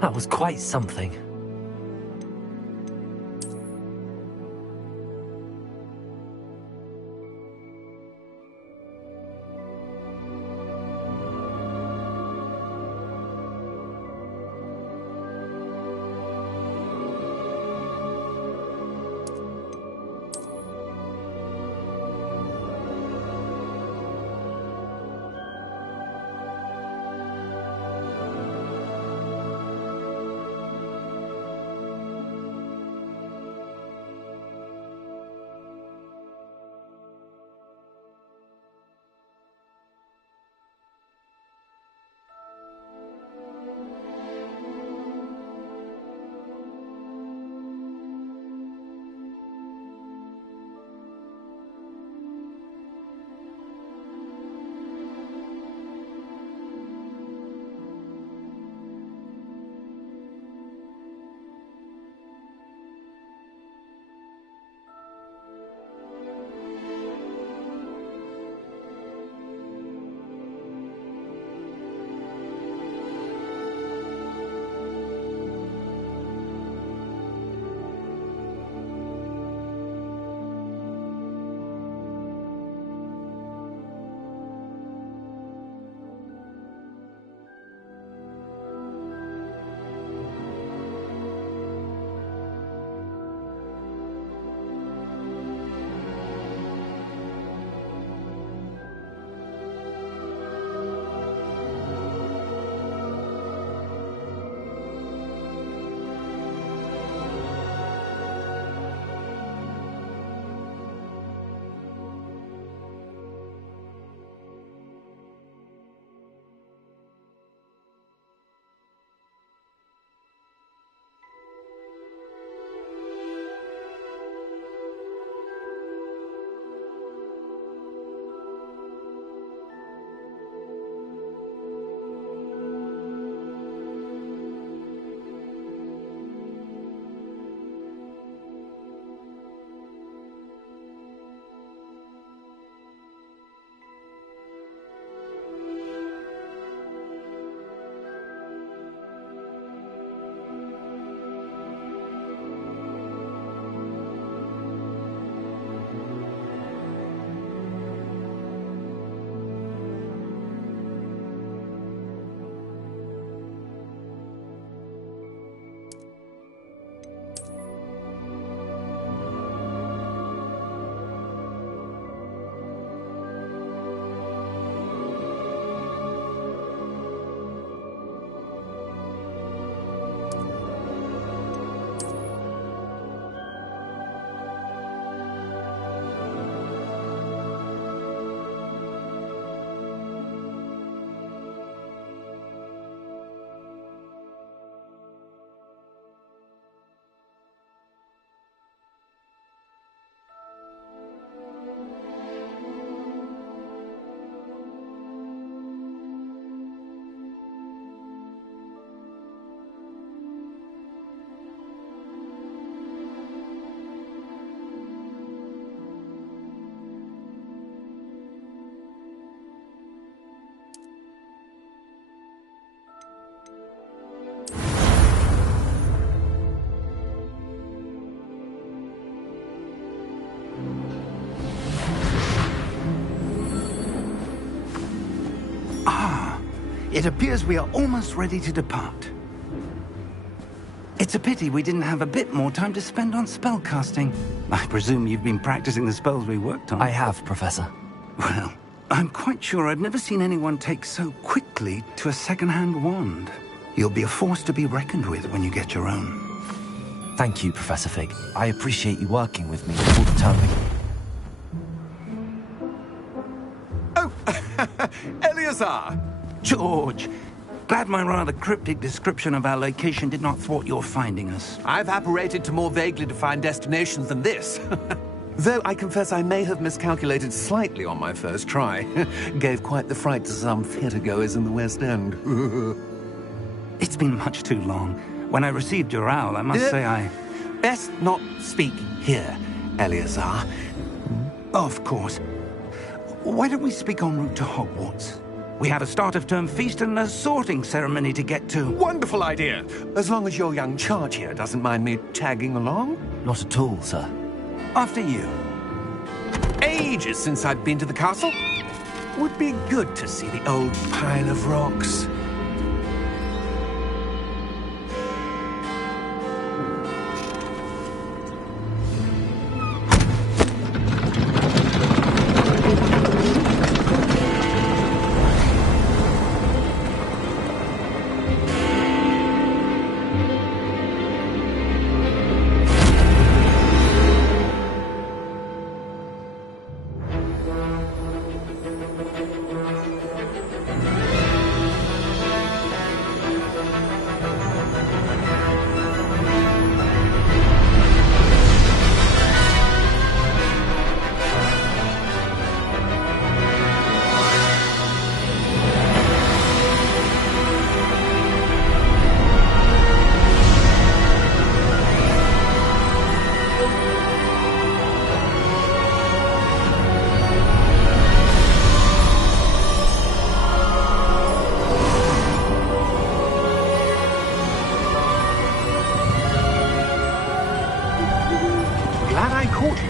That was quite something. It appears we are almost ready to depart. It's a pity we didn't have a bit more time to spend on spellcasting. I presume you've been practicing the spells we worked on. I have, Professor. Well, I'm quite sure I've never seen anyone take so quickly to a second-hand wand. You'll be a force to be reckoned with when you get your own. Thank you, Professor Fig. I appreciate you working with me before the term begins. Oh, Eleazar! George, glad my rather cryptic description of our location did not thwart your finding us. I've apparated to more vaguely defined destinations than this. Though I confess I may have miscalculated slightly on my first try. Gave quite the fright to some theatre-goers in the West End. It's been much too long. When I received your owl, I must say I... Best not speak here, Eleazar. Of course. Why don't we speak en route to Hogwarts? We have a start-of-term feast and a sorting ceremony to get to. Wonderful idea! As long as your young charge here doesn't mind me tagging along. Not at all, sir. After you. Ages since I've been to the castle. Would be good to see the old pile of rocks.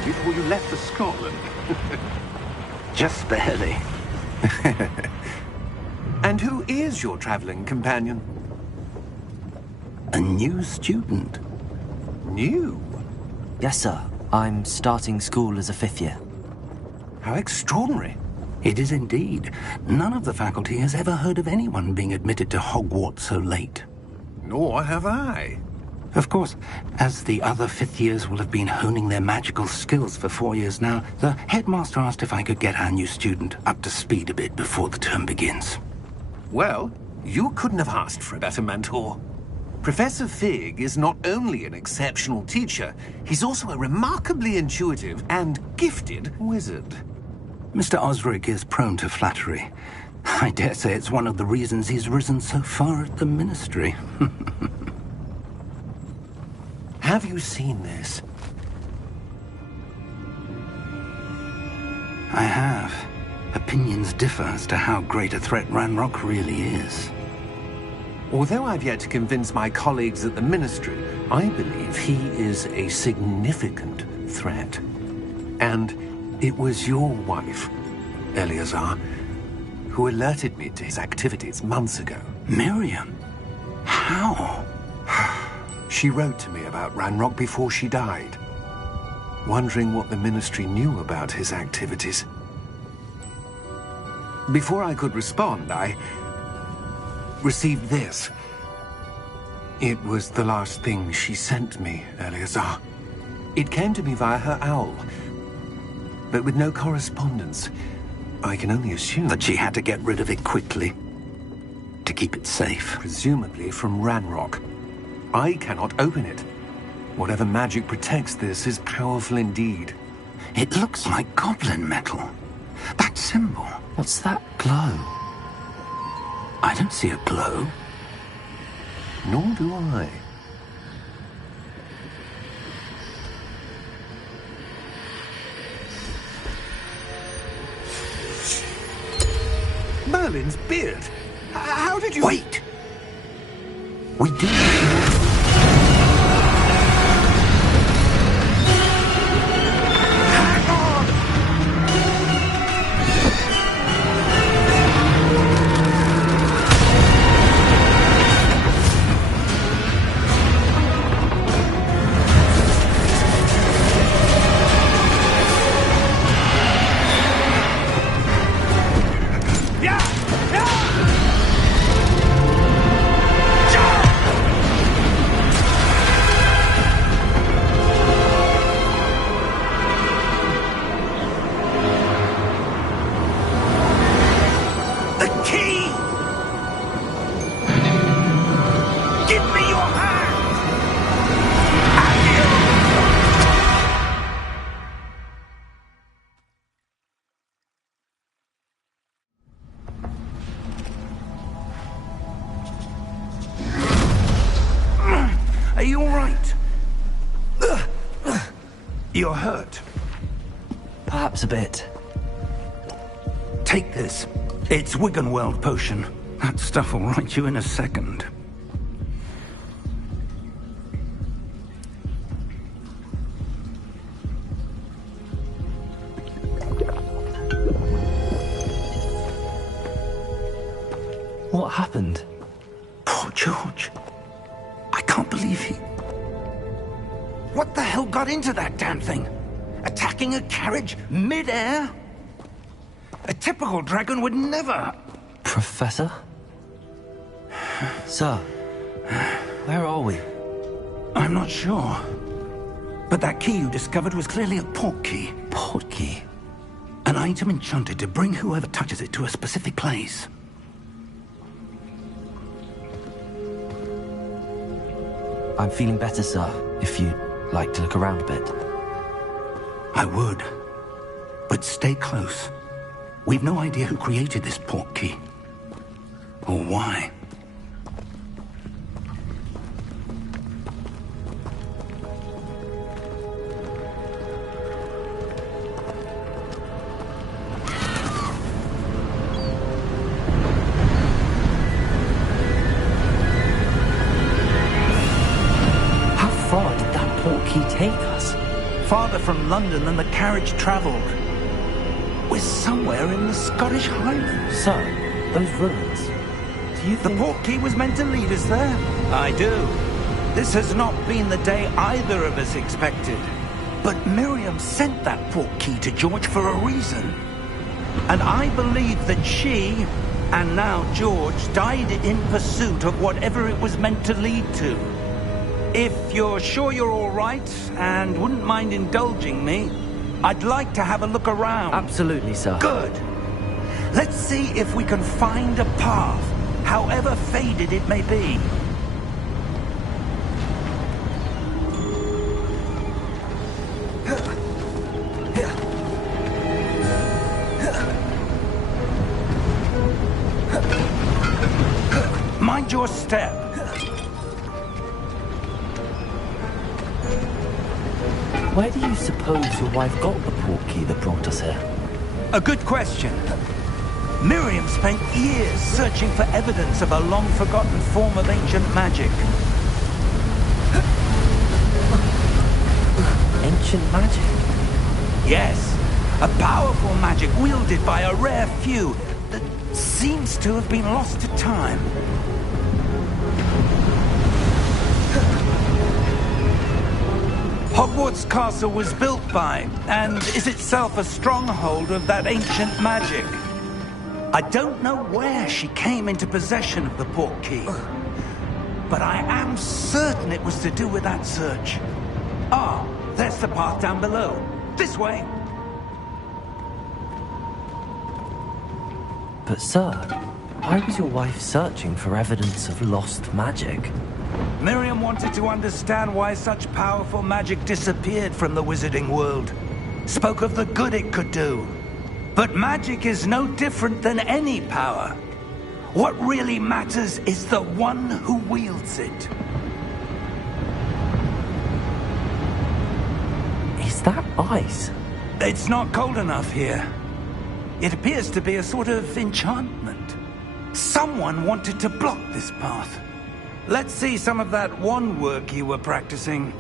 Before you left for Scotland. Just barely. And who is your traveling companion? A new student. New? Yes, sir. I'm starting school as a 5th year. How extraordinary. It is indeed. None of the faculty has ever heard of anyone being admitted to Hogwarts so late. Nor have I. Of course, as the other 5th years will have been honing their magical skills for 4 years now, the headmaster asked if I could get our new student up to speed a bit before the term begins. Well, you couldn't have asked for a better mentor. Professor Fig is not only an exceptional teacher, he's also a remarkably intuitive and gifted wizard. Mr. Osric is prone to flattery. I dare say it's one of the reasons he's risen so far at the ministry. Have you seen this? I have. Opinions differ as to how great a threat Ranrock really is. Although I've yet to convince my colleagues at the Ministry, I believe he is a significant threat. And it was your wife, Eleazar, who alerted me to his activities months ago. Miriam? How? She wrote to me about Ranrock before she died, wondering what the Ministry knew about his activities. Before I could respond, I received this. It was the last thing she sent me, Eleazar. It came to me via her owl, but with no correspondence. I can only assume that she had to get rid of it quickly, to keep it safe. Presumably from Ranrock. I cannot open it. Whatever magic protects this is powerful indeed. It looks like goblin metal. That symbol. What's that glow? I don't see a glow. Nor do I. Merlin's beard. How did you... Wait! We do... Are you all right? You're hurt. Perhaps a bit. Take this. It's Wiggenweld potion. That stuff will right you in a second. What happened? Poor George. I can't believe he... What the hell got into that damn thing? Attacking a carriage mid-air? A typical dragon would never... Professor? Sir, where are we? I'm not sure. But that key you discovered was clearly a port key. Port key? An item enchanted to bring whoever touches it to a specific place. I'm feeling better, sir, if you'd like to look around a bit. I would. But stay close. We've no idea who created this port key. Or why. He take us? Farther from London than the carriage travelled. We're somewhere in the Scottish Highlands. Sir, those ruins. Do you think... The port key was meant to lead us there? I do. This has not been the day either of us expected. But Miriam sent that port key to George for a reason. And I believe that she, and now George, died in pursuit of whatever it was meant to lead to. If you're sure you're all right, and wouldn't mind indulging me, I'd like to have a look around. Absolutely, sir. Good. Let's see if we can find a path, however faded it may be. Mind your step. Where do you suppose your wife got the port key that brought us here? A good question. Miriam spent years searching for evidence of a long-forgotten form of ancient magic. Ancient magic? Yes, a powerful magic wielded by a rare few that seems to have been lost to time. Hogwarts Castle was built by, and is itself a stronghold of that ancient magic. I don't know where she came into possession of the port key, but I am certain it was to do with that search. Ah, there's the path down below. This way. But sir, why was your wife searching for evidence of lost magic? Miriam wanted to understand why such powerful magic disappeared from the wizarding world. Spoke of the good it could do. But magic is no different than any power. What really matters is the one who wields it. Is that ice? It's not cold enough here. It appears to be a sort of enchantment. Someone wanted to block this path. Let's see some of that wand work you were practicing.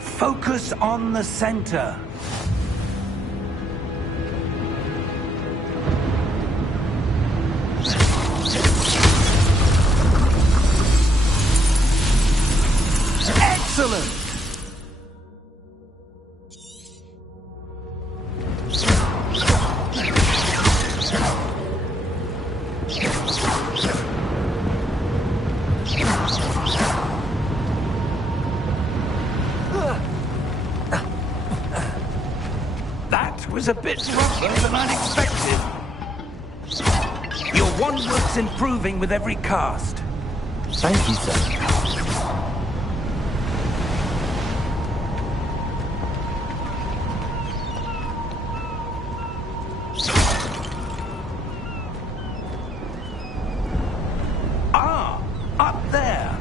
Focus on the center. Excellent! That was a bit rougher than I'd expected. Your wand work's improving with every cast. Thank you, sir. Ah, up there.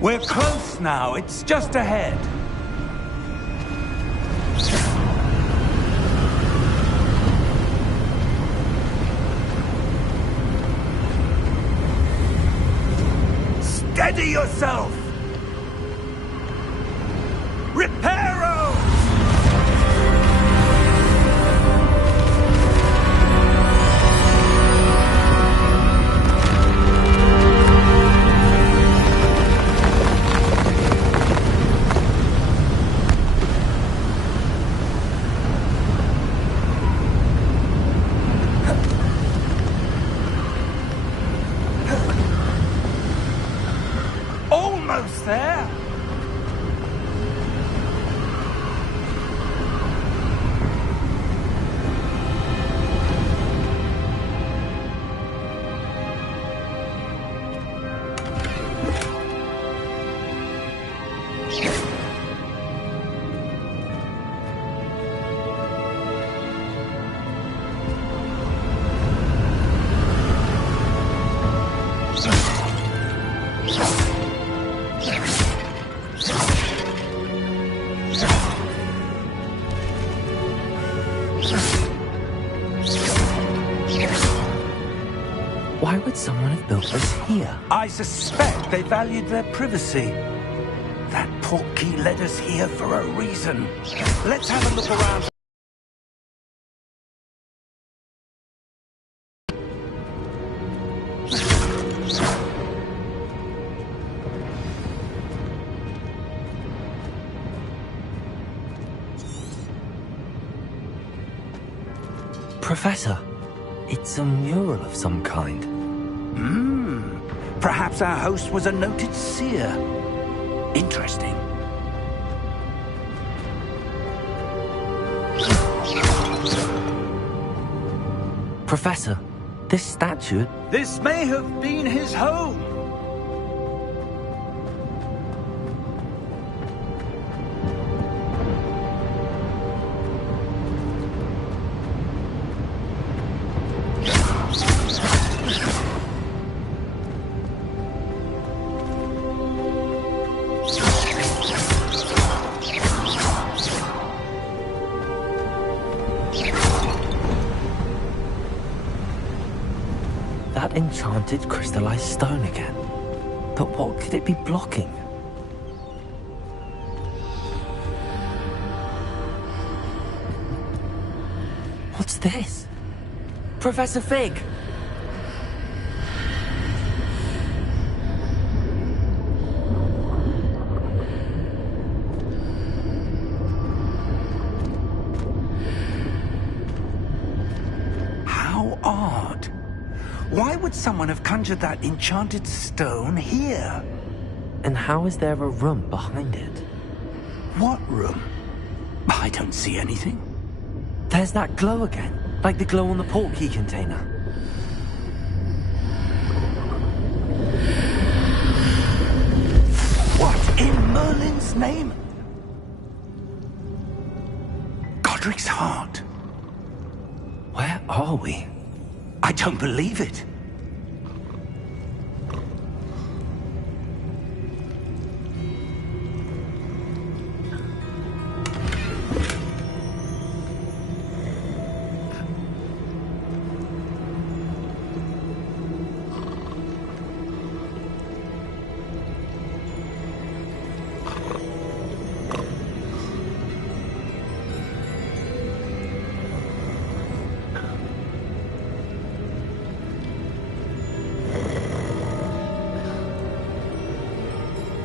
We're close now. It's just ahead. Steady yourself! Reparo! Almost there! Why would someone have built this here? I suspect they valued their privacy. That portkey led us here for a reason. Let's have a look around. Professor, it's a mural of some kind. Perhaps our host was a noted seer. Interesting. Professor, this statue... This may have been his home. That enchanted crystallized stone again. But what could it be blocking? What's this? Professor Fig! How odd. Why would someone have conjured that enchanted stone here? And how is there a room behind it? What room? I don't see anything. There's that glow again, like the glow on the portkey container. What in Merlin's name? Godric's heart. Where are we? I don't believe it.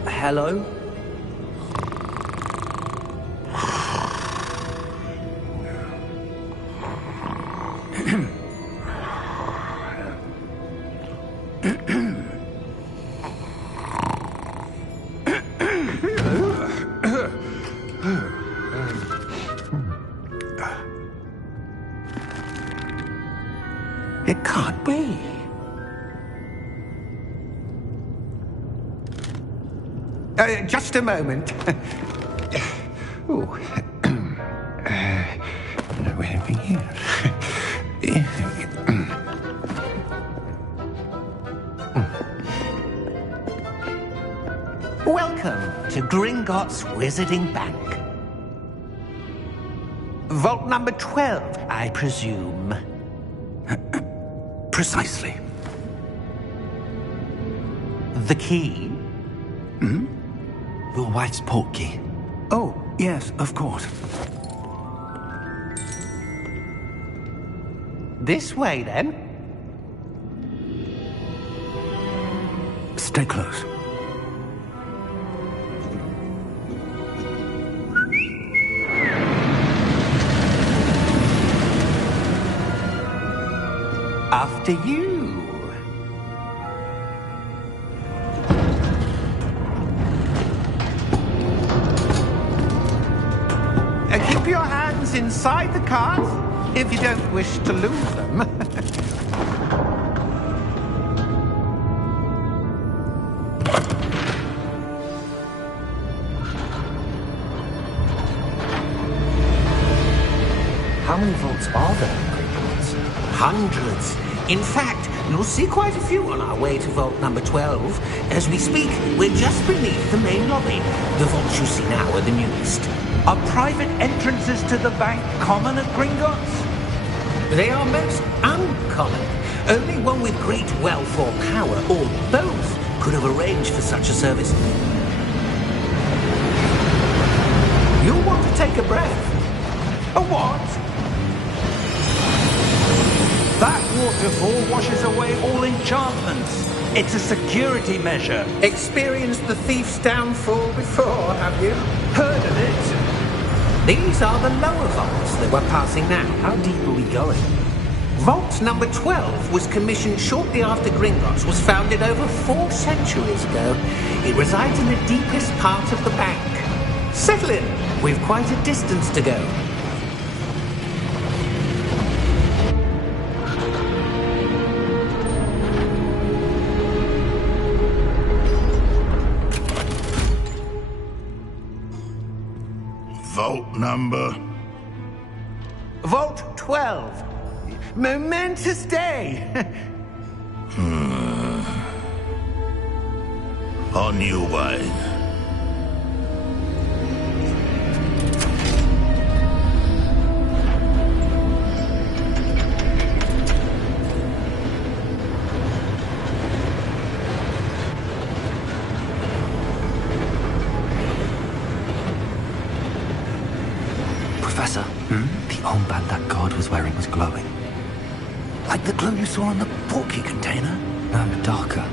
Hello? It can't be. Just a moment. Oh. No anything here. to Gringotts Wizarding Bank. Vault number 12, I presume. Precisely. The key? Your wife's portkey. Oh, yes, of course. This way, then. Stay close. After you. Keep your hands inside the cart if you don't wish to lose them. How many vaults are there in Gringotts? Hundreds. In fact, you'll see quite a few on our way to vault number 12. As we speak, we're just beneath the main lobby. The vaults you see now are the newest. Are private entrances to the bank common at Gringotts? They are most uncommon. Only one with great wealth or power, or both, could have arranged for such a service. You'll want to take a breath. A what? That waterfall washes away all enchantments. It's a security measure. Experienced the thief's downfall before, have you? Heard of it? These are the lower vaults that we're passing now. How deep are we going? Vault number 12 was commissioned shortly after Gringotts was founded over 4 centuries ago. It resides in the deepest part of the bank. Settle in. We've quite a distance to go. Vault number? Vault 12. Momentous day. On your way. Professor, the armband that guard was wearing was glowing. Like the glow you saw on the portkey container? No, darker.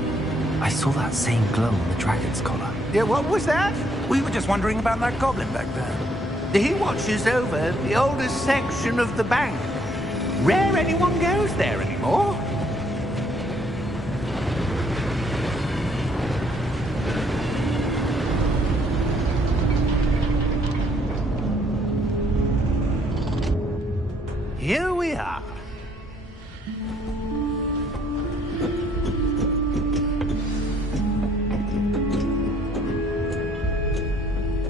I saw that same glow on the dragon's collar. Yeah, what was that? We were just wondering about that goblin back there. He watches over the oldest section of the bank. Rare anyone goes there anymore. Here we are.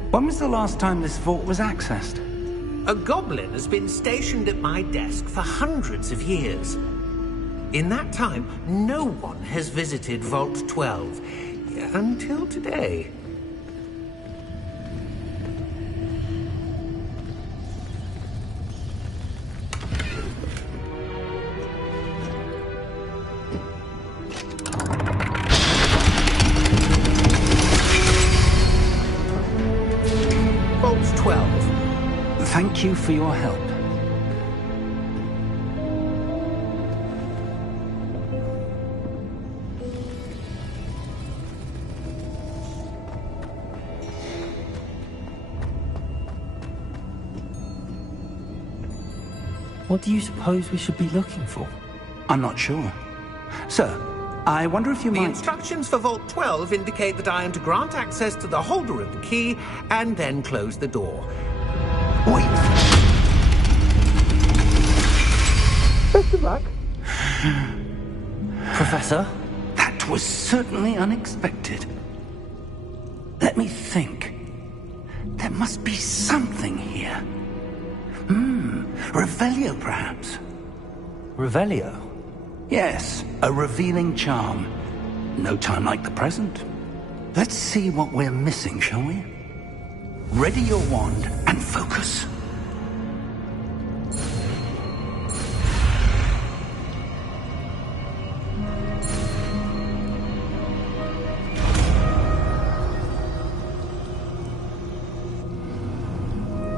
When was the last time this vault was accessed? A goblin has been stationed at my desk for hundreds of years. In that time, no one has visited Vault 12 until today. Vault 12. Thank you for your help. What do you suppose we should be looking for? I'm not sure. Sir, I wonder if you The might... instructions for Vault 12 indicate that I am to grant access to the holder of the key and then close the door. Wait! Best of luck. Professor? That was certainly unexpected. Let me think. There must be something here. Revelio, perhaps? Revelio? Yes, a revealing charm. No time like the present. Let's see what we're missing, shall we? Ready your wand and focus.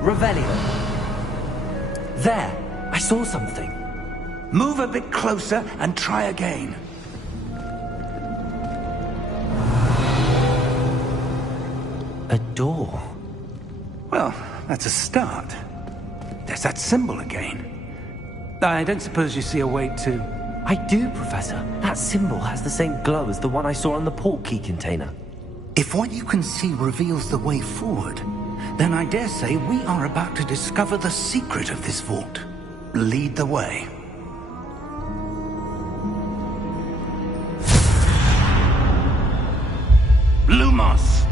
Revelio. There! I saw something. Move a bit closer and try again. A door. Well, that's a start. There's that symbol again. I don't suppose you see a way to... I do, Professor. That symbol has the same glow as the one I saw on the port key container. If what you can see reveals the way forward, then I dare say we are about to discover the secret of this vault. Lead the way. Lumos!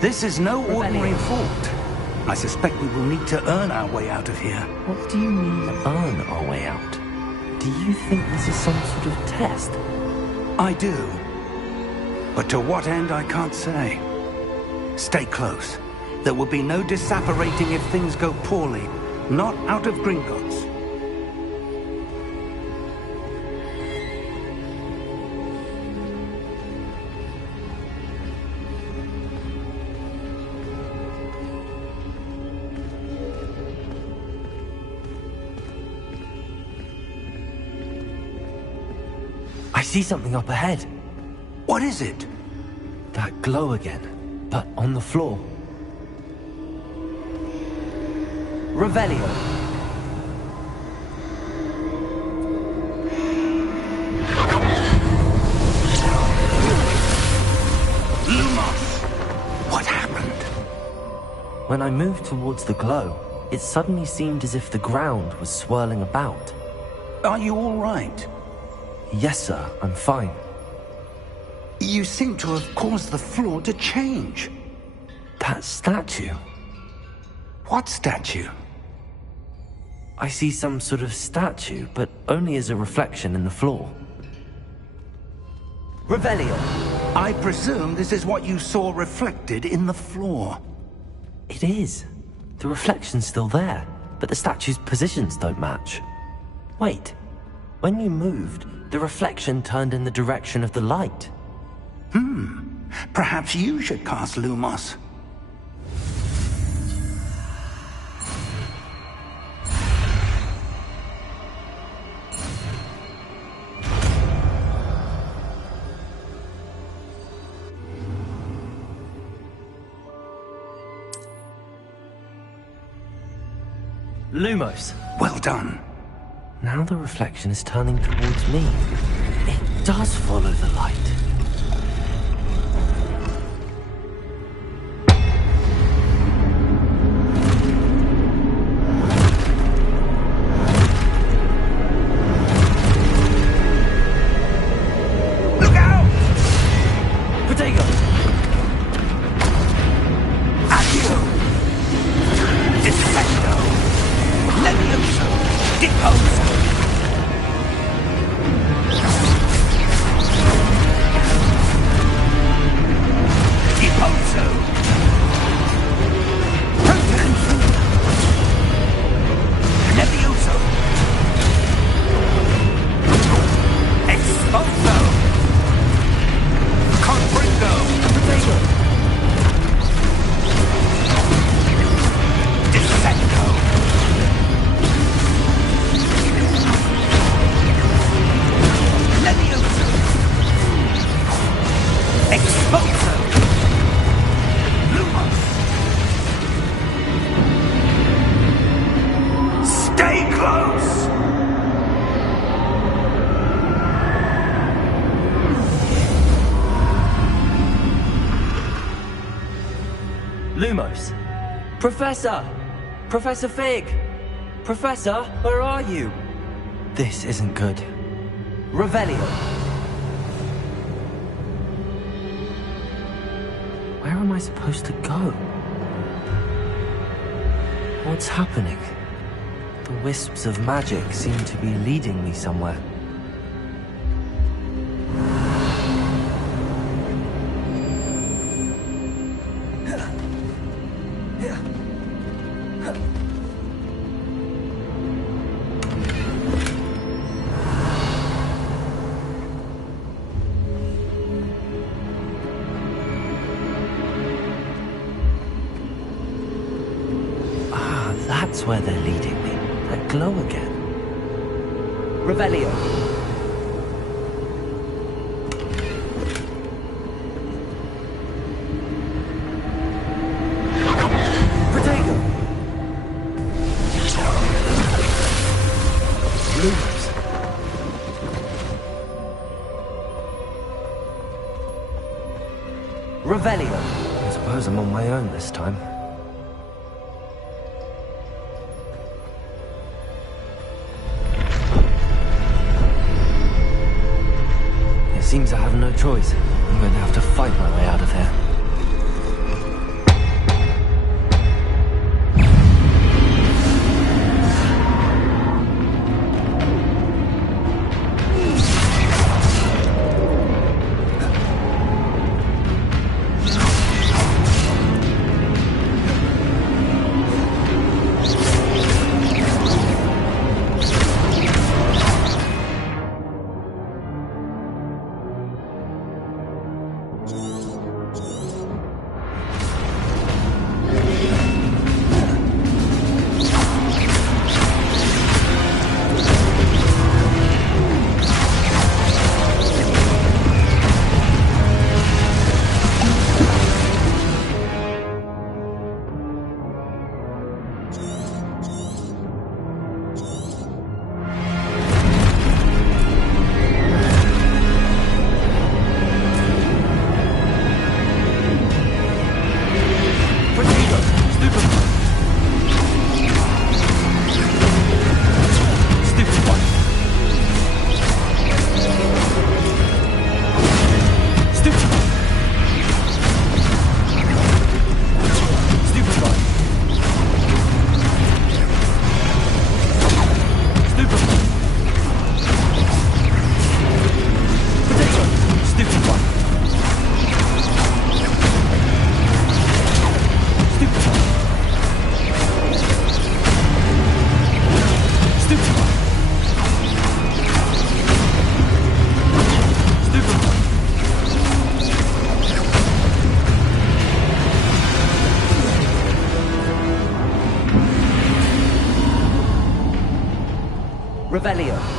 This is no ordinary vault. I suspect we will need to earn our way out of here. What do you mean, earn our way out? Do you think this is some sort of test? I do. But to what end, I can't say. Stay close. There will be no disapparating if things go poorly. Not out of Gringotts. I see something up ahead. What is it? That glow again, but on the floor. Revelio. Lumos! What happened? When I moved towards the glow, it suddenly seemed as if the ground was swirling about. Are you all right? Yes, sir, I'm fine. You seem to have caused the floor to change. That statue. What statue? I see some sort of statue, but only as a reflection in the floor. Revelio. I presume this is what you saw reflected in the floor. It is. The reflection's still there, but the statue's positions don't match. Wait. When you moved, the reflection turned in the direction of the light. Perhaps you should cast Lumos. Lumos. Well done. Now the reflection is turning towards me. It does follow the light. Look out! Protego! Accio! Defendo! Levioso! Deposo! Deposo! Protensu! Levioso! Exposo! Confringo! Protego! Dissecto! Levioso! Exposo! Lumos! Stay close! Lumos. Professor! Professor Fig! Professor, where are you? This isn't good. Revelio. Where am I supposed to go? What's happening? The wisps of magic seem to be leading me somewhere. that's where they're leading me. That glow again. Revelio. Protego. Lumos. Revelio. I suppose I'm on my own this time. It seems I have no choice. I'm going to have to fight my way out of here. Revelio.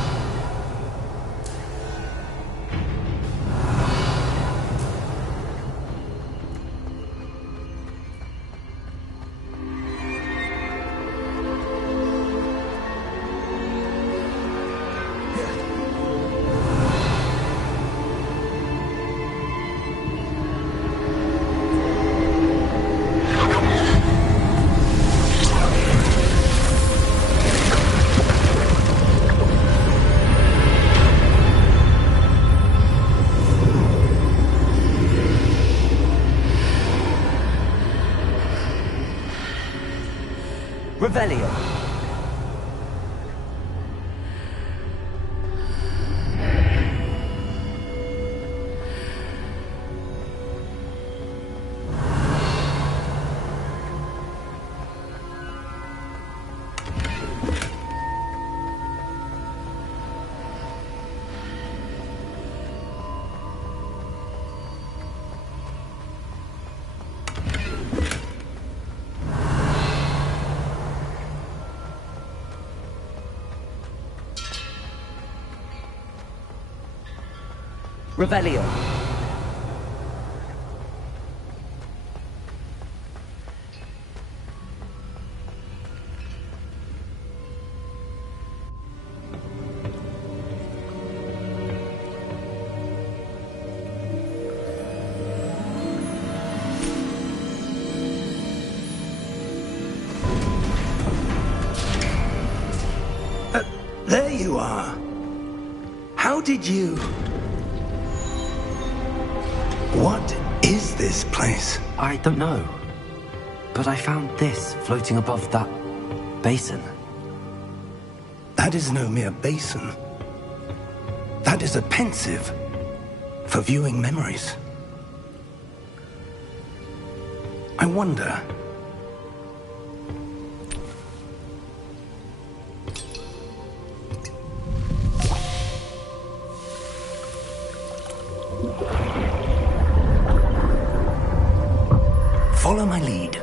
Revelio. Revelio. There you are. How did you... What is this place? I don't know. But I found this floating above that basin. That is no mere basin. That is a pensive for viewing memories. I wonder... Follow my lead.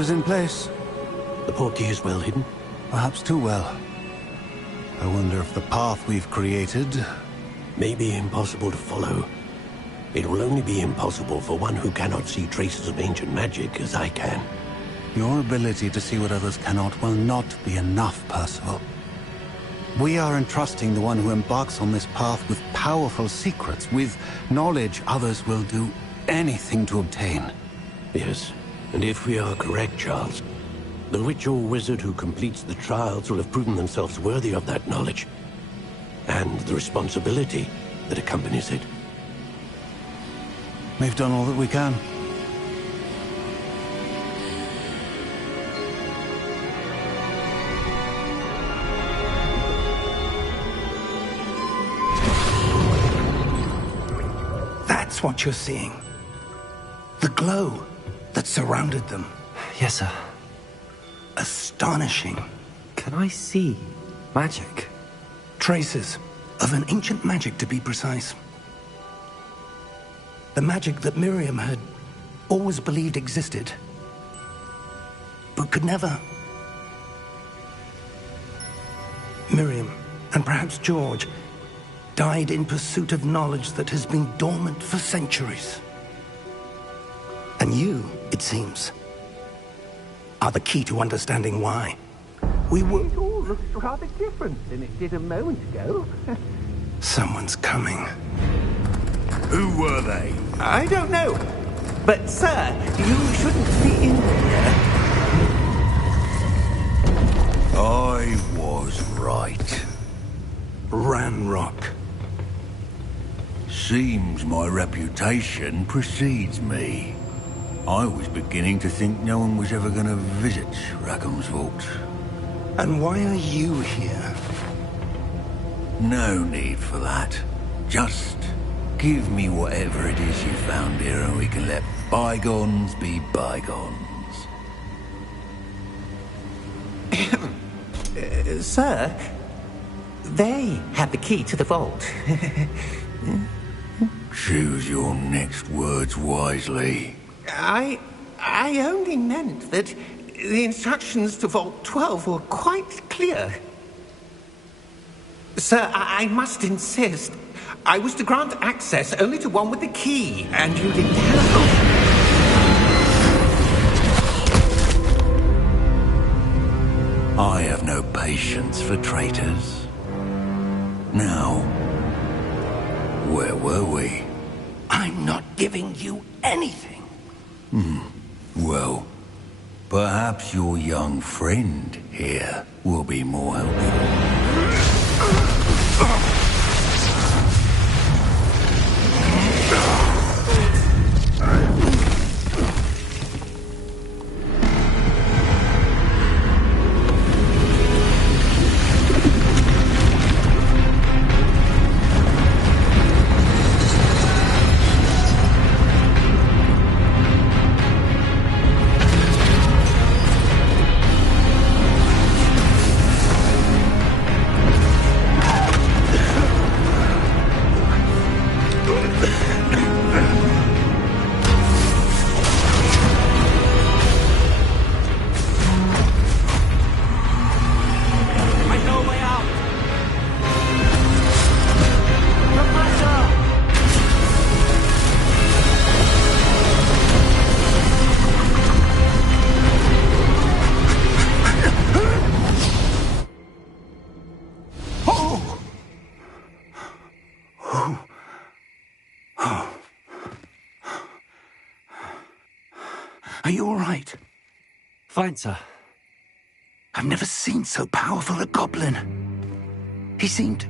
is in place. The portkey is well hidden? Perhaps too well. I wonder if the path we've created... may be impossible to follow. It will only be impossible for one who cannot see traces of ancient magic as I can. Your ability to see what others cannot will not be enough, Percival. We are entrusting the one who embarks on this path with powerful secrets, with knowledge others will do anything to obtain. Yes, and if we are correct, Charles, the witch or wizard who completes the trials will have proven themselves worthy of that knowledge, and the responsibility that accompanies it. We've done all that we can. That's what you're seeing. The glow that surrounded them. Yes, sir. Astonishing. Can I see magic? Traces of an ancient magic, to be precise. The magic that Miriam had always believed existed, but could never. Miriam, and perhaps George, died in pursuit of knowledge that has been dormant for centuries. And you, it seems, are the key to understanding why. We were... It all looks rather different than it did a moment ago. Someone's coming. Who were they? I don't know. But, sir, you shouldn't be in here. I was right. Ranrock. Seems my reputation precedes me. I was beginning to think no one was ever going to visit Rackham's Vault. And why are you here? No need for that. Just give me whatever it is you found here and we can let bygones be bygones. Sir, they have the key to the vault. Choose your next words wisely. I only meant that the instructions to Vault 12 were quite clear. Sir, I must insist. I was to grant access only to one with the key, and you didn't have... I have no patience for traitors. Now, where were we? I'm not giving you anything. Well, perhaps your young friend here will be more helpful. Are you all right? Fine, sir. I've never seen so powerful a goblin. He seemed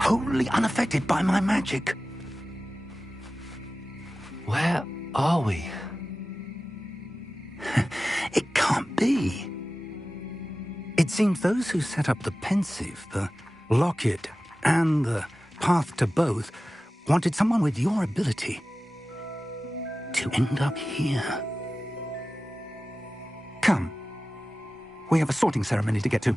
wholly unaffected by my magic. Where are we? It can't be. It seems those who set up the pensive, the locket, and the path to both wanted someone with your ability to end up here. Come. We have a sorting ceremony to get to.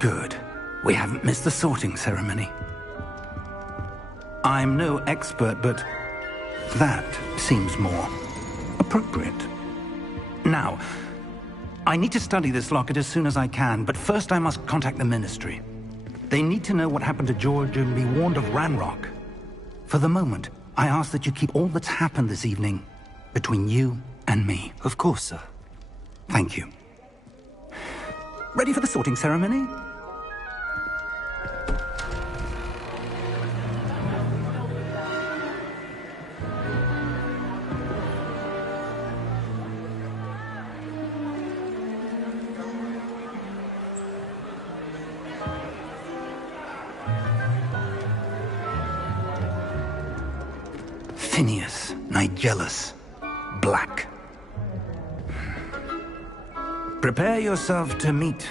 Good. We haven't missed the sorting ceremony. I'm no expert, but that seems more appropriate. Now, I need to study this locket as soon as I can, but first I must contact the Ministry. They need to know what happened to George and be warned of Ranrock. For the moment, I ask that you keep all that's happened this evening between you and me. Of course, sir. Thank you. Ready for the sorting ceremony? Phineas, Nigellus, Black. Prepare yourself to meet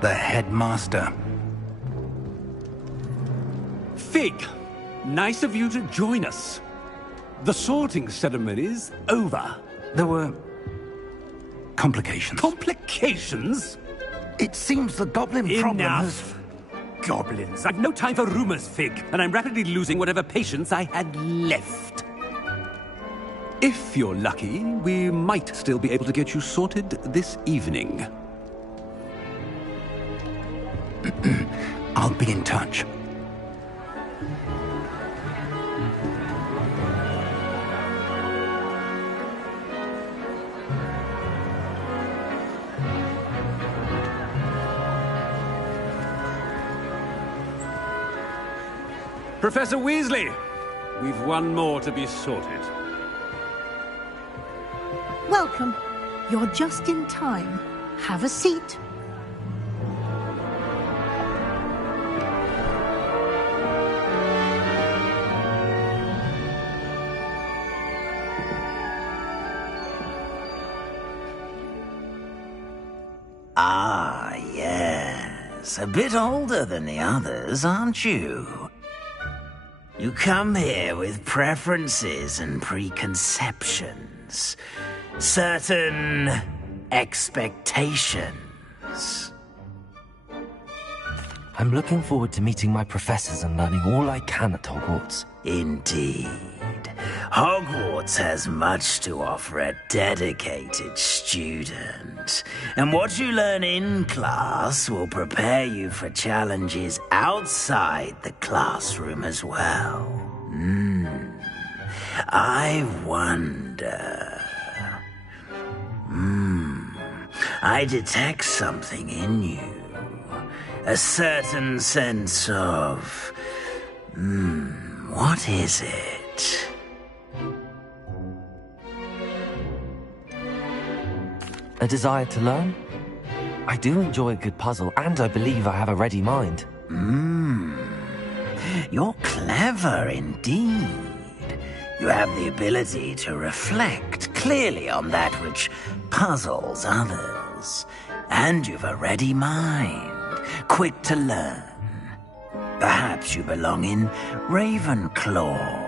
the headmaster. Fig, nice of you to join us. The sorting ceremony's over. There were complications. Complications? It seems the goblin problem has... Enough. Goblins. I've no time for rumors, Fig, and I'm rapidly losing whatever patience I had left. If you're lucky, we might still be able to get you sorted this evening. I'll be in touch. Professor Weasley, we've one more to be sorted. Welcome. You're just in time. Have a seat. Ah, yes. A bit older than the others, aren't you? You come here with preferences and preconceptions. Certain expectations. I'm looking forward to meeting my professors and learning all I can at Hogwarts. Indeed. Hogwarts has much to offer a dedicated student. And what you learn in class will prepare you for challenges outside the classroom as well. I wonder... I detect something in you. A certain sense of... what is it? A desire to learn? I do enjoy a good puzzle, and I believe I have a ready mind. You're clever indeed. You have the ability to reflect clearly on that which puzzles others. And you've a ready mind, quick to learn. Perhaps you belong in Ravenclaw.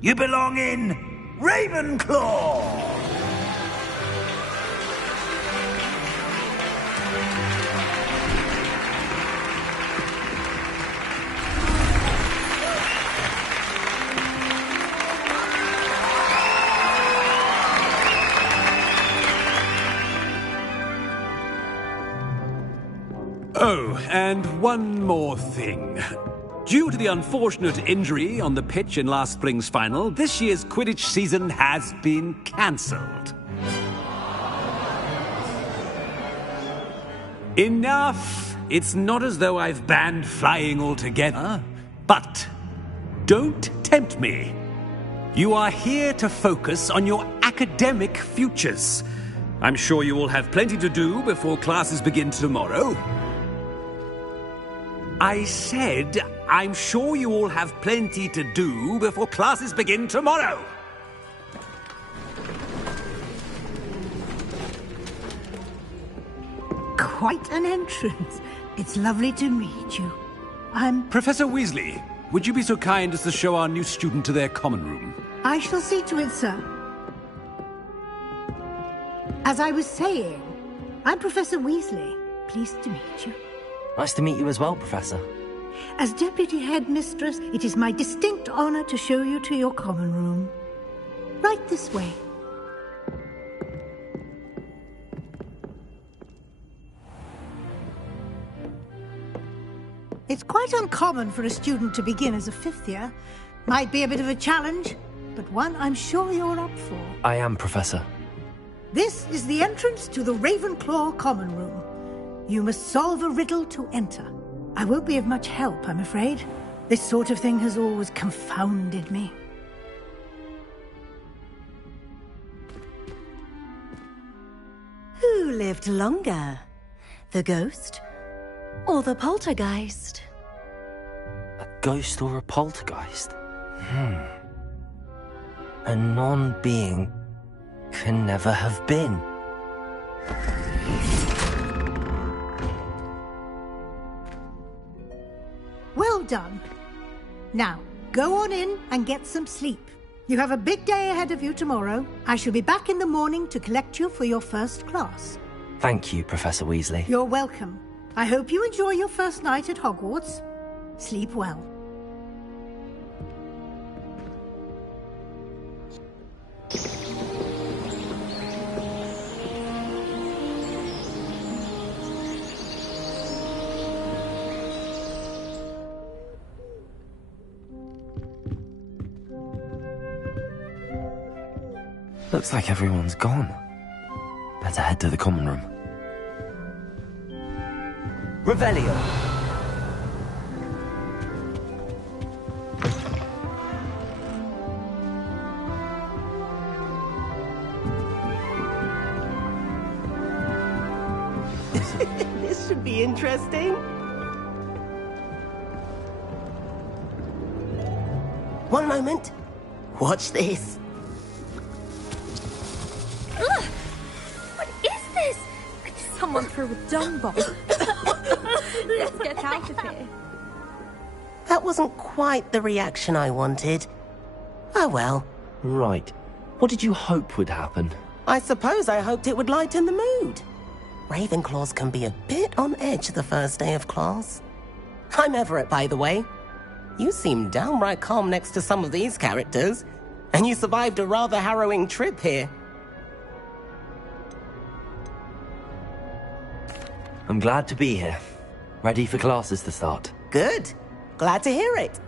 You belong in Ravenclaw! Oh, and one more thing. Due to the unfortunate injury on the pitch in last spring's final, this year's Quidditch season has been cancelled. Enough! It's not as though I've banned flying altogether. But don't tempt me. You are here to focus on your academic futures. I'm sure you will have plenty to do before classes begin tomorrow. I said, I'm sure you all have plenty to do before classes begin tomorrow. Quite an entrance. It's lovely to meet you. I'm... Professor Weasley, would you be so kind as to show our new student to their common room? I shall see to it, sir. As I was saying, I'm Professor Weasley. Pleased to meet you. Nice to meet you as well, Professor. As Deputy Headmistress, it is my distinct honor to show you to your common room. Right this way. It's quite uncommon for a student to begin as a fifth year. Might be a bit of a challenge, but one I'm sure you're up for. I am, Professor. This is the entrance to the Ravenclaw Common Room. You must solve a riddle to enter. I won't be of much help, I'm afraid. This sort of thing has always confounded me. Who lived longer? The ghost or the poltergeist? A ghost or a poltergeist? A non-being can never have been. Well done. Now, go on in and get some sleep. You have a big day ahead of you tomorrow. I shall be back in the morning to collect you for your first class. Thank you, Professor Weasley. You're welcome. I hope you enjoy your first night at Hogwarts. Sleep well. Looks like everyone's gone. Better head to the common room. Revelio! This should be interesting. One moment. Watch this. Ugh! What is this? Someone threw a dung bomb. Let's get out of here. That wasn't quite the reaction I wanted. Oh well. Right. What did you hope would happen? I suppose I hoped it would lighten the mood. Ravenclaws can be a bit on edge the first day of class. I'm Everett, by the way. You seem downright calm next to some of these characters, and you survived a rather harrowing trip here. I'm glad to be here. Ready for classes to start. Good. Glad to hear it.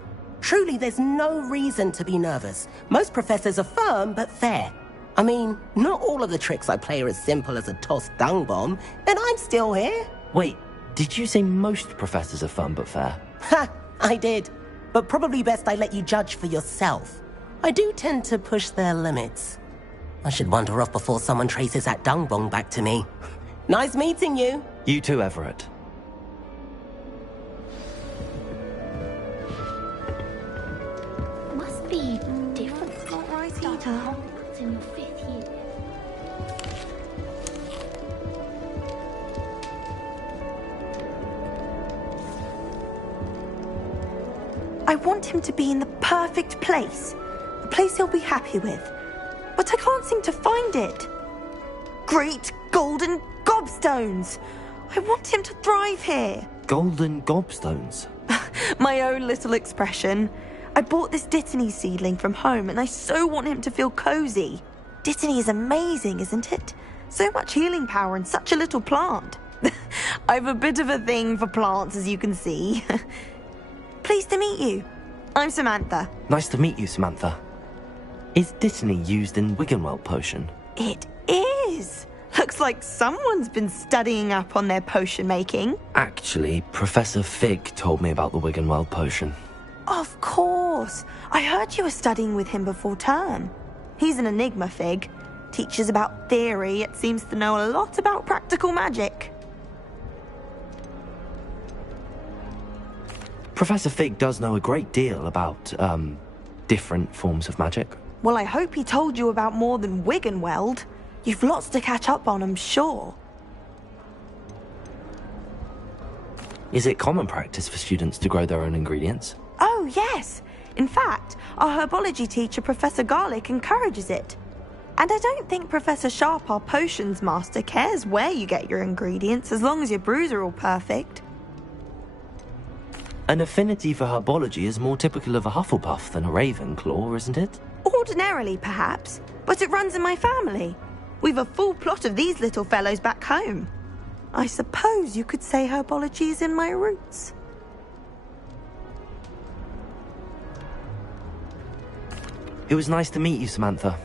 Truly, there's no reason to be nervous. Most professors are firm but fair. I mean, not all of the tricks I play are as simple as a tossed dung bomb, and I'm still here. Wait, did you say most professors are fun but fair? Ha! I did. But probably best I let you judge for yourself. I do tend to push their limits. I should wander off before someone traces that dung bomb back to me. Nice meeting you. You too, Everett. Must be different. It's not right either. In your 5th year. I want him to be in the perfect place. A place he'll be happy with. But I can't seem to find it. Great golden gobstones! I want him to thrive here. Golden gobstones? My own little expression. I bought this Dittany seedling from home and I so want him to feel cozy. Dittany is amazing, isn't it? So much healing power in such a little plant. I've a bit of a thing for plants, as you can see. Pleased to meet you. I'm Samantha. Nice to meet you, Samantha. Is Dittany used in Wiggenweld potion? It is. Looks like someone's been studying up on their potion making. Actually, Professor Fig told me about the Wiggenweld potion. Of course. I heard you were studying with him before term. He's an enigma, Fig. Teaches about theory, yet seems to know a lot about practical magic. Professor Fig does know a great deal about, different forms of magic. Well, I hope he told you about more than Wiggenweld. You've lots to catch up on, I'm sure. Is it common practice for students to grow their own ingredients? Oh, yes. In fact, our herbology teacher, Professor Garlick, encourages it. And I don't think Professor Sharp, our potions master, cares where you get your ingredients, as long as your brews are all perfect. An affinity for herbology is more typical of a Hufflepuff than a Ravenclaw, isn't it? Ordinarily, perhaps, but it runs in my family. We've a full plot of these little fellows back home. I suppose you could say herbology is in my roots. It was nice to meet you, Samantha.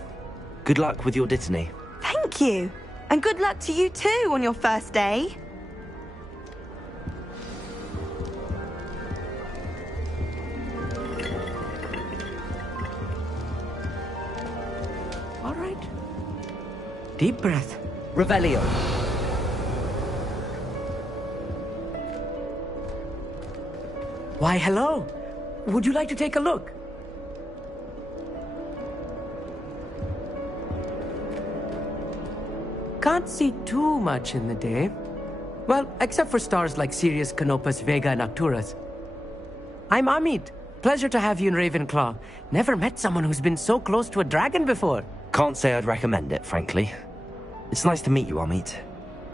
Good luck with your dittany. Thank you. And good luck to you too on your first day. All right. Deep breath. Revelio. Why, hello. Would you like to take a look? Can't see too much in the day. Well, except for stars like Sirius, Canopus, Vega, and Arcturus. I'm Amit. Pleasure to have you in Ravenclaw. Never met someone who's been so close to a dragon before. Can't say I'd recommend it, frankly. It's nice to meet you, Amit.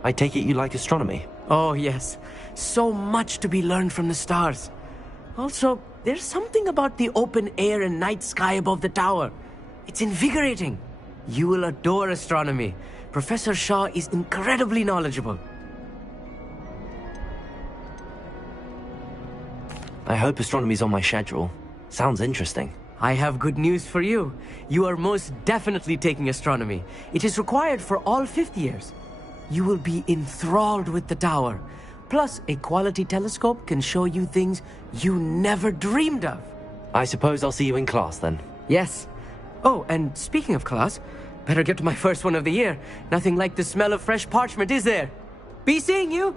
I take it you like astronomy? Oh, yes. So much to be learned from the stars. Also, there's something about the open air and night sky above the tower. It's invigorating. You will adore astronomy. Professor Shaw is incredibly knowledgeable. I hope astronomy's on my schedule. Sounds interesting. I have good news for you. You are most definitely taking astronomy. It is required for all 5th years. You will be enthralled with the tower. Plus, a quality telescope can show you things you never dreamed of. I suppose I'll see you in class then. Yes. Oh, and speaking of class, better get to my first one of the year. Nothing like the smell of fresh parchment, is there? Be seeing you!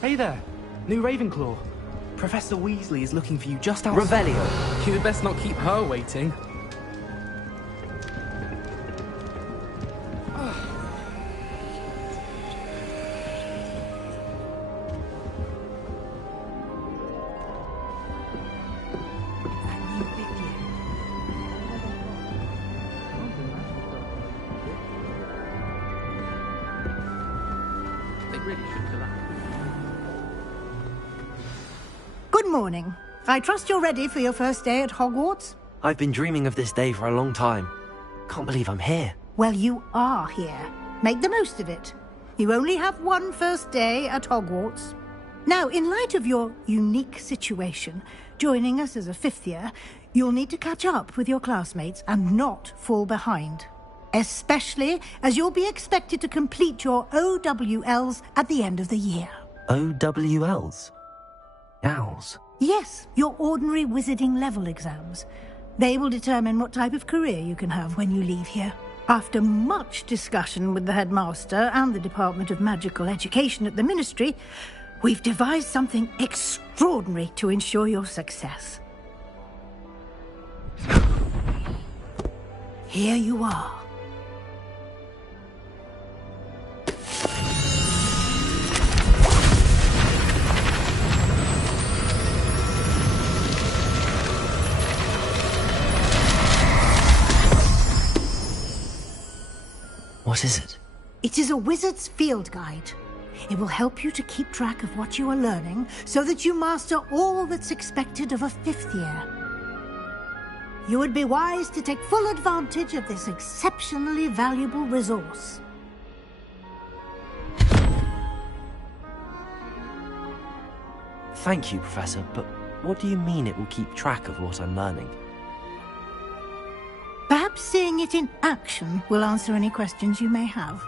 Hey there, new Ravenclaw. Professor Weasley is looking for you just outside. Revelio. You'd best not keep her waiting. Good morning. I trust you're ready for your first day at Hogwarts? I've been dreaming of this day for a long time. Can't believe I'm here. Well, you are here. Make the most of it. You only have one first day at Hogwarts. Now, in light of your unique situation, joining us as a 5th year, you'll need to catch up with your classmates and not fall behind. Especially as you'll be expected to complete your OWLs at the end of the year. OWLs? Owls? Yes, your ordinary wizarding level exams. They will determine what type of career you can have when you leave here. After much discussion with the headmaster and the Department of Magical Education at the Ministry, we've devised something extraordinary to ensure your success. Here you are. What is it? It is a wizard's field guide. It will help you to keep track of what you are learning so that you master all that's expected of a 5th year. You would be wise to take full advantage of this exceptionally valuable resource. Thank you, Professor, but what do you mean it will keep track of what I'm learning? Perhaps seeing it in action will answer any questions you may have.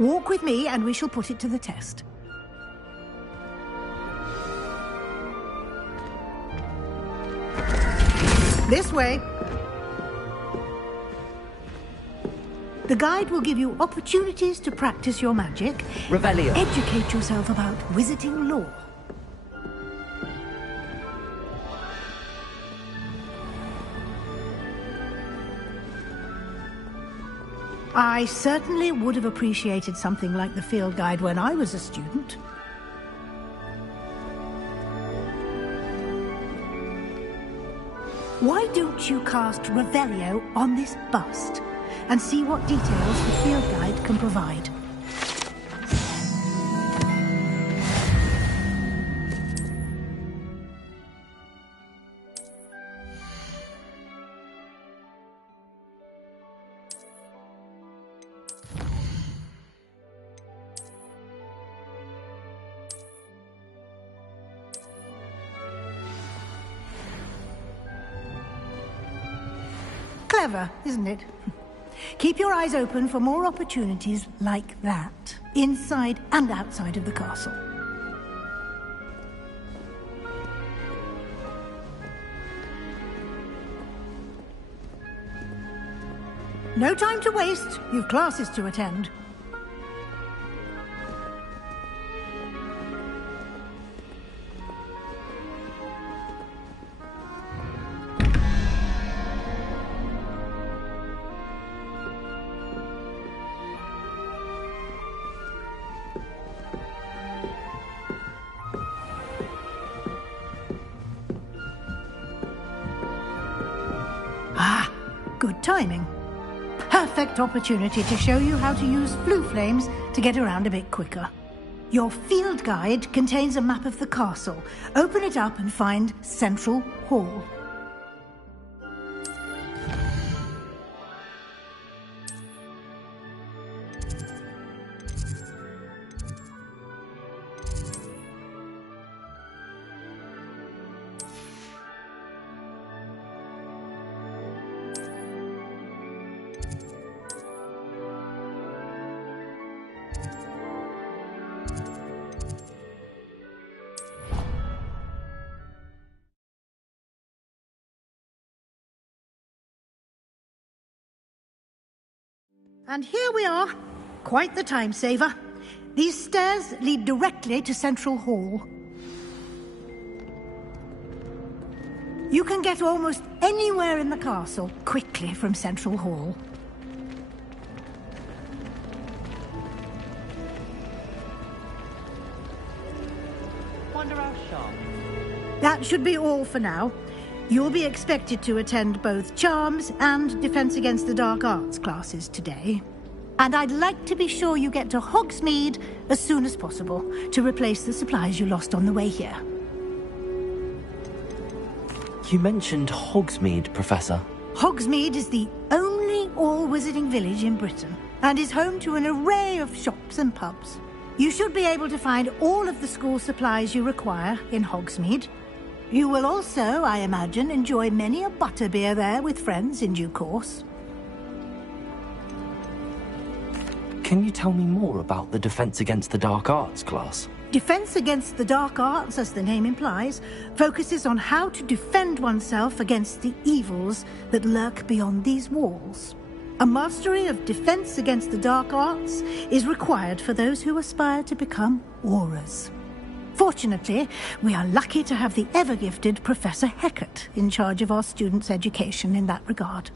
Walk with me and we shall put it to the test. This way. The guide will give you opportunities to practice your magic. Revelio. Educate yourself about wizarding lore. I certainly would have appreciated something like the field guide when I was a student. Why don't you cast Revelio on this bust and see what details the field guide can provide? Clever, isn't it? Keep your eyes open for more opportunities like that, inside and outside of the castle. No time to waste. You've classes to attend. Good timing. Perfect opportunity to show you how to use flue flames to get around a bit quicker. Your field guide contains a map of the castle. Open it up and find Central Hall. And here we are. Quite the time saver. These stairs lead directly to Central Hall. You can get almost anywhere in the castle quickly from Central Hall. Wander our shop. That should be all for now. You'll be expected to attend both Charms and Defense Against the Dark Arts classes today. And I'd like to be sure you get to Hogsmeade as soon as possible to replace the supplies you lost on the way here. You mentioned Hogsmeade, Professor. Hogsmeade is the only all-wizarding village in Britain and is home to an array of shops and pubs. You should be able to find all of the school supplies you require in Hogsmeade. You will also, I imagine, enjoy many a butterbeer there with friends in due course. Can you tell me more about the Defense Against the Dark Arts class? Defense Against the Dark Arts, as the name implies, focuses on how to defend oneself against the evils that lurk beyond these walls. A mastery of Defense Against the Dark Arts is required for those who aspire to become Aurors. Fortunately, we are lucky to have the ever-gifted Professor Hecat in charge of our students' education in that regard.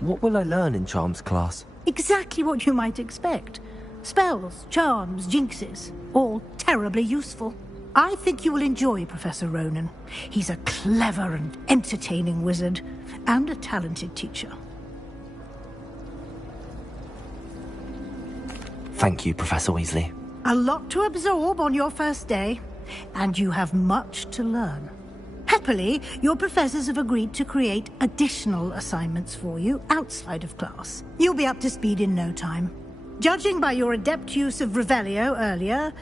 What will I learn in Charms class? Exactly what you might expect. Spells, charms, jinxes, all terribly useful. I think you will enjoy Professor Ronan. He's a clever and entertaining wizard, and a talented teacher. Thank you, Professor Weasley. A lot to absorb on your first day, and you have much to learn. Happily, your professors have agreed to create additional assignments for you outside of class. You'll be up to speed in no time. Judging by your adept use of Revelio earlier,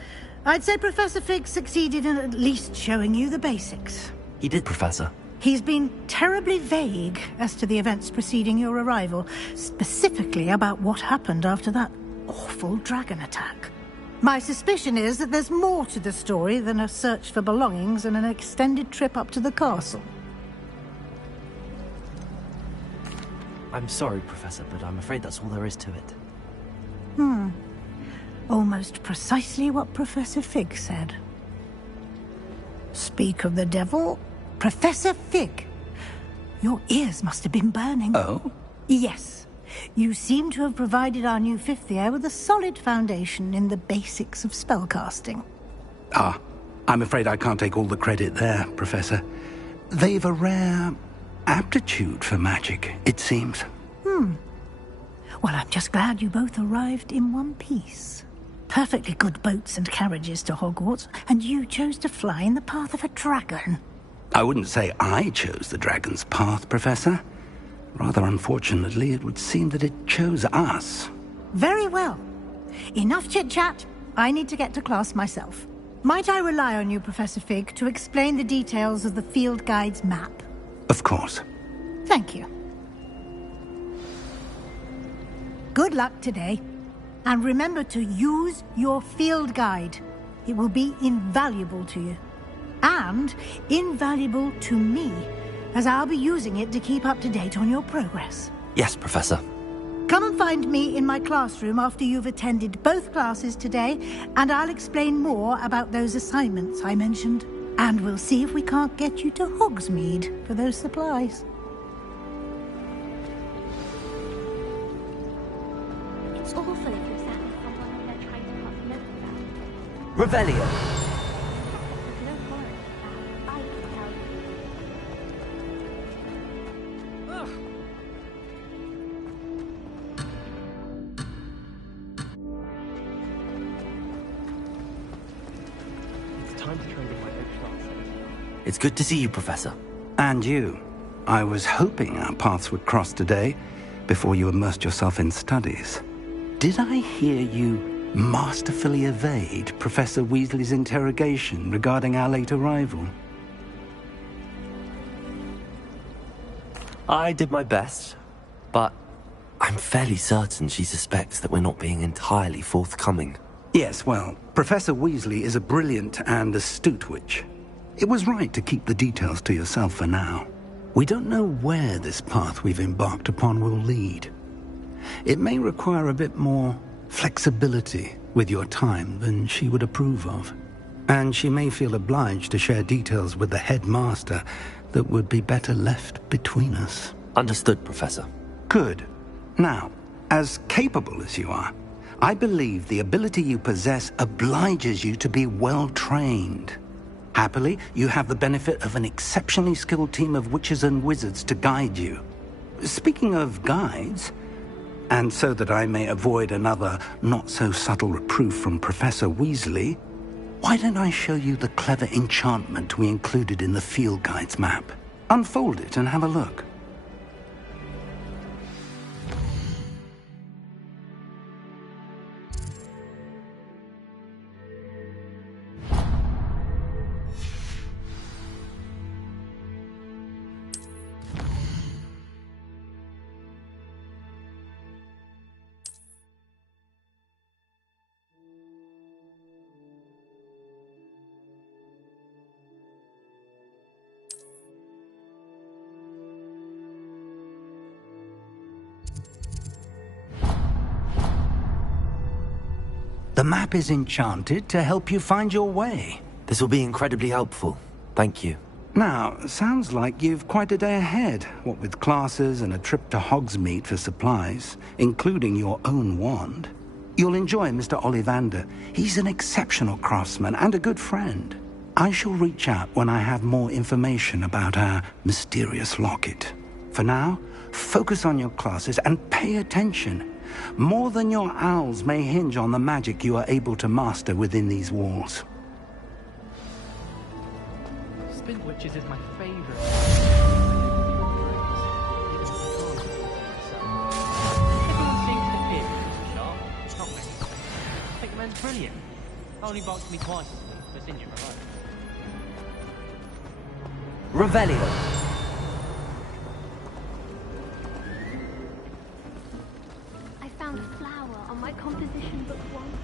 I'd say Professor Fig succeeded in at least showing you the basics. He did, Professor. He's been terribly vague as to the events preceding your arrival, specifically about what happened after that awful dragon attack. My suspicion is that there's more to the story than a search for belongings and an extended trip up to the castle. I'm sorry, Professor, but I'm afraid that's all there is to it. Almost precisely what Professor Fig said. Speak of the devil, Professor Fig. Your ears must have been burning. Oh? Yes. You seem to have provided our new fifth year with a solid foundation in the basics of spellcasting. Ah, I'm afraid I can't take all the credit there, Professor. They've a rare aptitude for magic, it seems. Well, I'm just glad you both arrived in one piece. Perfectly good boats and carriages to Hogwarts, and you chose to fly in the path of a dragon. I wouldn't say I chose the dragon's path, Professor. Rather unfortunately, it would seem that it chose us. Very well. Enough chit-chat. I need to get to class myself. Might I rely on you, Professor Fig, to explain the details of the field guide's map? Of course. Thank you. Good luck today. And remember to use your field guide. It will be invaluable to you. And invaluable to me, as I'll be using it to keep up to date on your progress. Yes, Professor. Come and find me in my classroom after you've attended both classes today, and I'll explain more about those assignments I mentioned. And we'll see if we can't get you to Hogsmeade for those supplies. It's awful if you're sat with someone they're trying to pass notes about. Revelio. No worry, I can tell you. It's time to trade in my extra. It's good to see you, Professor. And you. I was hoping our paths would cross today, before you immersed yourself in studies. Did I hear you masterfully evade Professor Weasley's interrogation regarding our late arrival? I did my best, but I'm fairly certain she suspects that we're not being entirely forthcoming. Yes, well, Professor Weasley is a brilliant and astute witch. It was right to keep the details to yourself for now. We don't know where this path we've embarked upon will lead. It may require a bit more flexibility with your time than she would approve of. And she may feel obliged to share details with the headmaster that would be better left between us. Understood, Professor. Good. Now, as capable as you are, I believe the ability you possess obliges you to be well trained. Happily, you have the benefit of an exceptionally skilled team of witches and wizards to guide you. Speaking of guides, and so that I may avoid another not-so-subtle reproof from Professor Weasley, why don't I show you the clever enchantment we included in the field guide's map? Unfold it and have a look. The map is enchanted to help you find your way. This will be incredibly helpful. Thank you. Now, sounds like you've quite a day ahead, what with classes and a trip to Hogsmeade for supplies, including your own wand. You'll enjoy Mr. Ollivander. He's an exceptional craftsman and a good friend. I shall reach out when I have more information about our mysterious locket. For now, focus on your classes and pay attention. More than your owls may hinge on the magic you are able to master within these walls. Spin Witches is my favourite. Everyone seems to appear Mr. Sharp. It's not necessary. I think the man's brilliant. Only boxed me twice as me, but it's in your remote. Revelio. I found a flower on my composition book once.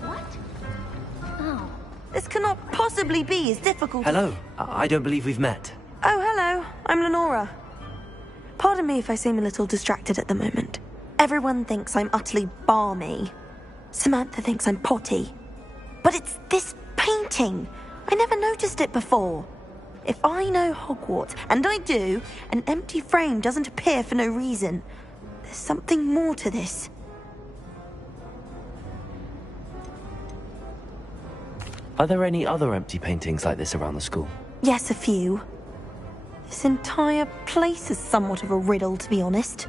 What? Oh, this cannot possibly be as difficult. Hello. I don't believe we've met. Oh, hello. I'm Lenora. Pardon me if I seem a little distracted at the moment. Everyone thinks I'm utterly balmy. Samantha thinks I'm potty. But it's this painting. I never noticed it before. If I know Hogwarts, and I do, an empty frame doesn't appear for no reason. There's something more to this. Are there any other empty paintings like this around the school? Yes, a few. This entire place is somewhat of a riddle, to be honest.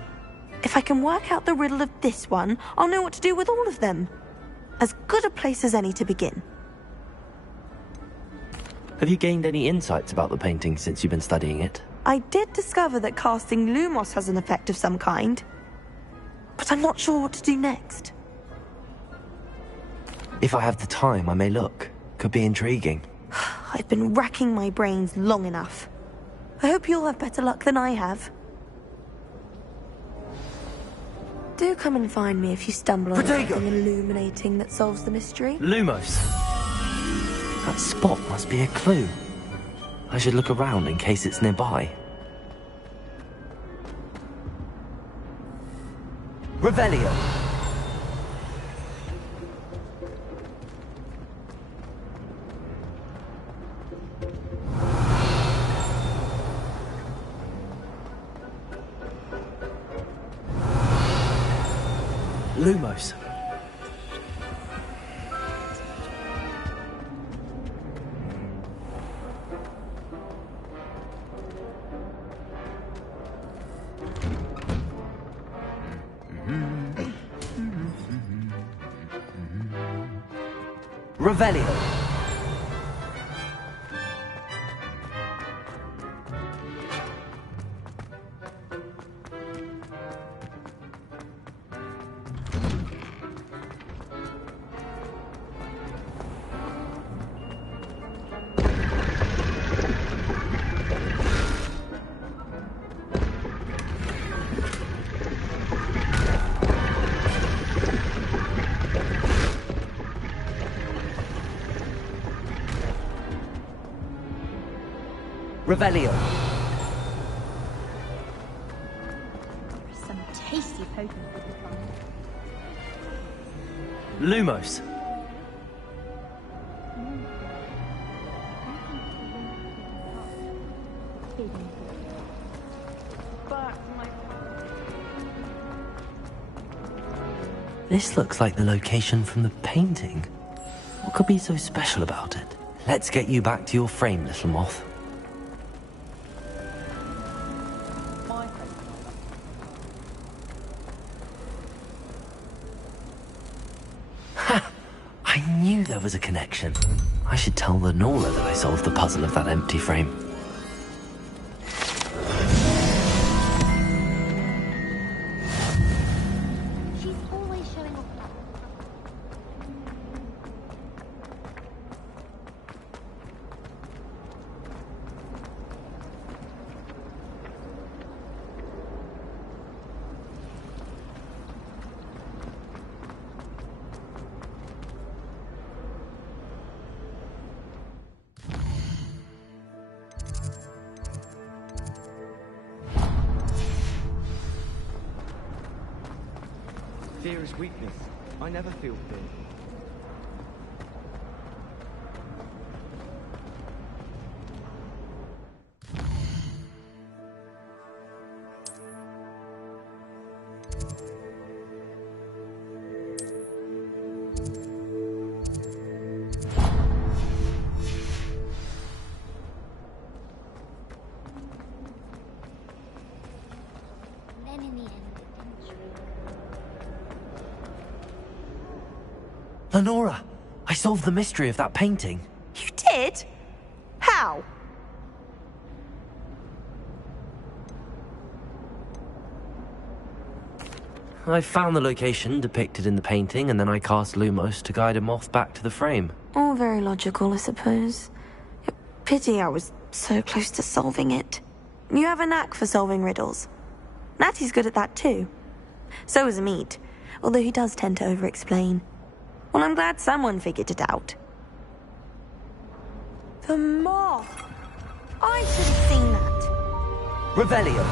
If I can work out the riddle of this one, I'll know what to do with all of them. As good a place as any to begin. Have you gained any insights about the painting since you've been studying it? I did discover that casting Lumos has an effect of some kind. But I'm not sure what to do next. If I have the time, I may look. Could be intriguing. I've been racking my brains long enough. I hope you'll have better luck than I have. Do come and find me if you stumble on something illuminating that solves the mystery. Lumos! That spot must be a clue. I should look around in case it's nearby. Revelio! Lumos. Revelio. Revelio. Some tasty potions with this one. Lumos. This looks like the location from the painting. What could be so special about it? Let's get you back to your frame, little moth. I knew there was a connection. I should tell Lenora that I solved the puzzle of that empty frame. She's always showing off. Fear is weakness. I never feel fear. Then in the end, Lenora! I solved the mystery of that painting. You did? How? I found the location depicted in the painting, and then I cast Lumos to guide a moth back to the frame. All very logical, I suppose. Pity I was so close to solving it. You have a knack for solving riddles. Natty's good at that too. So is Amit, although he does tend to over-explain. Well, I'm glad someone figured it out. The moth! I should have seen that. Revelio.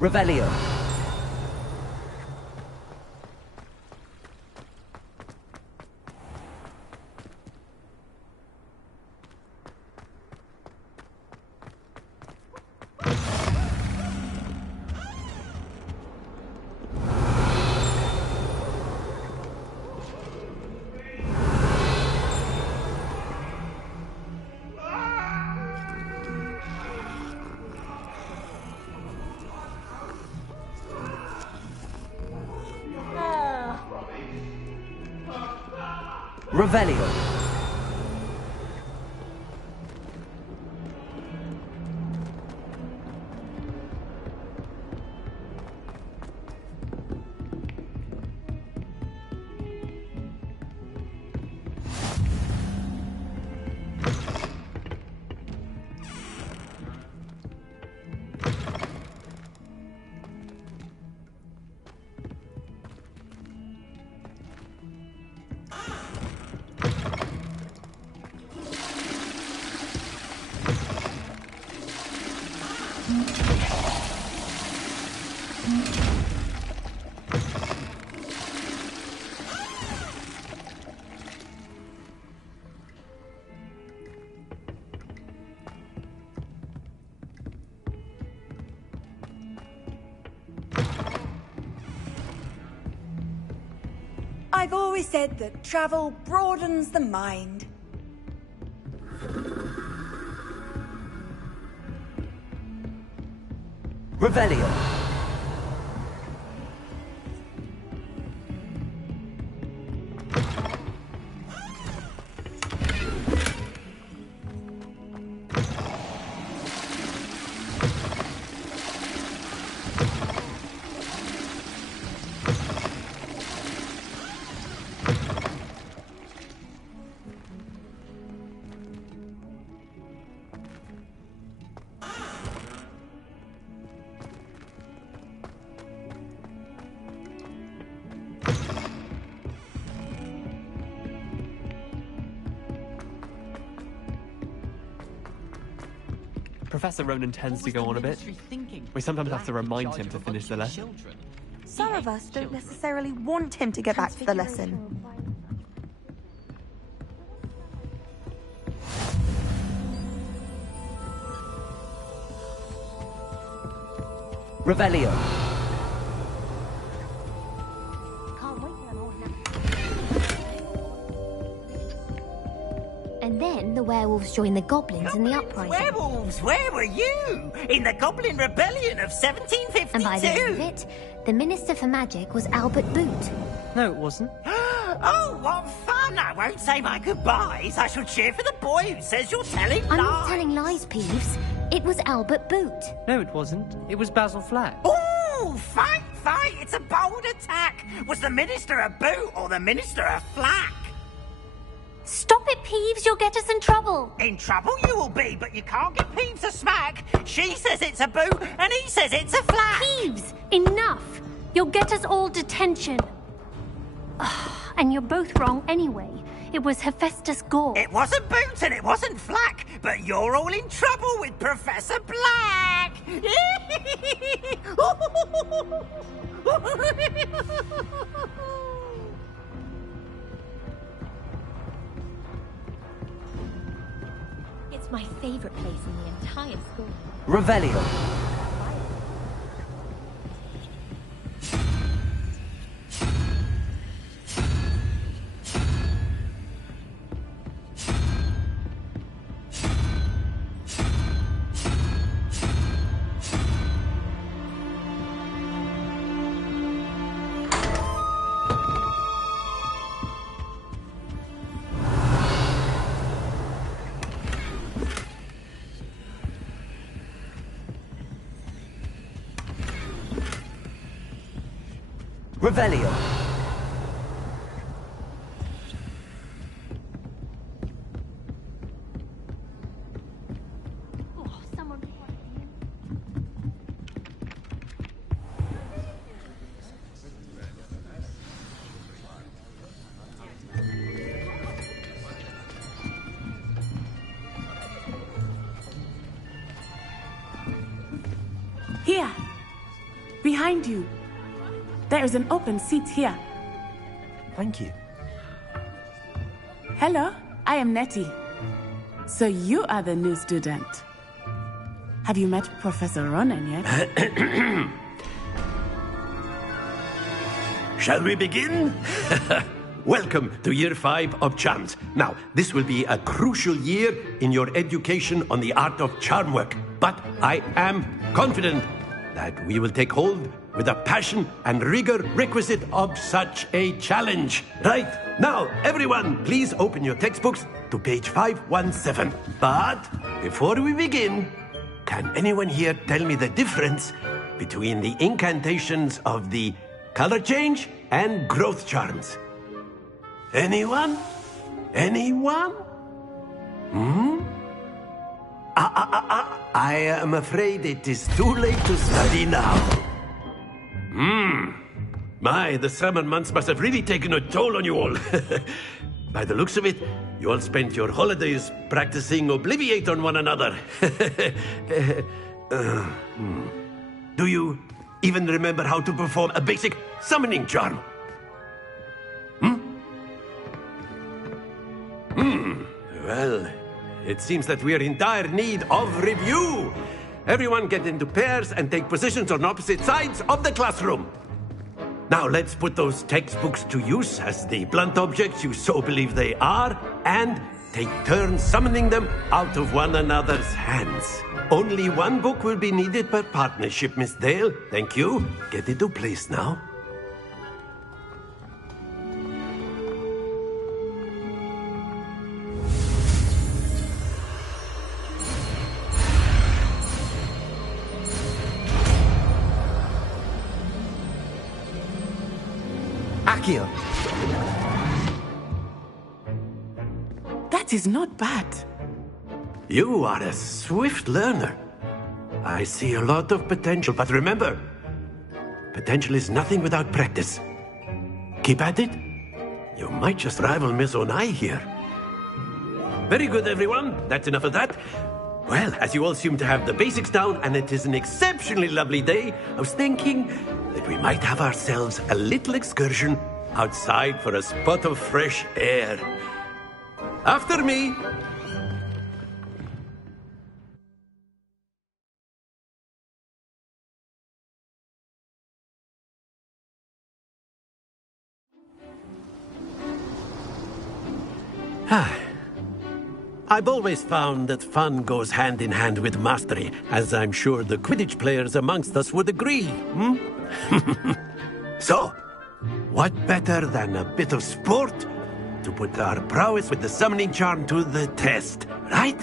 Revelio. Revelio. I've always said that travel broadens the mind. Revelio. Professor Ronan tends to go on a bit. We sometimes have to remind him to finish the lesson. Some of us don't necessarily want him to get back to the lesson. Revelio. And then the werewolves joined the goblins in the uprising. Werewolves, where were you? In the Goblin Rebellion of 1752? And by the end of it, the Minister for Magic was Albert Boot. No, it wasn't. Oh, what fun! I won't say my goodbyes. I shall cheer for the boy who says you're telling lies. I'm not telling lies, Peeves. It was Albert Boot. No, it wasn't. It was Basil Flack. Oh, fight, fight! It's a bold attack. Was the Minister a boot or the Minister a flack? Stop it, Peeves. You'll get us in trouble. In trouble you will be, but you can't give Peeves a smack. She says it's a boot, and he says it's a flack. Peeves, enough. You'll get us all detention. And you're both wrong anyway. It was Hephaestus Gore. It wasn't boot and it wasn't flack, but you're all in trouble with Professor Black. It's my favorite place in the entire school. Revelio. Revelio. Oh, someone... Here. behind you. There is an open seat here. Thank you. Hello, I am Nettie. So you are the new student. Have you met Professor Ronan yet? Shall we begin? Welcome to Year 5 of Charms. Now, this will be a crucial year in your education on the art of charm work. But I am confident that we will take hold with the passion and rigor requisite of such a challenge. Right, now, everyone, please open your textbooks to page 517. But before we begin, can anyone here tell me the difference between the incantations of the color change and growth charms? Anyone? Anyone? I am afraid it is too late to study now. My, the summer months must have really taken a toll on you all. By the looks of it, you all spent your holidays practicing Obliviate on one another. Do you even remember how to perform a basic summoning charm? Well, it seems that we are in dire need of review. Everyone get into pairs and take positions on opposite sides of the classroom. Now let's put those textbooks to use as the blunt objects you so believe they are, and take turns summoning them out of one another's hands. Only one book will be needed per partnership, Miss Dale. Thank you. Get into place now. Accio. That is not bad. You are a swift learner. I see a lot of potential, but remember, potential is nothing without practice. Keep at it. You might just rival Miss Onai here. Very good, everyone. That's enough of that. Well, as you all seem to have the basics down, and it is an exceptionally lovely day, I was thinking that we might have ourselves a little excursion outside for a spot of fresh air. After me. I've always found that fun goes hand in hand with mastery, as I'm sure the Quidditch players amongst us would agree. So, what better than a bit of sport to put our prowess with the summoning charm to the test, right?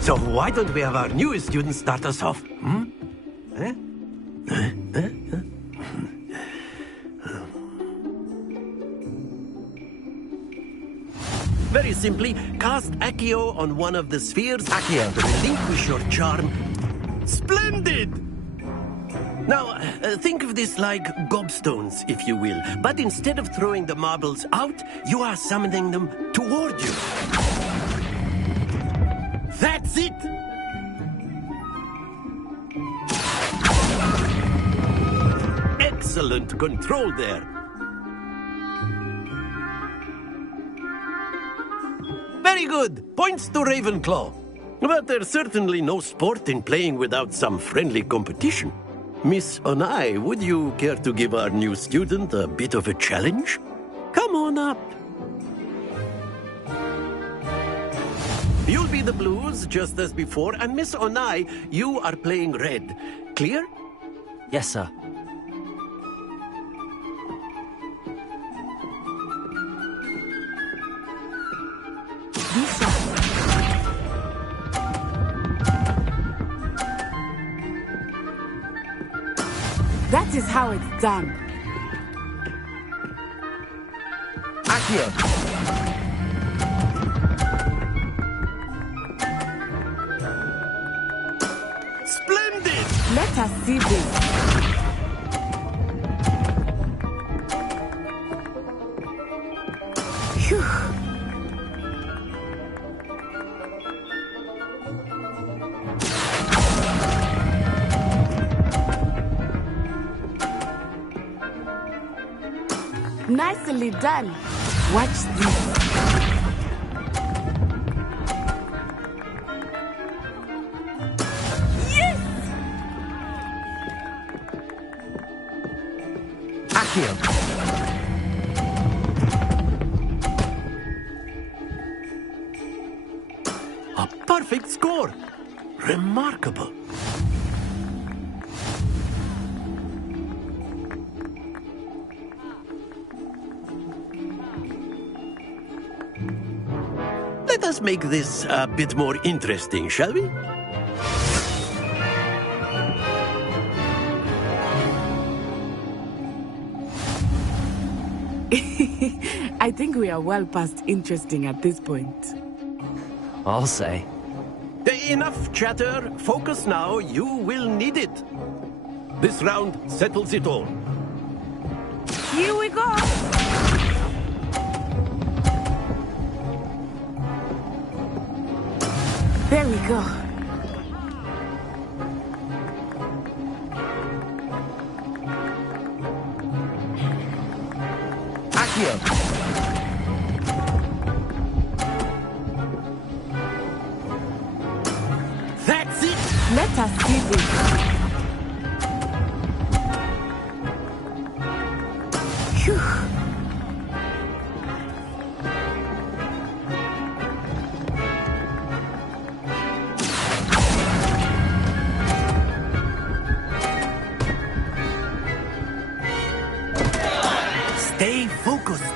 So why don't we have our newest student start us off? Very simply, cast Accio on one of the spheres. Accio. To relinquish your charm. Splendid! Now, think of this like gobstones, if you will. But instead of throwing the marbles out, you are summoning them toward you. That's it! Excellent control there. Very good. Points to Ravenclaw. But there's certainly no sport in playing without some friendly competition. Miss Onai, would you care to give our new student a bit of a challenge? Come on up. You'll be the blues, just as before, and Miss Onai, you are playing red. Clear? Yes, sir. That is how it's done. Accio. Splendid! Let us see this. Nicely done. Watch this. Yes! Accio. A perfect score! Remarkable. Let us make this a bit more interesting, shall we? I think we are well past interesting at this point. I'll say. Enough chatter. Focus now. You will need it. This round settles it all. Here we go. There we go. Accio. That's it! Let us see this. Phew. Stay focused.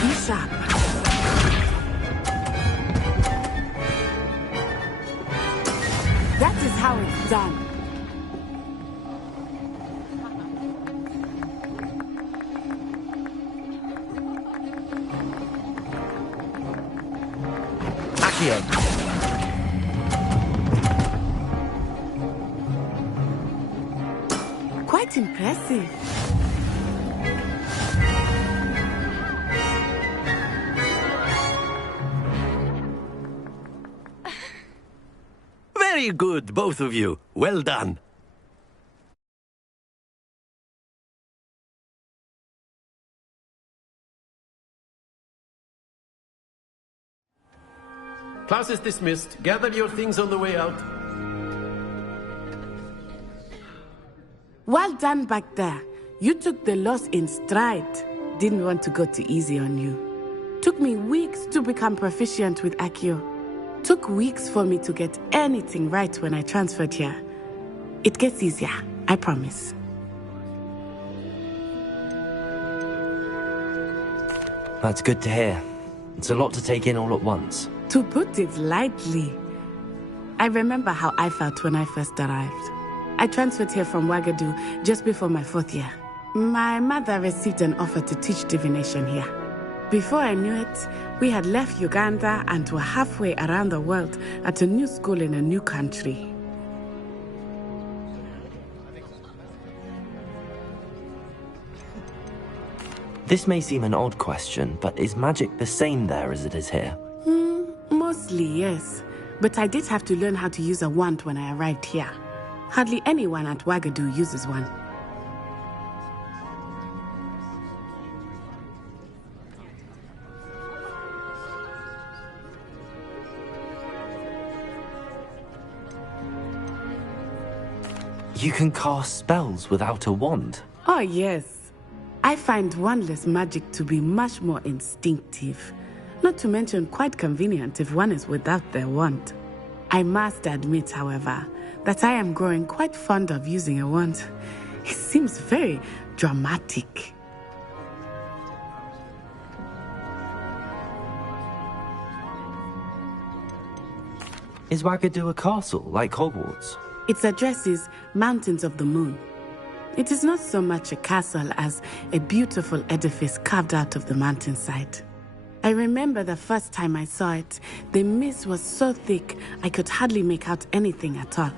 Be sharp. That is how it's done. Accio. Quite impressive. Very good, both of you. Well done. Class is dismissed. Gather your things on the way out. Well done back there. You took the loss in stride. Didn't want to go too easy on you. Took me weeks to become proficient with Accio. Took weeks for me to get anything right when I transferred here. It gets easier, I promise. That's good to hear. It's a lot to take in all at once. To put it lightly, I remember how I felt when I first arrived. I transferred here from Ouagadougou just before my 4th year. My mother received an offer to teach divination here. Before I knew it, we had left Uganda and were halfway around the world at a new school in a new country. This may seem an odd question, but is magic the same there as it is here? Mostly, yes. But I did have to learn how to use a wand when I arrived here. Hardly anyone at Ouagadougou uses one. You can cast spells without a wand? Oh, yes. I find wandless magic to be much more instinctive. Not to mention quite convenient if one is without their wand. I must admit, however, that I am growing quite fond of using a wand. It seems very dramatic. Is Ouagadougou a castle, like Hogwarts? Its address is Mountains of the Moon. It is not so much a castle as a beautiful edifice carved out of the mountainside. I remember the first time I saw it, the mist was so thick I could hardly make out anything at all.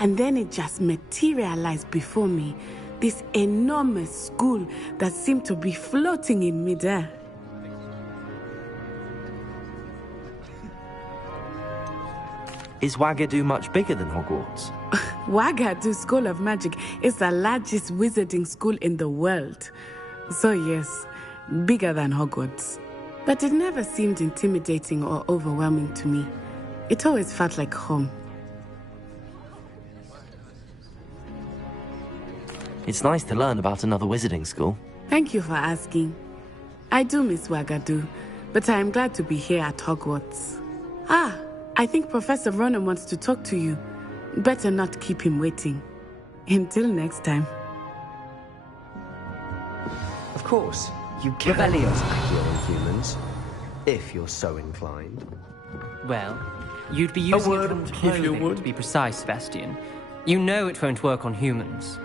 And then it just materialized before me, this enormous school that seemed to be floating in midair. Is Ouagadougou much bigger than Hogwarts? Ouagadougou School of Magic is the largest wizarding school in the world. So yes, bigger than Hogwarts. But it never seemed intimidating or overwhelming to me. It always felt like home. It's nice to learn about another wizarding school. Thank you for asking. I do miss Wagadu, but I am glad to be here at Hogwarts. Ah, I think Professor Ronan wants to talk to you. Better not keep him waiting. Until next time. Of course, you can Revelio's accurate on humans, if you're so inclined. Well, you'd be using it from clothing, to be precise, Sebastian. You know it won't work on humans.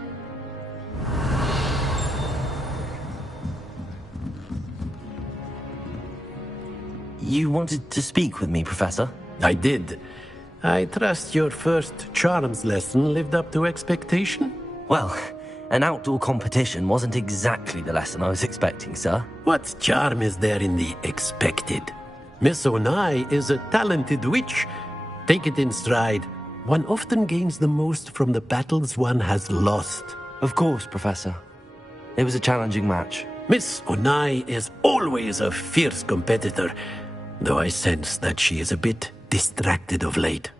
You wanted to speak with me, Professor? I did. I trust your first charms lesson lived up to expectation? Well, an outdoor competition wasn't exactly the lesson I was expecting, sir. What charm is there in the expected? Miss Onai is a talented witch. Take it in stride. One often gains the most from the battles one has lost. Of course, Professor. It was a challenging match. Miss Onai is always a fierce competitor, though I sense that she is a bit distracted of late.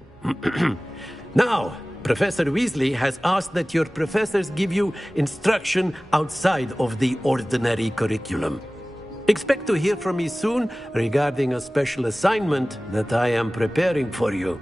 Now, Professor Weasley has asked that your professors give you instruction outside of the ordinary curriculum. Expect to hear from me soon regarding a special assignment that I am preparing for you.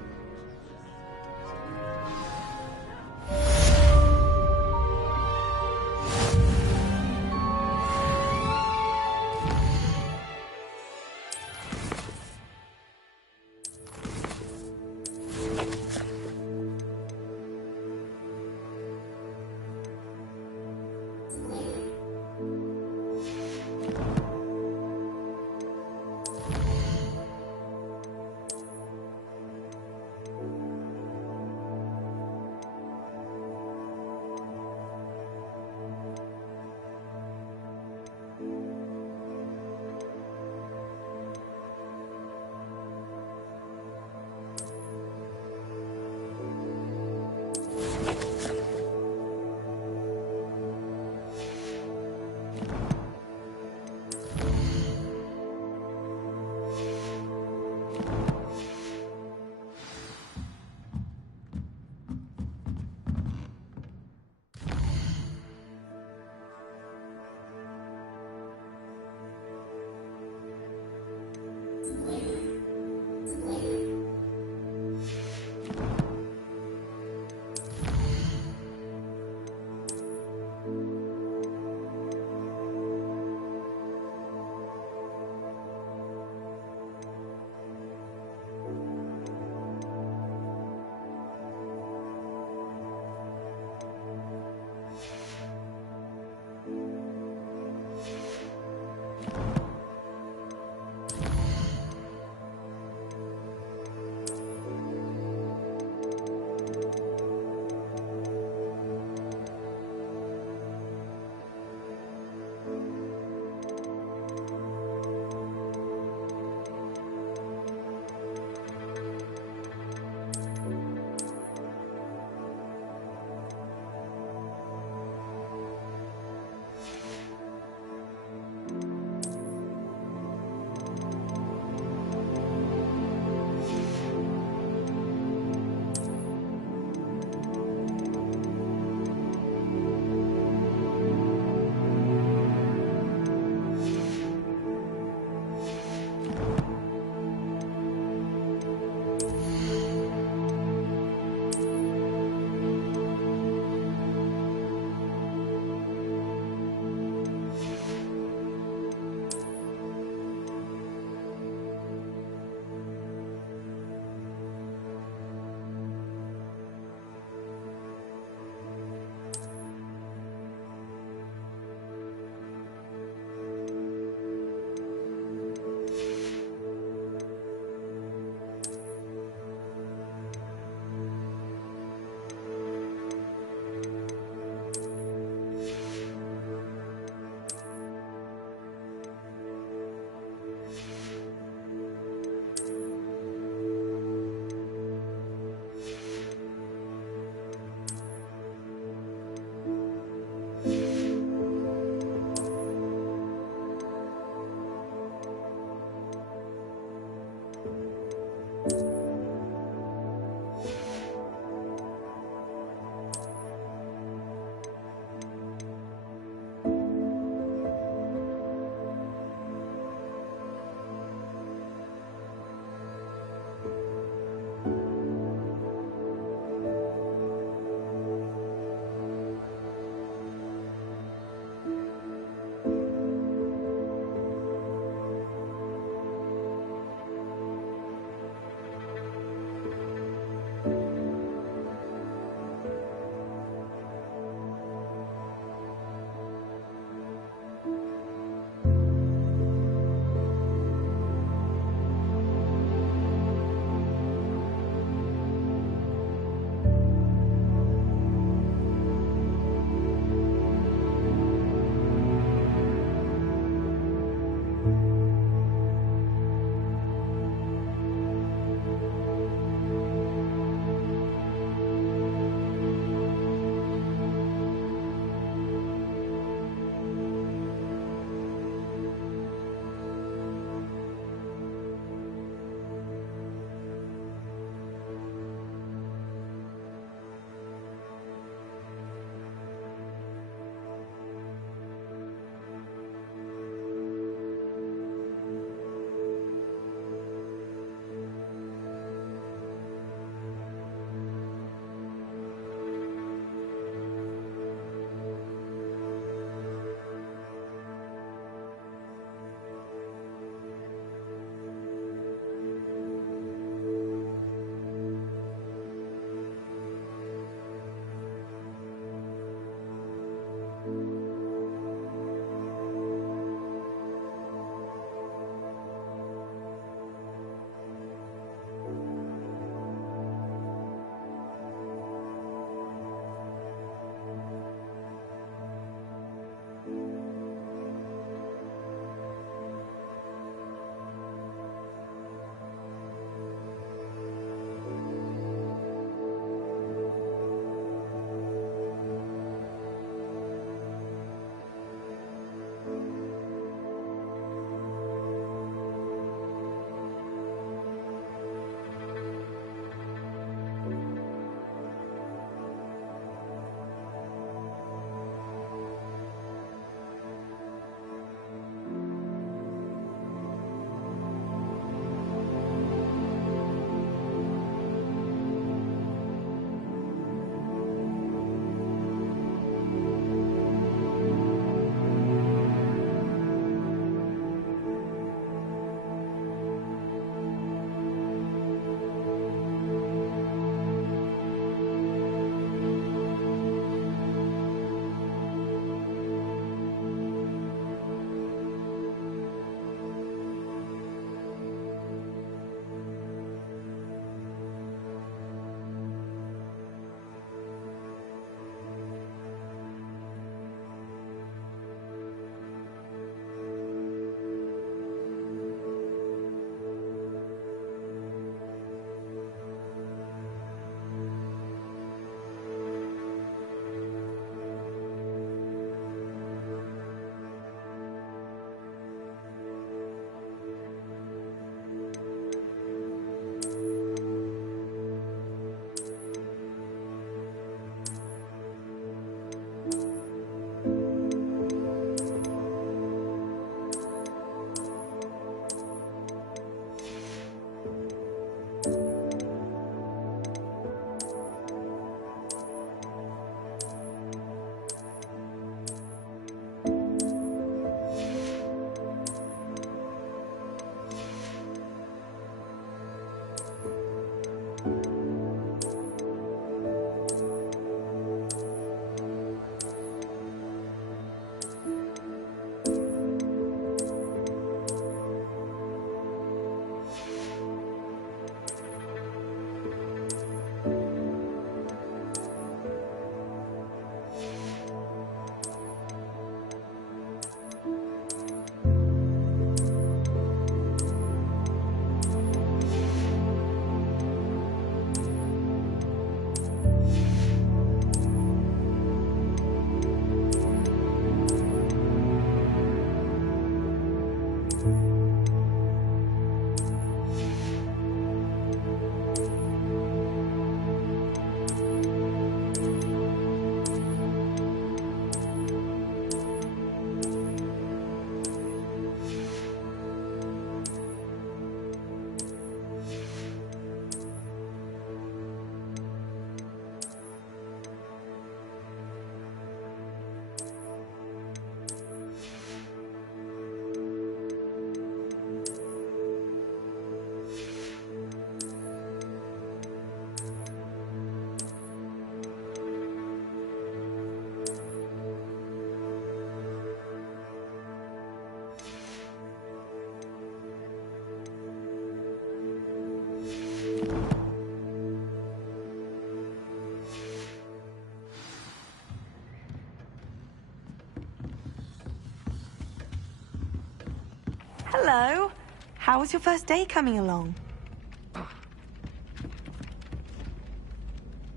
Hello. How was your first day coming along?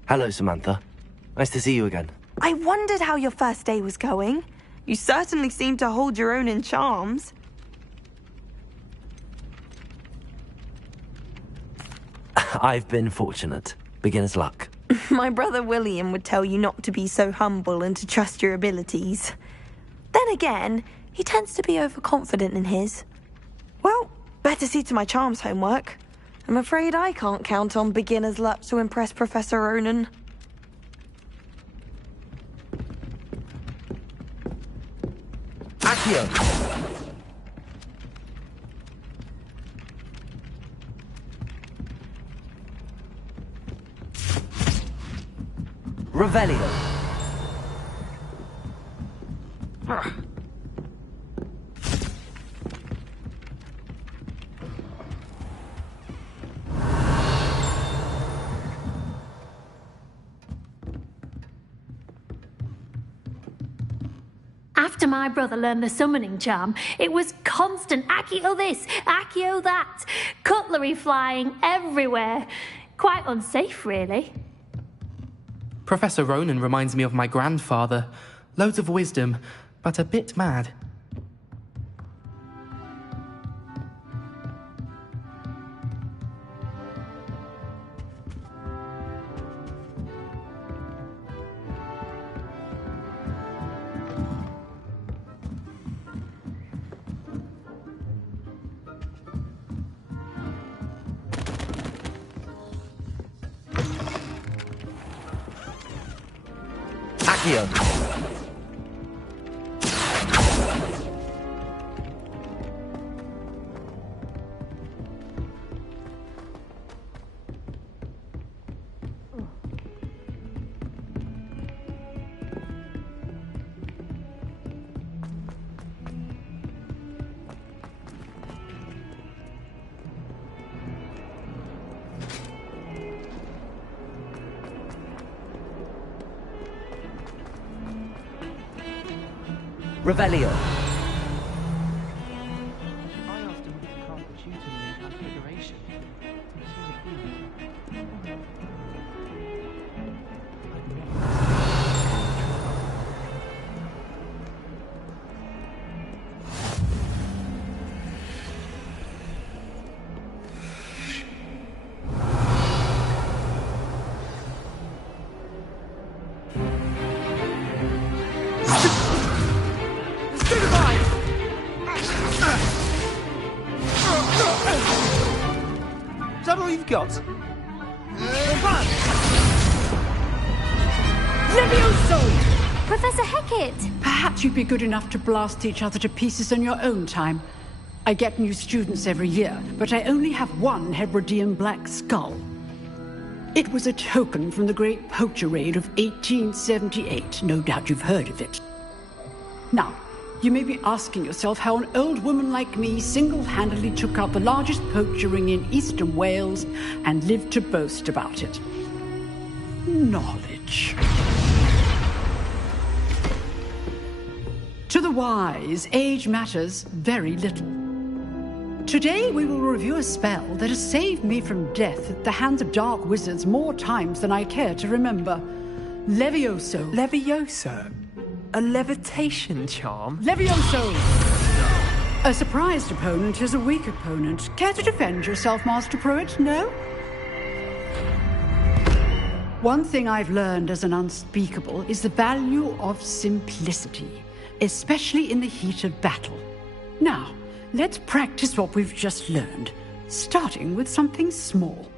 Hello, Samantha. Nice to see you again. I wondered how your first day was going. You certainly seem to hold your own in charms. I've been fortunate. Beginner's luck. My brother William would tell you not to be so humble and to trust your abilities. Then again, he tends to be overconfident in his. Well, better see to my charms homework. I'm afraid I can't count on beginner's luck to impress Professor Ronan. Accio! Revelio! After my brother learned the summoning charm, it was constant Accio this, Accio that, cutlery flying everywhere. Quite unsafe, really. Professor Ronan reminds me of my grandfather. Loads of wisdom, but a bit mad. Accio! Revelio! Is that all you've got? Levioso! Professor Hecat! Perhaps you'd be good enough to blast each other to pieces on your own time. I get new students every year, but I only have one Hebridean black skull. It was a token from the Great Poacher Raid of 1878. No doubt you've heard of it. Now, you may be asking yourself how an old woman like me single-handedly took out the largest poacher ring in eastern Wales and lived to boast about it. Knowledge. To the wise, age matters very little. Today we will review a spell that has saved me from death at the hands of dark wizards more times than I care to remember. Levioso. Levioso? A levitation charm? Levioso! A surprised opponent is a weak opponent. Care to defend yourself, Master Pruitt? No? One thing I've learned as an unspeakable is the value of simplicity, especially in the heat of battle. Now, let's practice what we've just learned, starting with something small.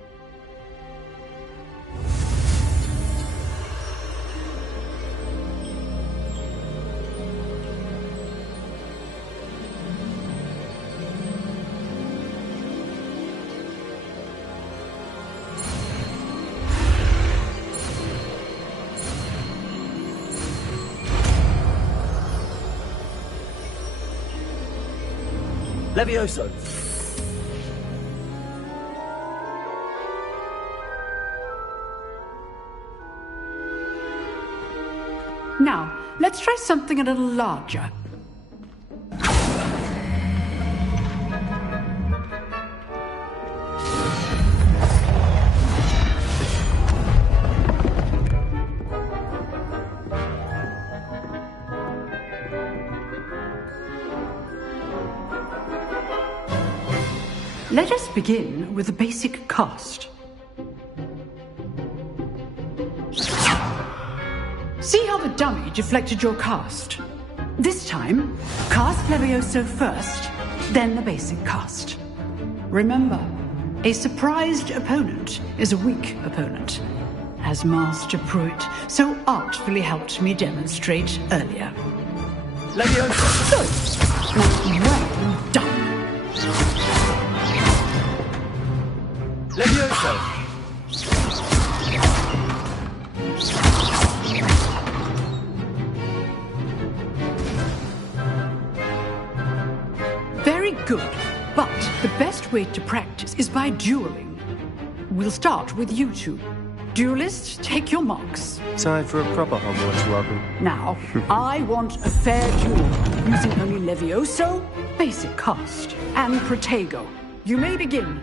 Levioso! Now, let's try something a little larger. Let us begin with the basic cast. See how the dummy deflected your cast? This time, cast Levioso first, then the basic cast. Remember, a surprised opponent is a weak opponent, as Master Pruitt so artfully helped me demonstrate earlier. Levioso! Good. Well done. Levioso! Very good, but the best way to practice is by dueling. We'll start with you two. Duelists, take your marks. Time for a proper Hogwarts welcome. Now, I want a fair duel, using only Levioso, basic cast, and Protego. You may begin.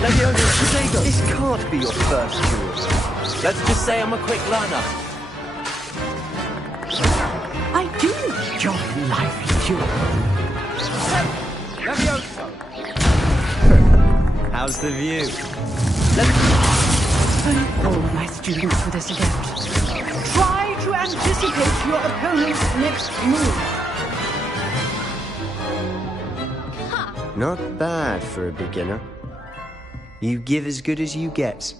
Levioso, Protego! This can't be your first duel. Let's just say I'm a quick learner. I do enjoy a lively duel. Levioso! How's the view? Thank all my students for this event. Try to anticipate your opponent's next move. Not bad for a beginner. You give as good as you get.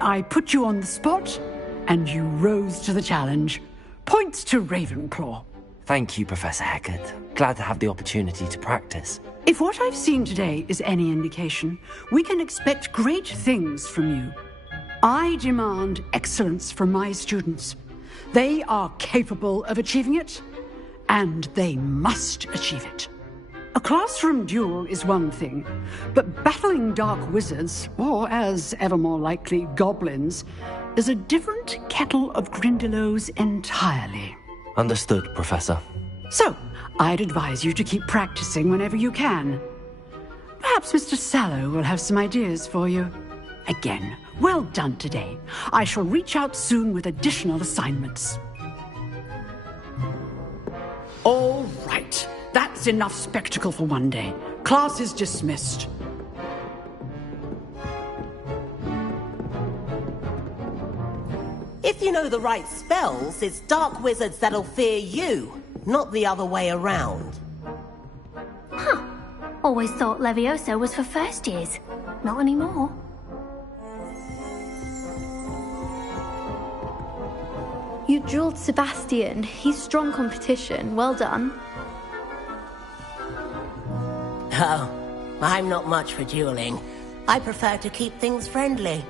I put you on the spot, and you rose to the challenge. Points to Ravenclaw. Thank you, Professor Hecat. Glad to have the opportunity to practice. If what I've seen today is any indication, we can expect great things from you. I demand excellence from my students. They are capable of achieving it, and they must achieve it. A classroom duel is one thing, but battling dark wizards, or as ever more likely, goblins, is a different kettle of Grindylows entirely. Understood, Professor. So, I'd advise you to keep practicing whenever you can. Perhaps Mr. Sallow will have some ideas for you. Again, well done today. I shall reach out soon with additional assignments. All right. That's enough spectacle for one day. Class is dismissed. If you know the right spells, it's dark wizards that'll fear you, not the other way around. Huh. Always thought Levioso was for first years. Not anymore. You dueled Sebastian. He's strong competition. Well done. Oh, I'm not much for dueling. I prefer to keep things friendly.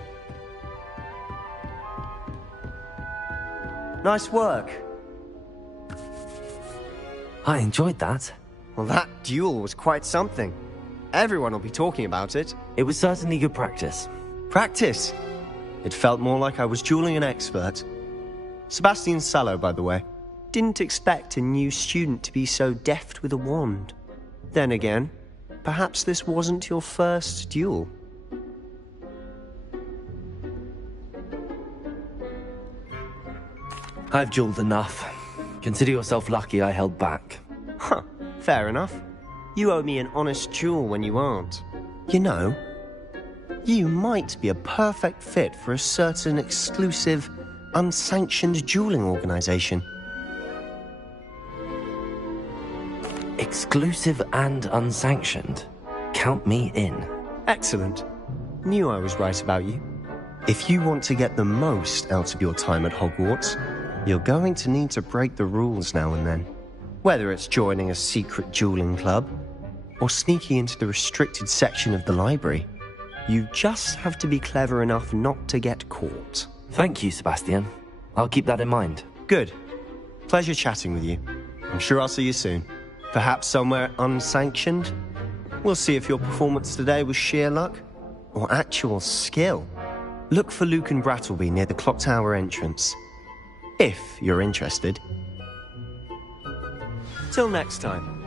Nice work. I enjoyed that. Well, that duel was quite something. Everyone will be talking about it. It was certainly good practice. Practice? It felt more like I was dueling an expert. Sebastian Sallow, by the way. Didn't expect a new student to be so deft with a wand. Then again, perhaps this wasn't your first duel. I've dueled enough. Consider yourself lucky I held back. Huh, fair enough. You owe me an honest duel when you aren't. You know, you might be a perfect fit for a certain exclusive, unsanctioned dueling organization. Exclusive and unsanctioned? Count me in. Excellent. Knew I was right about you. If you want to get the most out of your time at Hogwarts, you're going to need to break the rules now and then. Whether it's joining a secret dueling club, or sneaking into the restricted section of the library, you just have to be clever enough not to get caught. Thank you, Sebastian. I'll keep that in mind. Good. Pleasure chatting with you. I'm sure I'll see you soon. Perhaps somewhere unsanctioned? We'll see if your performance today was sheer luck, or actual skill. Look for Luke and Brattleby near the clock tower entrance. If you're interested. Till next time.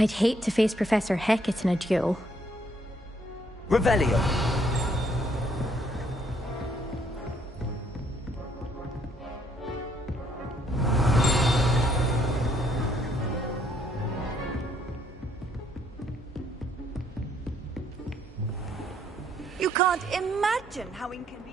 I'd hate to face Professor Hecat in a duel. Revelio. You can't imagine how inconvenient.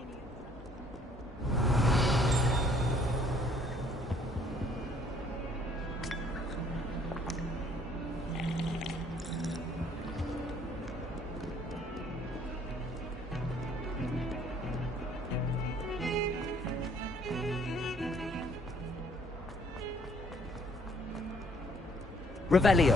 Revelio.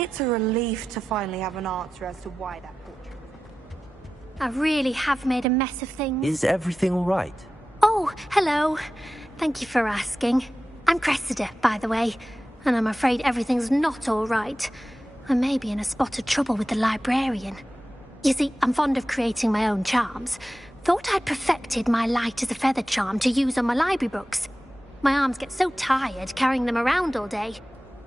It's a relief to finally have an answer as to why that portrait. I really have made a mess of things. Is everything all right? Oh, hello. Thank you for asking. I'm Cressida, by the way, and I'm afraid everything's not all right. I may be in a spot of trouble with the librarian. You see, I'm fond of creating my own charms. Thought I'd perfected my light as a feather charm to use on my library books. My arms get so tired carrying them around all day.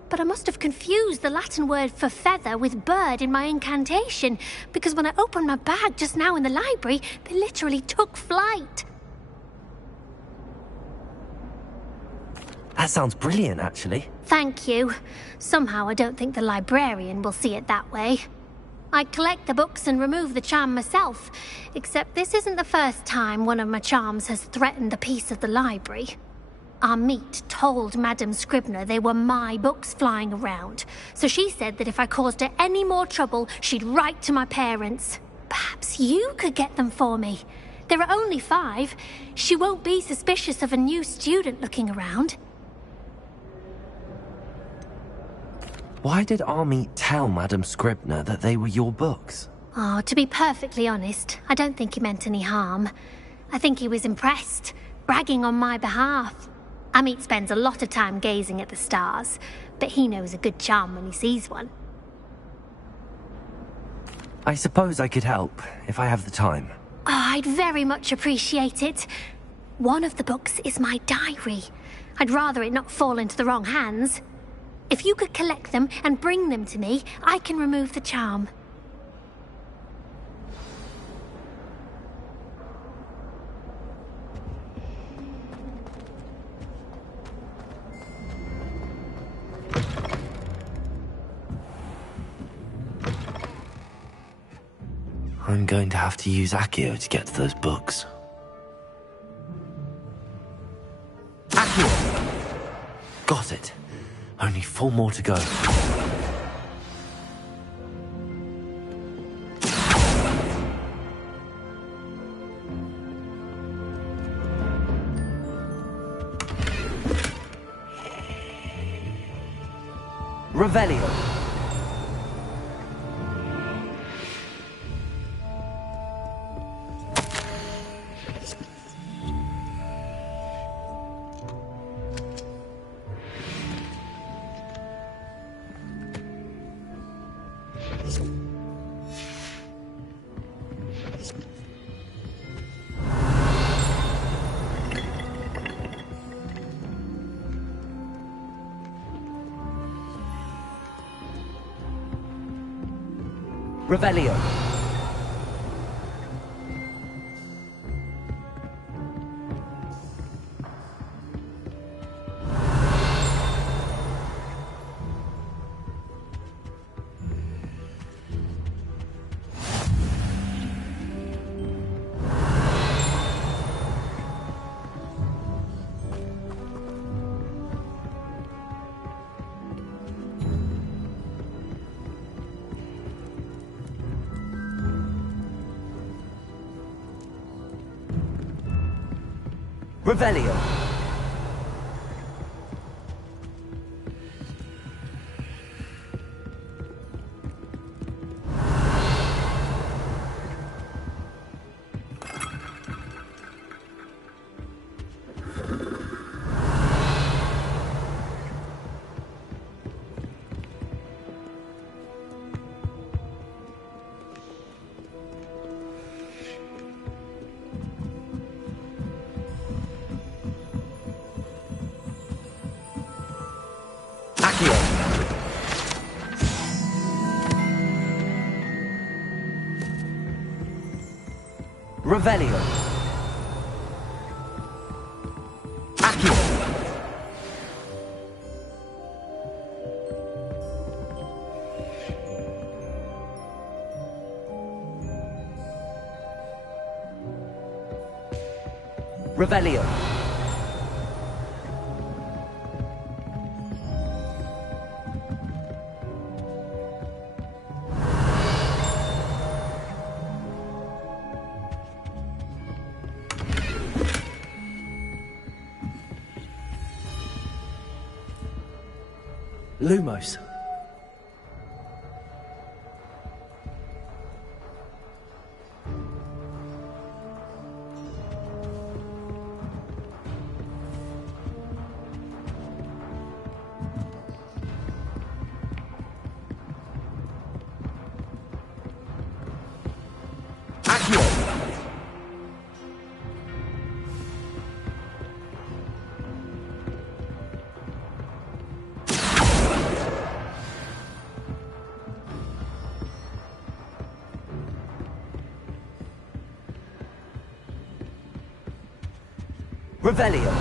But I must have confused the Latin word for feather with bird in my incantation, because when I opened my bag just now in the library, they literally took flight. That sounds brilliant, actually. Thank you. Somehow I don't think the librarian will see it that way. I collect the books and remove the charm myself, except this isn't the first time one of my charms has threatened the peace of the library. Amit told Madame Scribner they were my books flying around, so she said that if I caused her any more trouble, she'd write to my parents. Perhaps you could get them for me. There are only 5. She won't be suspicious of a new student looking around. Why did Amit tell Madame Scribner that they were your books? Oh, to be perfectly honest, I don't think he meant any harm. I think he was impressed, bragging on my behalf. Amit spends a lot of time gazing at the stars, but he knows a good charm when he sees one. I suppose I could help, if I have the time. Oh, I'd very much appreciate it. One of the books is my diary. I'd rather it not fall into the wrong hands. If you could collect them and bring them to me, I can remove the charm. I'm going to have to use Accio to get to those books. Accio! Got it. Only 4 more to go. Revelio. Revelio. Revelio. Revelio. Accio. Revelio. Lumos. Accio. Revelio.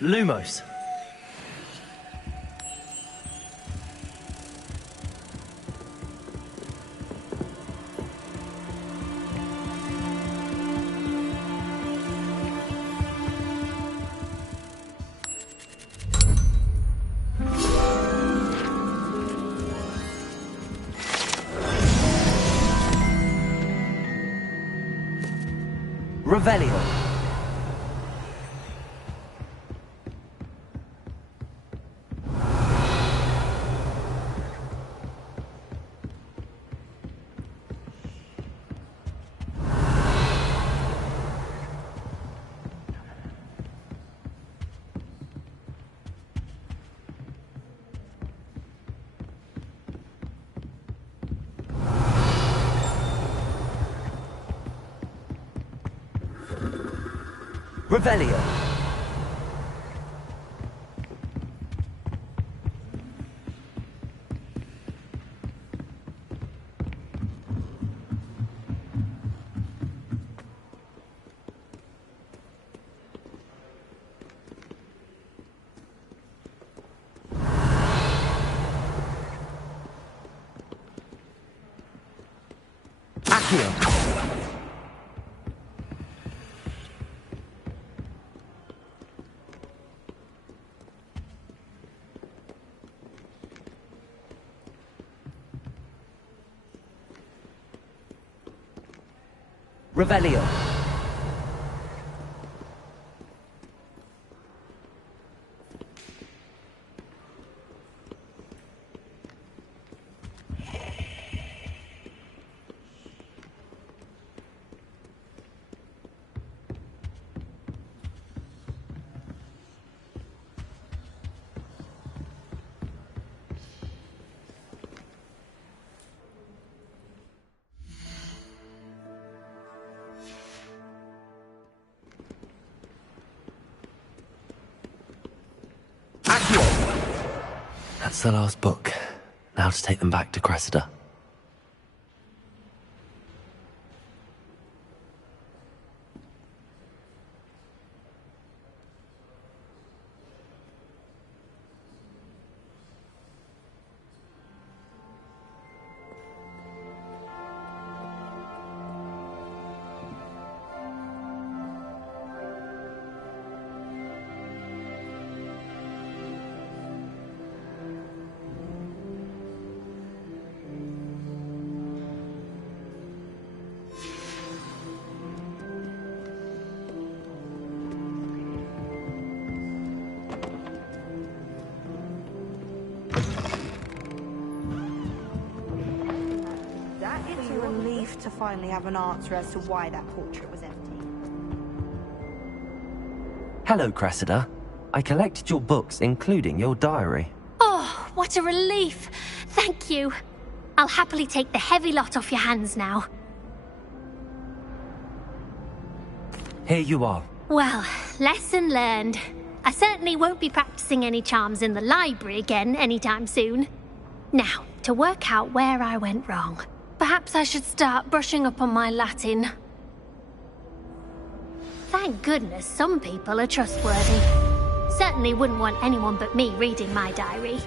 Lumos. Revelio. Revelio. Accio. Revelio. That's the last book. Now to take them back to Cressida. It's a relief to finally have an answer as to why that portrait was empty. Hello, Cressida. I collected your books, including your diary. Oh, what a relief. Thank you. I'll happily take the heavy lot off your hands now. Here you are. Well, lesson learned. I certainly won't be practicing any charms in the library again anytime soon. Now, to work out where I went wrong. Perhaps I should start brushing up on my Latin. Thank goodness some people are trustworthy. Certainly wouldn't want anyone but me reading my diary.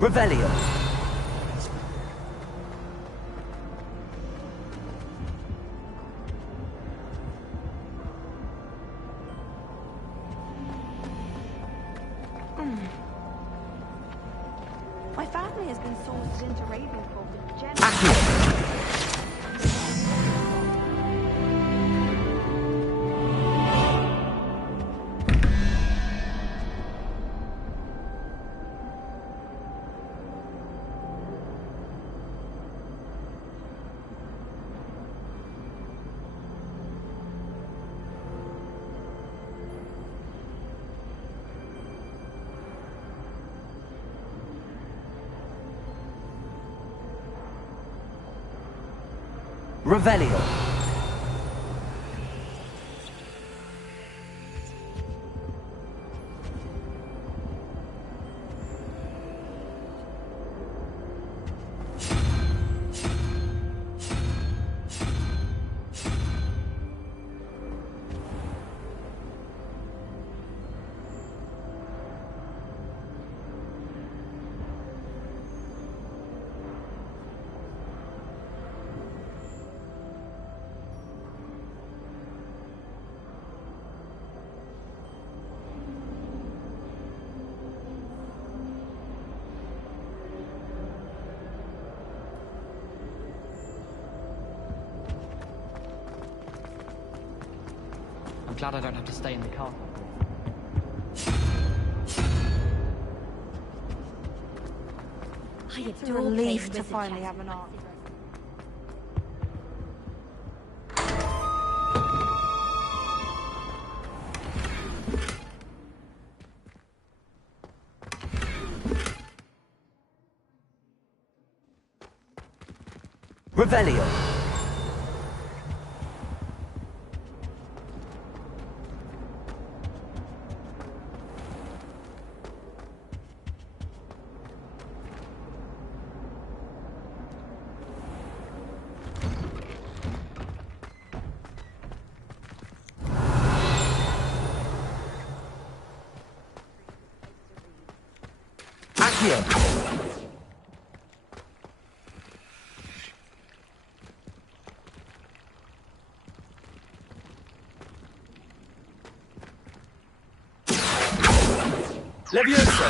Revelio. My family has been sourced into Ravenclaw for generations. Revelio. glad I don't have to stay in the car. It's a relief to finally have an art. Revelio. Accio. Levioso!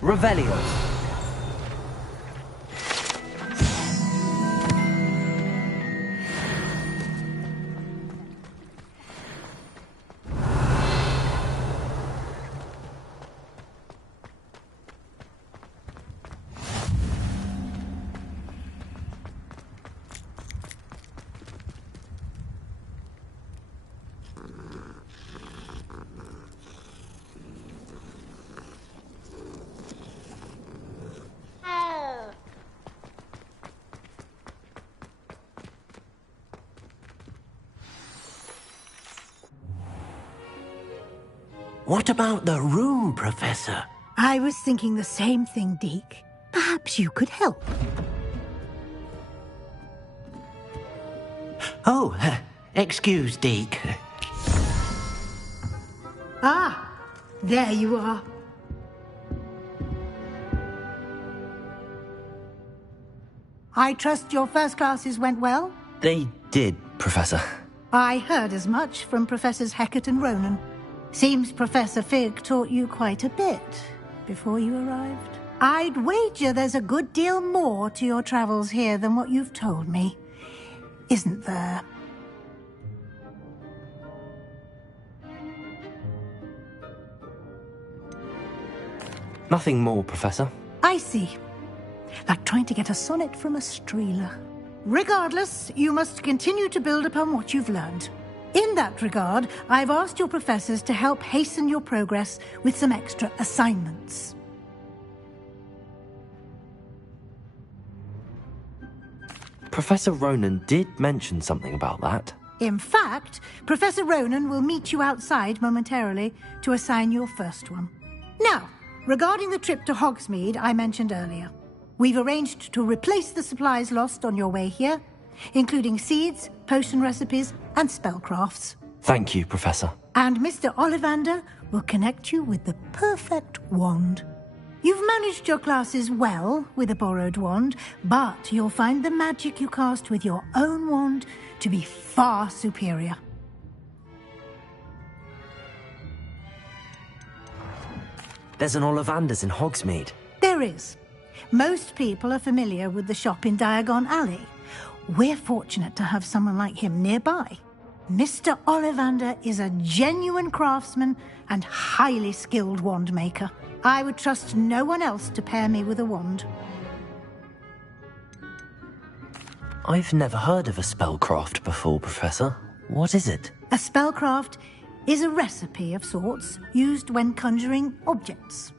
Revelio! What about the room, Professor? I was thinking the same thing, Deke. Perhaps you could help. Oh, excuse, Deke. Ah, there you are. I trust your first classes went well? They did, Professor. I heard as much from Professors Hecat and Ronan. Seems Professor Fig taught you quite a bit before you arrived. I'd wager there's a good deal more to your travels here than what you've told me. Isn't there? Nothing more, Professor. I see. Like trying to get a sonnet from a streeler. Regardless, you must continue to build upon what you've learned. In that regard, I've asked your professors to help hasten your progress with some extra assignments. Professor Ronan did mention something about that. In fact, Professor Ronan will meet you outside momentarily to assign your first one. Now, regarding the trip to Hogsmeade I mentioned earlier, we've arranged to replace the supplies lost on your way here, including seeds, potion recipes, and spellcrafts. Thank you, Professor. And Mr. Ollivander will connect you with the perfect wand. You've managed your classes well with a borrowed wand, but you'll find the magic you cast with your own wand to be far superior. There's an Ollivander's in Hogsmeade. There is. Most people are familiar with the shop in Diagon Alley. We're fortunate to have someone like him nearby. Mr. Ollivander is a genuine craftsman and highly skilled wand maker. I would trust no one else to pair me with a wand. I've never heard of a spellcraft before, Professor. What is it? A spellcraft is a recipe of sorts used when conjuring objects.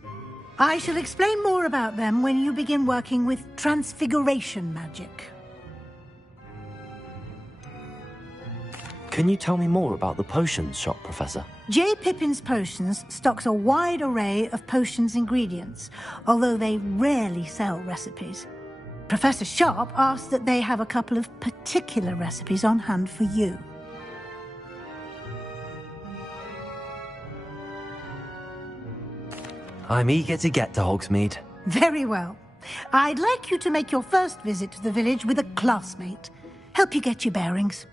I shall explain more about them when you begin working with transfiguration magic. Can you tell me more about the potions shop, Professor? J. Pippin's Potions stocks a wide array of potions ingredients, although they rarely sell recipes. Professor Sharp asked that they have a couple of particular recipes on hand for you. I'm eager to get to Hogsmeade. Very well. I'd like you to make your first visit to the village with a classmate. Help you get your bearings.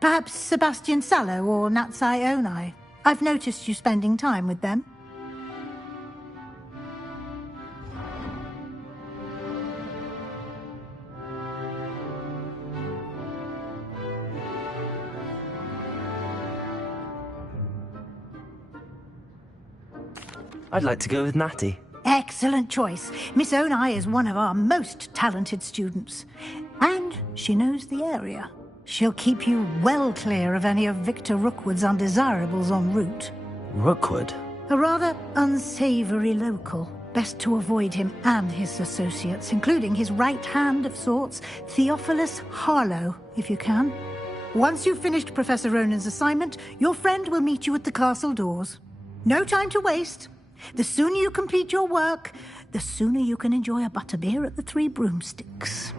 Perhaps Sebastian Sallow or Natsai Onai. I've noticed you spending time with them. I'd like to go with Natty. Excellent choice. Miss Onai is one of our most talented students. And she knows the area. She'll keep you well clear of any of Victor Rookwood's undesirables en route. Rookwood? A rather unsavory local. Best to avoid him and his associates, including his right hand of sorts, Theophilus Harlow, if you can. Once you've finished Professor Ronan's assignment, your friend will meet you at the castle doors. No time to waste. The sooner you complete your work, the sooner you can enjoy a butterbeer at the Three Broomsticks.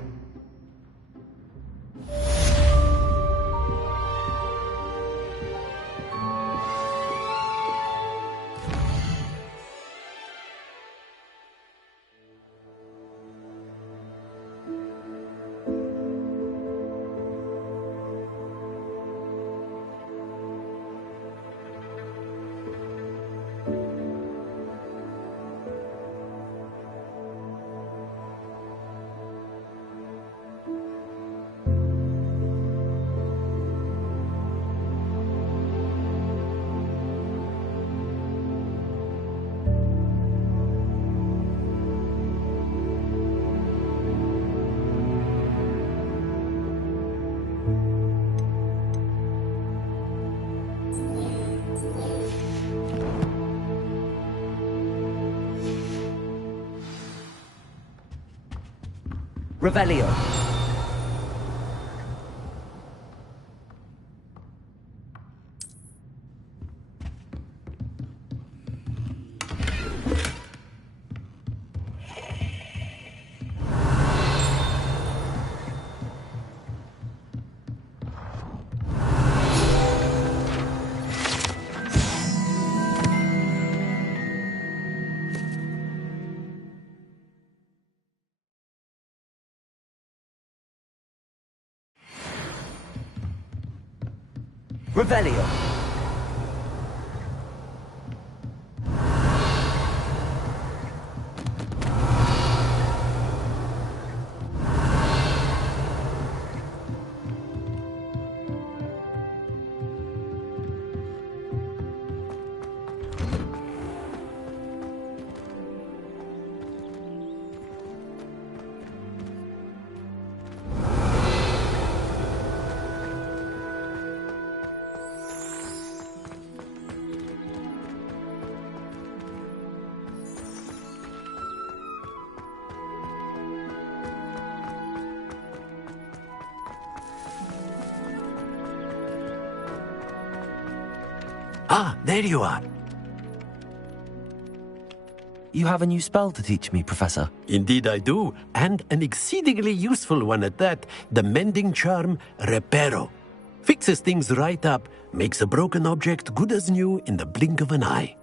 Revelio. Revelio. Ah, there you are. You have a new spell to teach me, Professor. Indeed I do, and an exceedingly useful one at that. The mending charm, Reparo. Fixes things right up, makes a broken object good as new in the blink of an eye.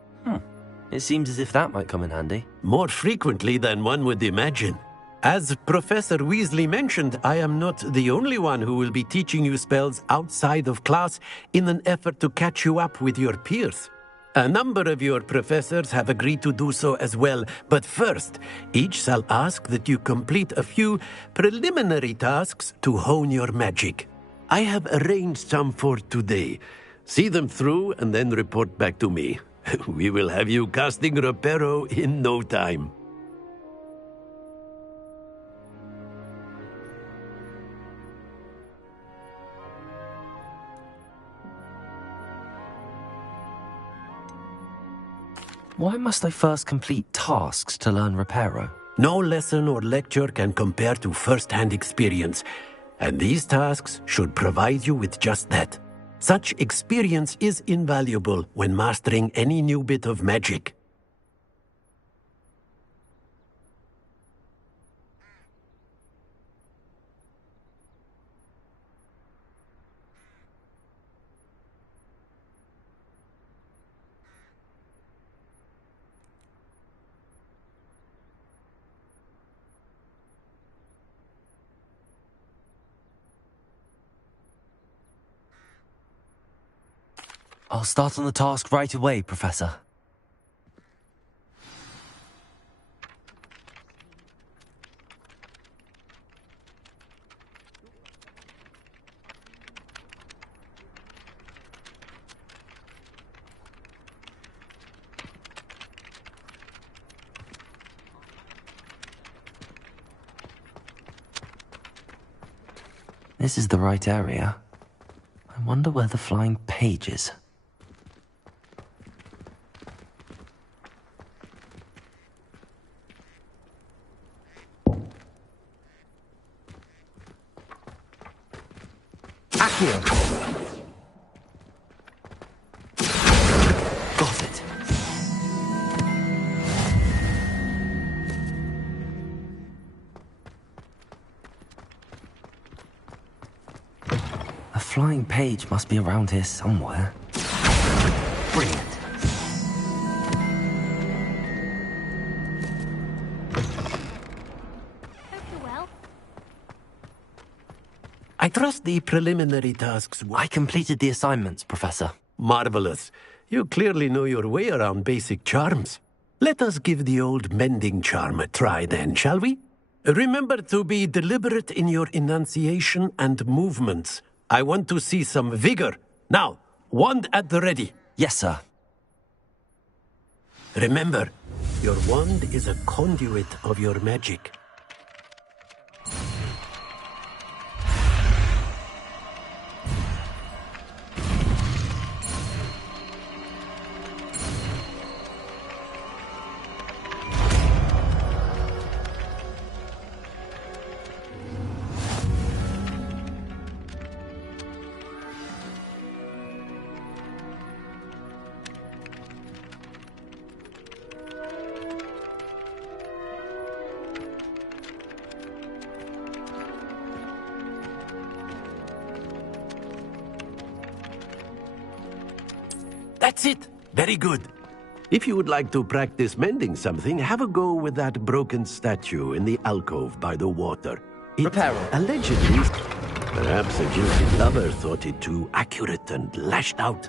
It seems as if that might come in handy. More frequently than one would imagine. As Professor Weasley mentioned, I am not the only one who will be teaching you spells outside of class in an effort to catch you up with your peers. A number of your professors have agreed to do so as well, but first, each shall ask that you complete a few preliminary tasks to hone your magic. I have arranged some for today. See them through and then report back to me. We will have you casting Reparo in no time. Why must I first complete tasks to learn Reparo? No lesson or lecture can compare to first-hand experience, and these tasks should provide you with just that. Such experience is invaluable when mastering any new bit of magic. I'll start on the task right away, Professor. This is the right area. I wonder where the flying page is. Accio! Got it. A flying page must be around here somewhere. Brilliant. I trust the preliminary tasks were... I completed the assignments, Professor. Marvelous. You clearly know your way around basic charms. Let us give the old mending charm a try then, shall we? Remember to be deliberate in your enunciation and movements. I want to see some vigor. Now, wand at the ready. Yes, sir. Remember, your wand is a conduit of your magic. That's it! Very good. If you would like to practice mending something, have a go with that broken statue in the alcove by the water. Repair it. Allegedly, perhaps a jilted lover thought it too accurate and lashed out.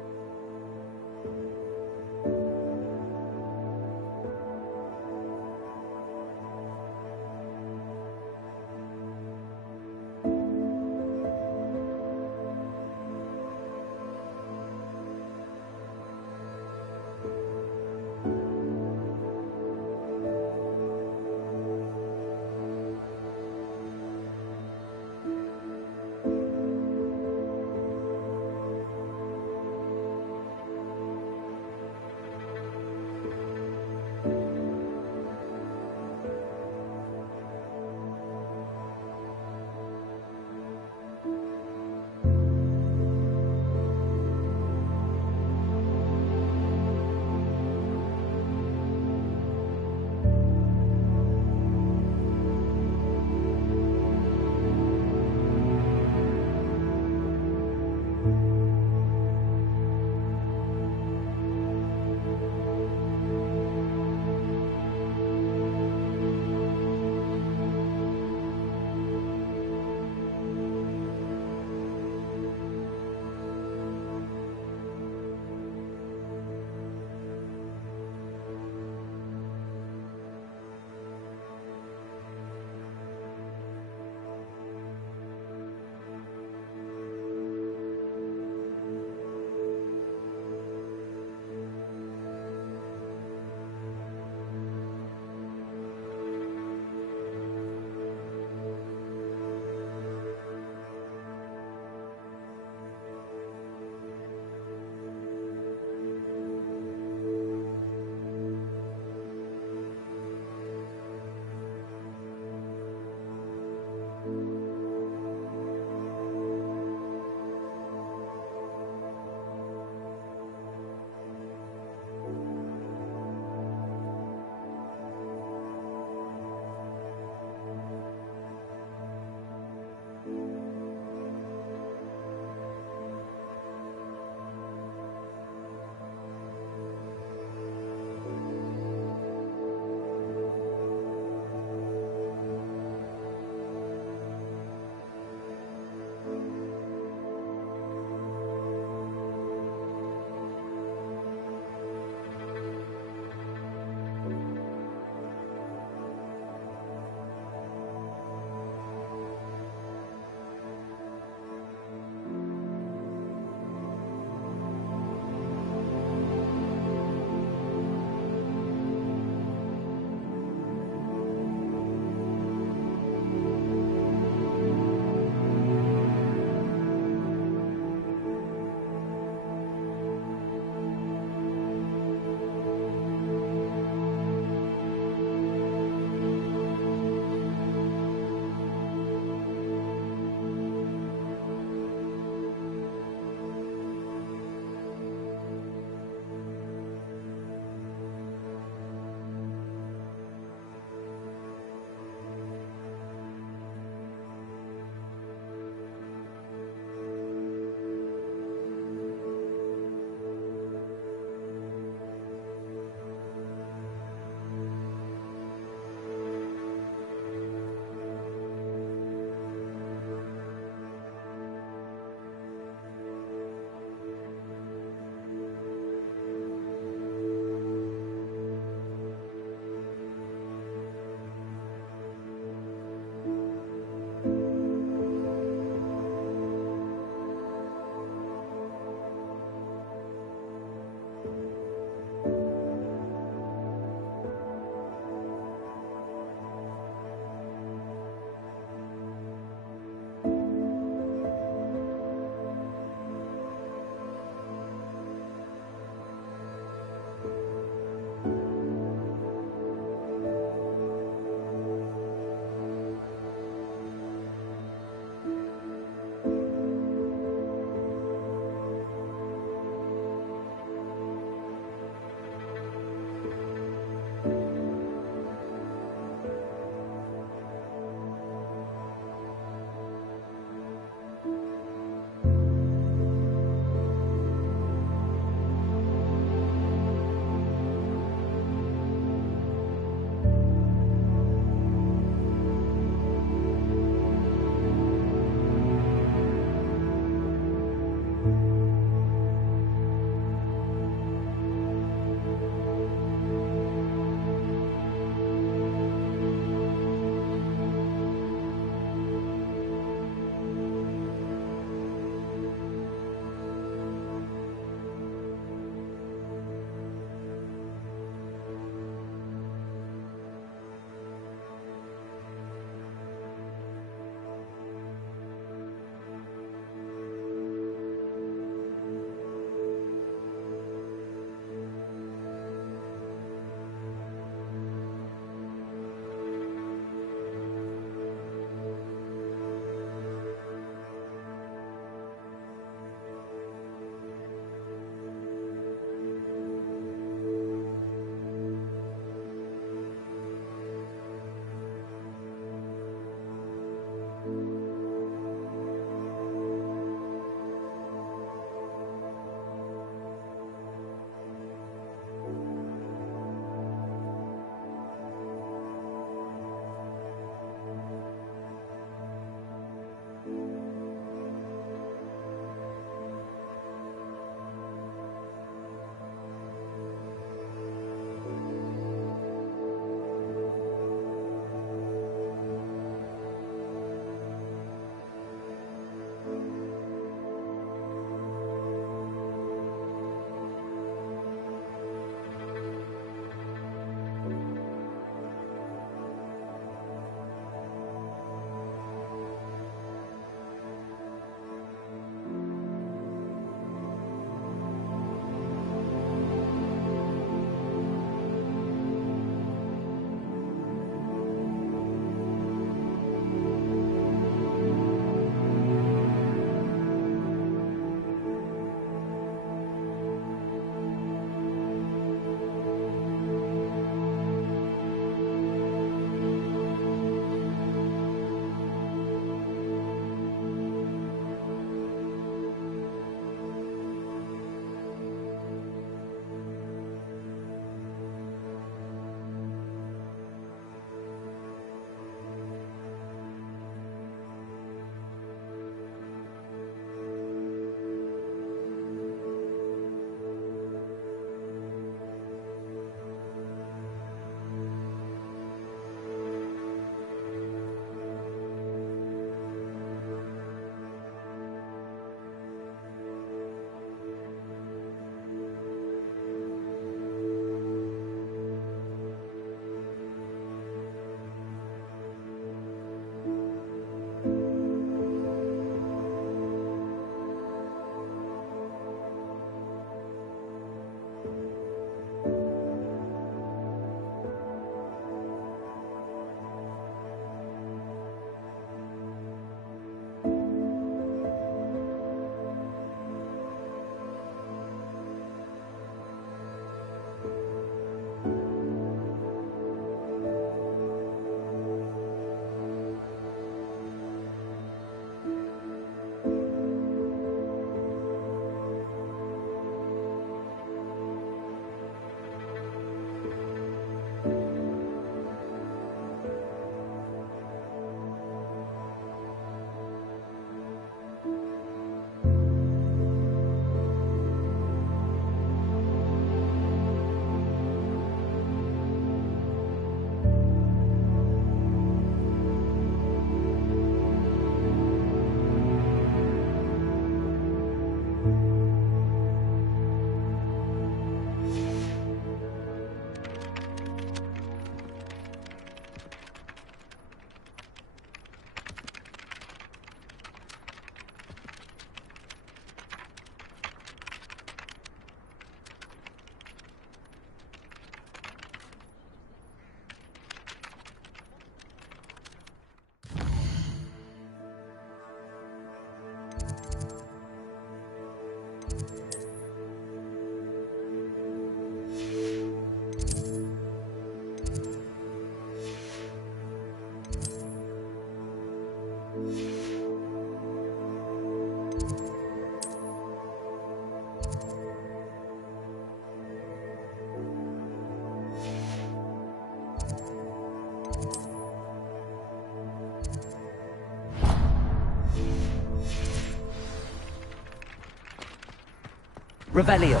Revelio.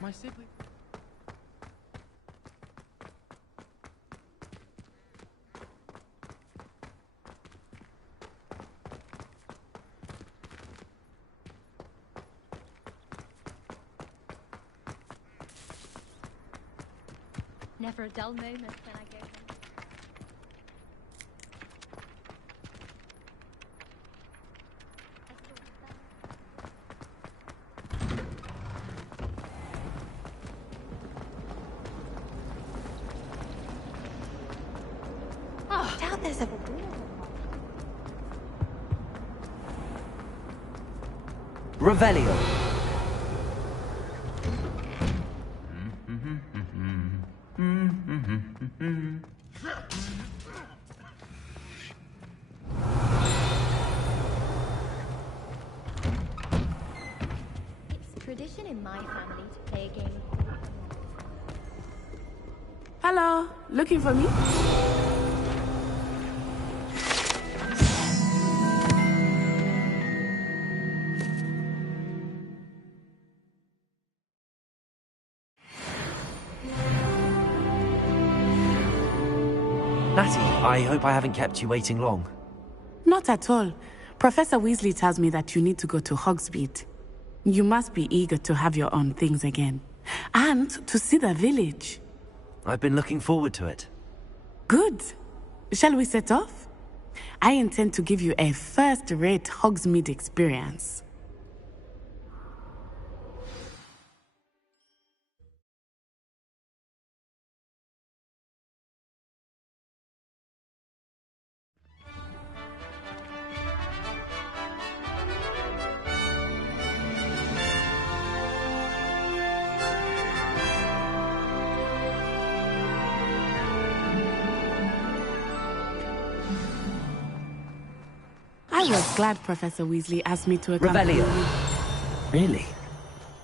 My sibling. Never a dull moment when I go home. I doubt there's a... Revelio. It's tradition in my family to play a game of... Hello, looking for me? Natty, I hope I haven't kept you waiting long. Not at all. Professor Weasley tells me that you need to go to Hogsmeade. You must be eager to have your own things again. And to see the village. I've been looking forward to it. Good. Shall we set off? I intend to give you a first-rate Hogsmeade experience. I was glad Professor Weasley asked me to accompany you. Revelio. Really?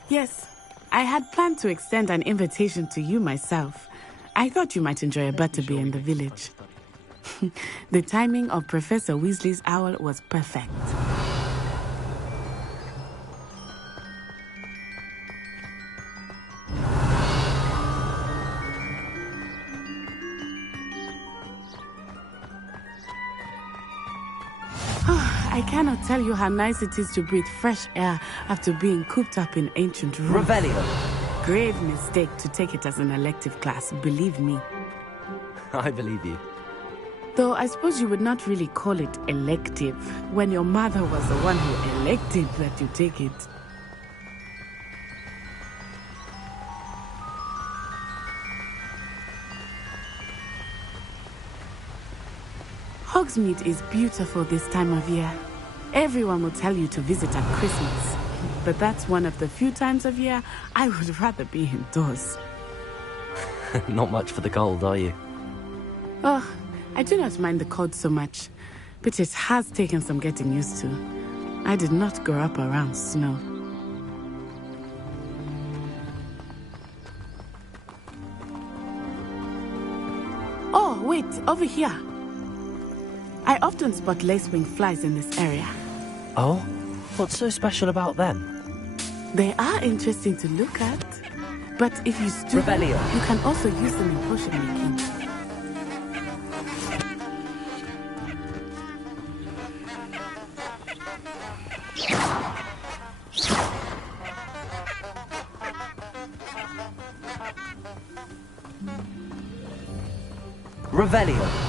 Yes. I had planned to extend an invitation to you myself. I thought you might enjoy a butterbeer in the village. The timing of Professor Weasley's owl was perfect. I cannot tell you how nice it is to breathe fresh air after being cooped up in ancient rooms. Revelio. Grave mistake to take it as an elective class, believe me. I believe you. Though I suppose you would not really call it elective when your mother was the one who elected that you take it. Hogsmeade is beautiful this time of year. Everyone will tell you to visit at Christmas. But that's one of the few times of year I would rather be indoors. Not much for the cold, are you? Oh, I do not mind the cold so much. But it has taken some getting used to. I did not grow up around snow. Oh, wait, over here. I often spot lacewing flies in this area. Oh? What's so special about them? They are interesting to look at. But if you stew them, Revelio. you can also use them in potion making. Revelio.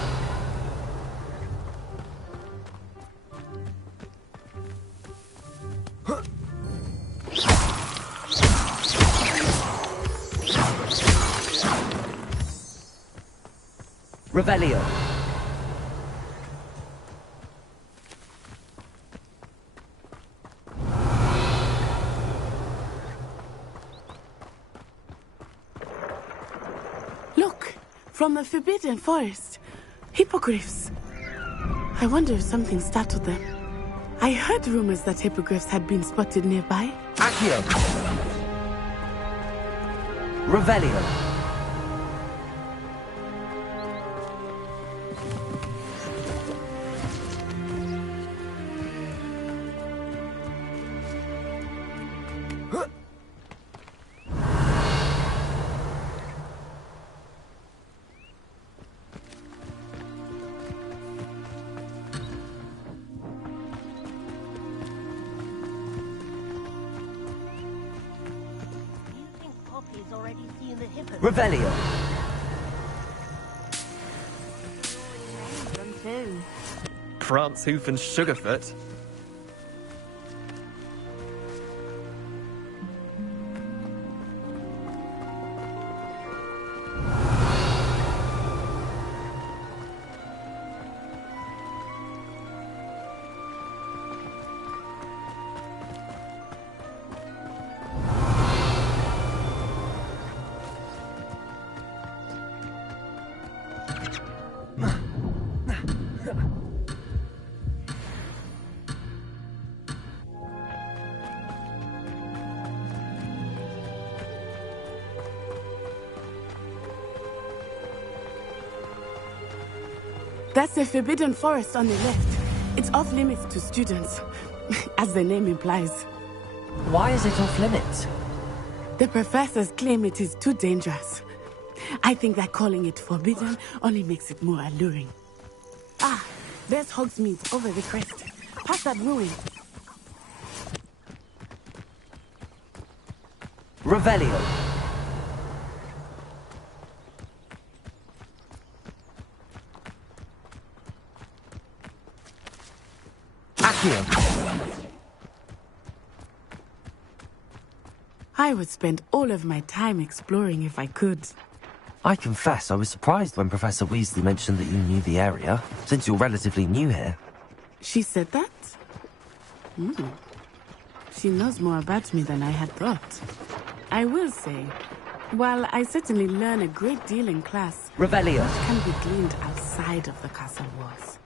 Revelio. From the Forbidden Forest. Hippogriffs. I wonder if something startled them. I heard rumors that hippogriffs had been spotted nearby. Accio! Revelio! Revelio! Them too. Prance, Hoof, and Sugarfoot. That's the Forbidden Forest on the left. It's off limits to students, as the name implies. Why is it off limits? The professors claim it is too dangerous. I think that calling it forbidden only makes it more alluring. Ah, there's Hogsmeade over the crest. Past that ruin. Revelio! I would spend all of my time exploring if I could. I confess I was surprised when Professor Weasley mentioned that you knew the area, since you're relatively new here. She said that? She knows more about me than I had thought. I will say, while I certainly learn a great deal in class, Revelio. much can be gleaned outside of the castle walls.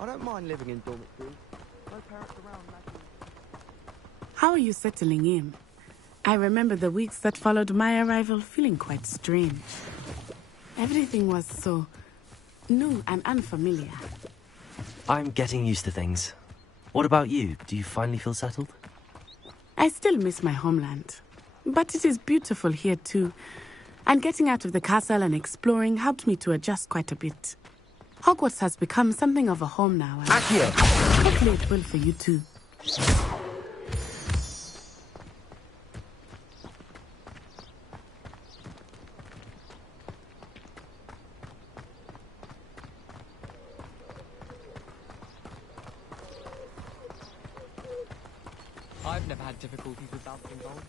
I don't mind living in dormitories. No parents around, naturally. How are you settling in? I remember the weeks that followed my arrival feeling quite strange. Everything was so new and unfamiliar. I'm getting used to things. What about you? Do you finally feel settled? I still miss my homeland, but it is beautiful here too. And getting out of the castle and exploring helped me to adjust quite a bit. Hogwarts has become something of a home now. And hopefully it will for you too. I've never had difficulties with bouncing balls.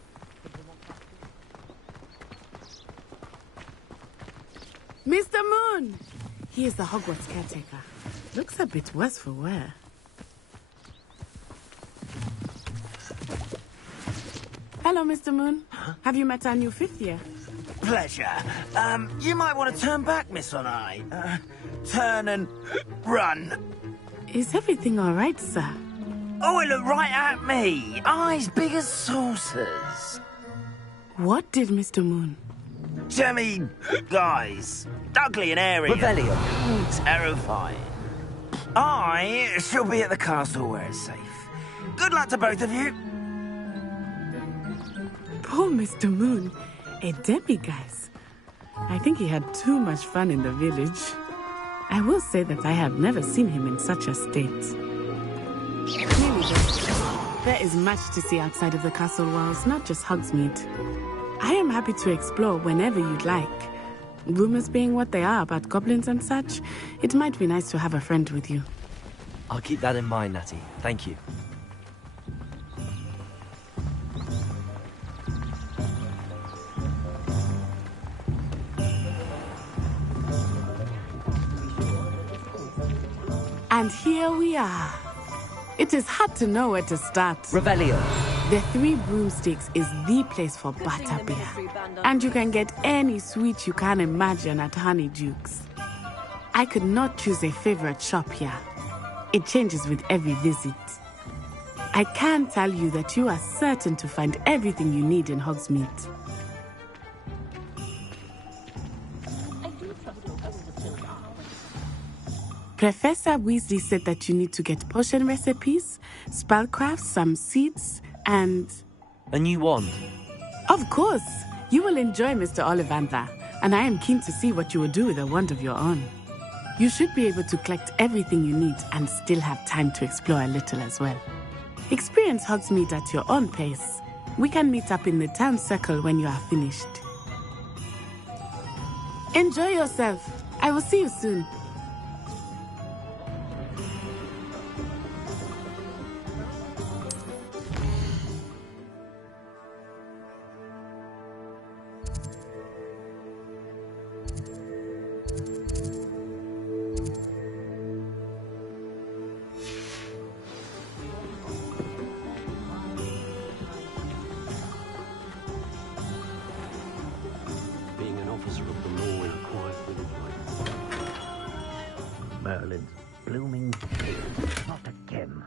Mr. Moon! He is the Hogwarts caretaker. Looks a bit worse for wear. Hello, Mr. Moon. Have you met our new fifth year? Pleasure. You might want to turn back, Miss Onai. Turn and run. Is everything all right, sir? Oh, it looked right at me. Eyes big as saucers. What did Mr. Moon? Jemmy, guys. Ugly and airy. Revelio. Terrifying. I shall be at the castle where it's safe. Good luck to both of you. Poor Mr. Moon, a demiguise. I think he had too much fun in the village. I will say that I have never seen him in such a state. Clearly, there is much to see outside of the castle walls, not just Hogsmeade. I am happy to explore whenever you'd like. Rumors being what they are about goblins and such, it might be nice to have a friend with you. I'll keep that in mind, Natty. Thank you. And here we are. It is hard to know where to start. Revelio. The Three Broomsticks is the place for butterbeer. And you can get any sweet you can imagine at Honeyduke's. I could not choose a favorite shop here. It changes with every visit. I can tell you that you are certain to find everything you need in Hogsmeade. Professor Weasley said that you need to get potion recipes, spellcrafts, some seeds, and... A new wand. Of course! You will enjoy Mr. Ollivander, and I am keen to see what you will do with a wand of your own. You should be able to collect everything you need and still have time to explore a little as well. Experience Hogsmeade at your own pace. We can meet up in the town circle when you are finished. Enjoy yourself. I will see you soon. Merlin's blooming not again.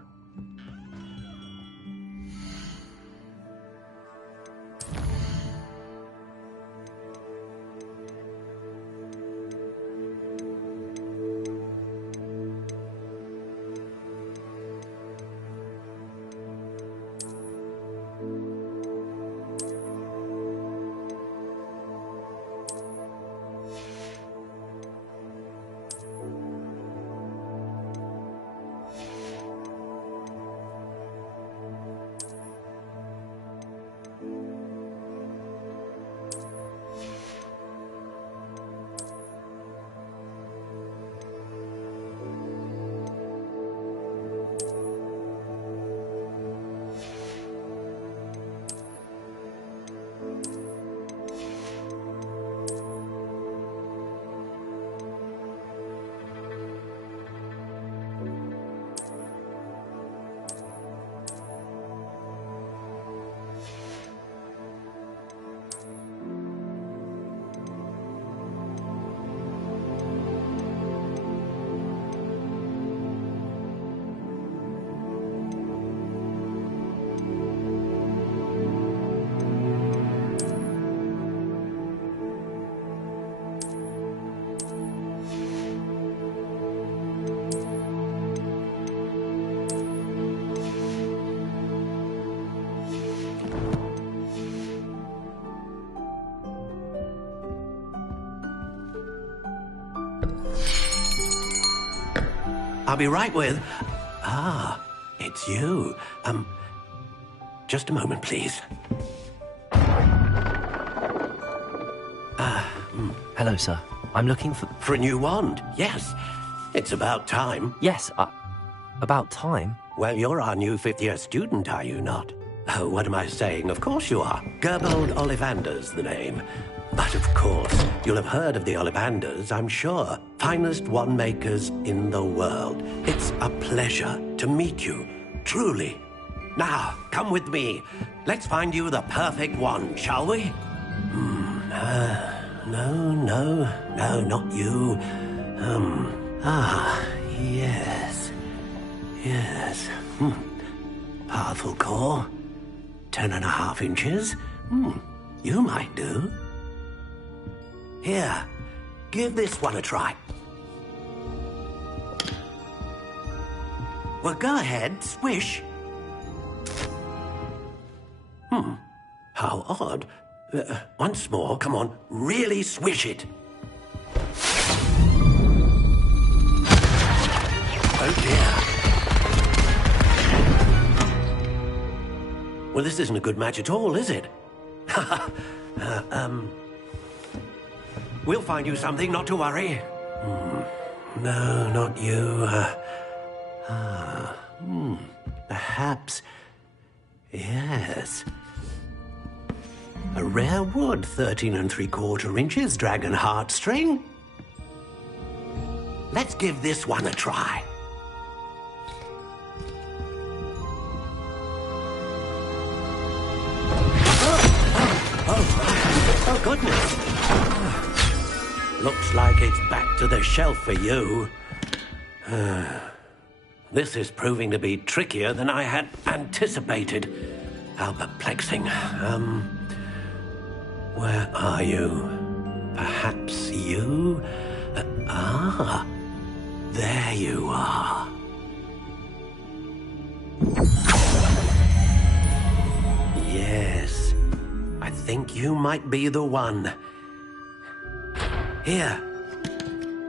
I'll be right with... Ah, it's you. Just a moment, please. Hello, sir. I'm looking for... For a new wand, yes. It's about time. Yes, about time? Well, you're our new fifth-year student, are you not? Oh, what am I saying? Of course you are. Gerbold Ollivander's the name. But of course, you'll have heard of the Ollivanders, I'm sure. Finest wand makers in the world. It's a pleasure to meet you, truly. Now, come with me. Let's find you the perfect wand, shall we? No, not you. Yes. Powerful core. 10.5 inches. You might do. Here, give this one a try. Well, go ahead, swish. How odd. Once more, come on, really swish it. Oh dear. Well, this isn't a good match at all, is it? We'll find you something, not to worry. No, not you. Perhaps. Yes. A rare wood, 13 3/4 inches, dragon heartstring. Let's give this one a try. Oh, goodness. Looks like it's back to the shelf for you. This is proving to be trickier than I had anticipated. How perplexing. Where are you? Perhaps you? There you are. Yes, I think you might be the one. Here,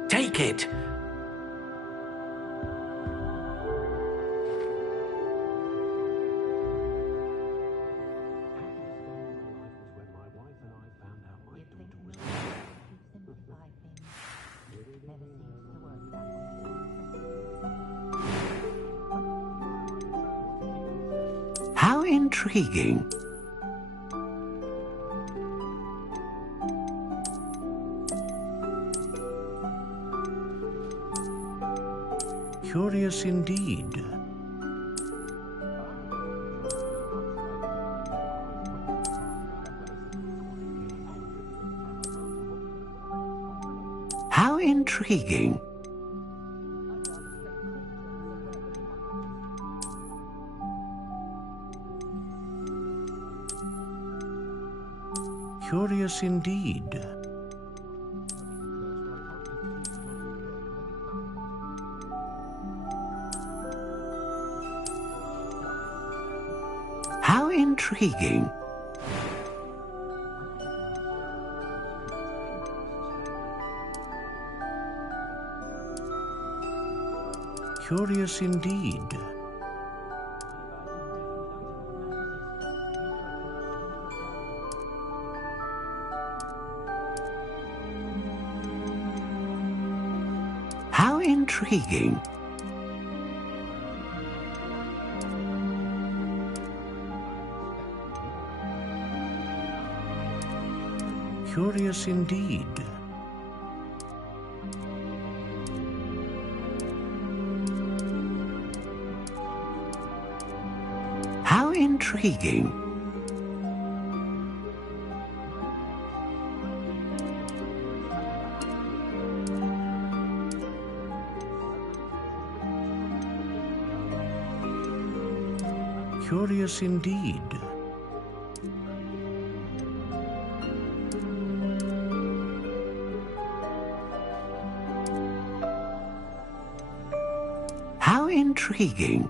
take it. How intriguing. Curious indeed. How intriguing. Curious indeed. How intriguing. Curious indeed. How intriguing. Curious indeed. How intriguing. Curious indeed. How intriguing.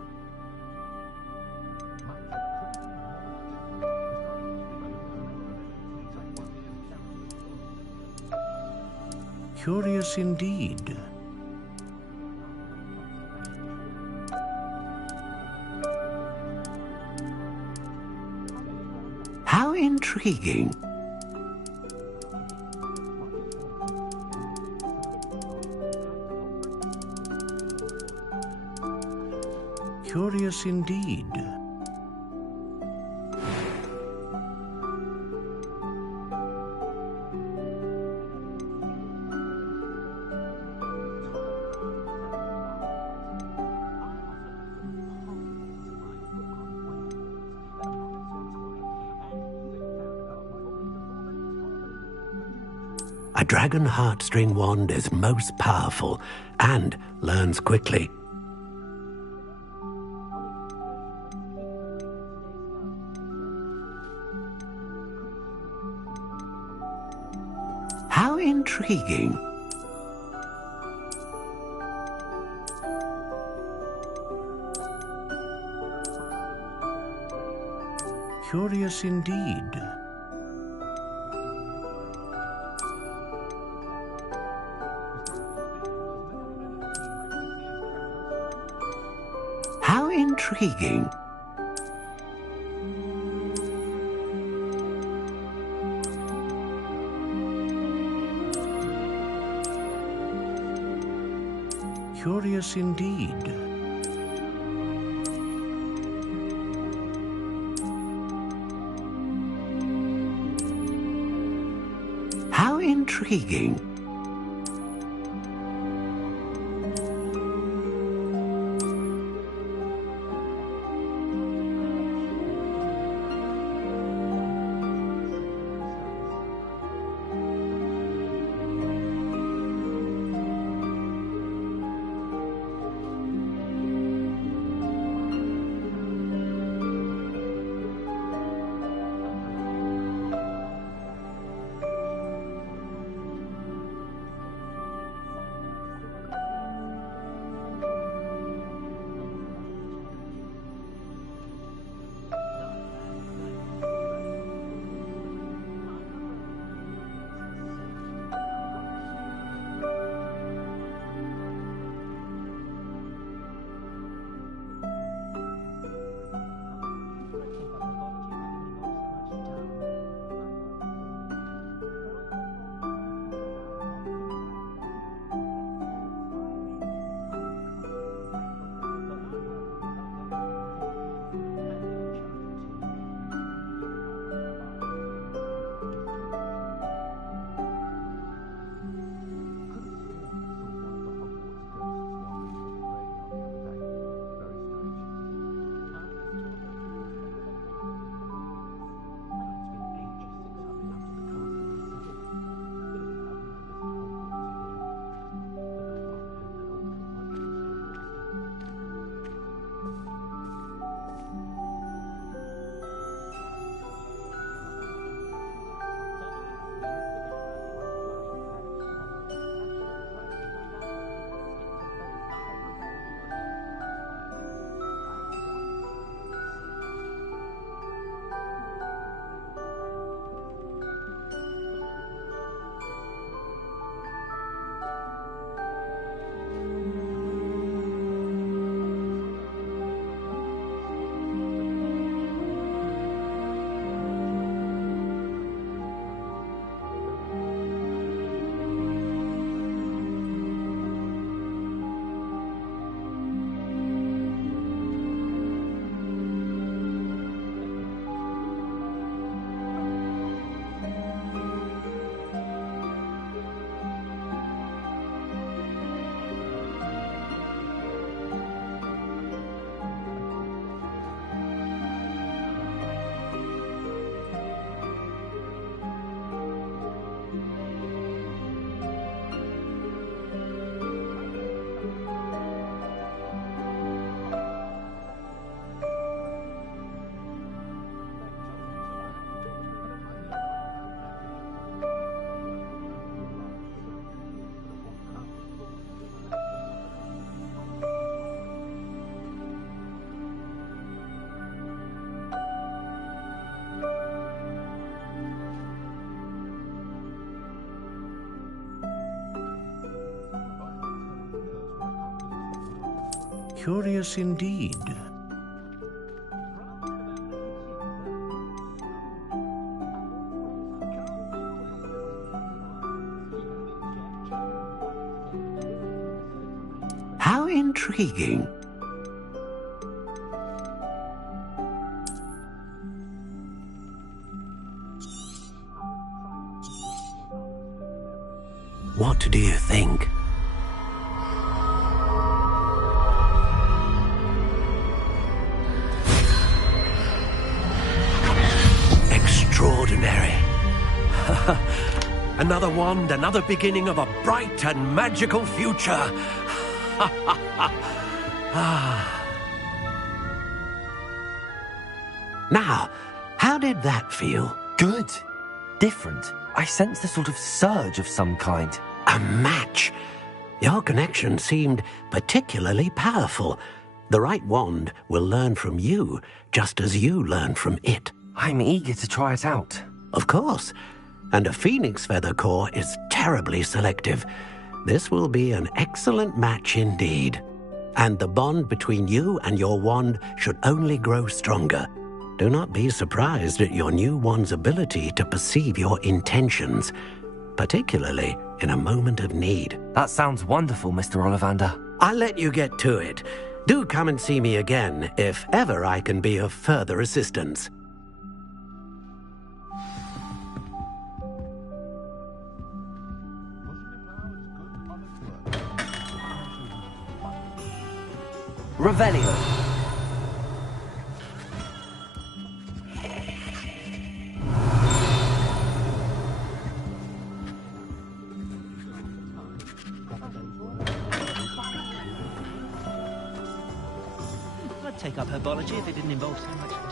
Curious indeed. How intriguing. Curious indeed. A dragon heartstring wand is most powerful and learns quickly. How intriguing. Curious indeed. intriguing. Curious indeed. How intriguing. Curious indeed. How intriguing. What do you think? Extraordinary. Another wand, another beginning of a bright and magical future. Now, how did that feel? Good. Different. I sensed a sort of surge of some kind. A match. Your connection seemed particularly powerful. The right wand will learn from you, just as you learn from it. I'm eager to try it out. Of course. And a phoenix feather core is terribly selective. This will be an excellent match indeed. and the bond between you and your wand should only grow stronger. Do not be surprised at your new wand's ability to perceive your intentions, particularly in a moment of need. That sounds wonderful, Mr. Ollivander. I'll let you get to it. Do come and see me again if ever I can be of further assistance. Revelio. I'd take up herbology if it didn't involve so much dung.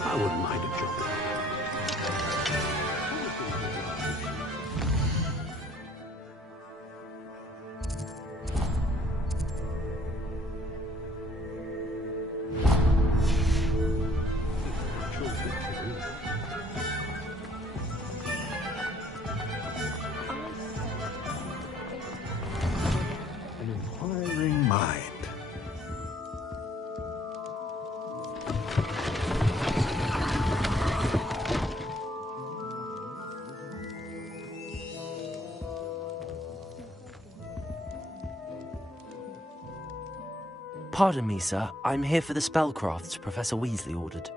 I wouldn't mind a job. An inquiring mind. Pardon me, sir. I'm here for the spellcrafts Professor Weasley ordered.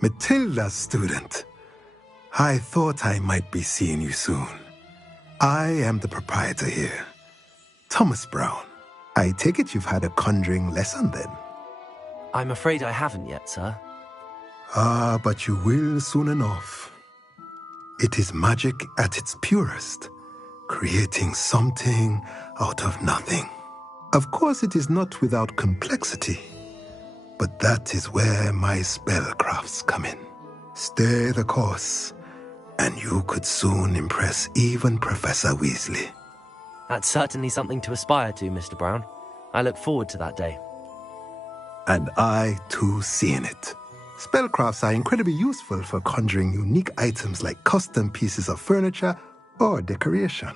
Matilda's student. I thought I might be seeing you soon. I am the proprietor here, Thomas Brown. I take it you've had a conjuring lesson then? I'm afraid I haven't yet, sir. Ah, but you will soon enough. It is magic at its purest, creating something out of nothing. Of course, it is not without complexity, but that is where my spellcrafts come in. Stay the course, and you could soon impress even Professor Weasley. That's certainly something to aspire to, Mr. Brown. I look forward to that day. And I, too, seeing it. Spellcrafts are incredibly useful for conjuring unique items like custom pieces of furniture or decoration.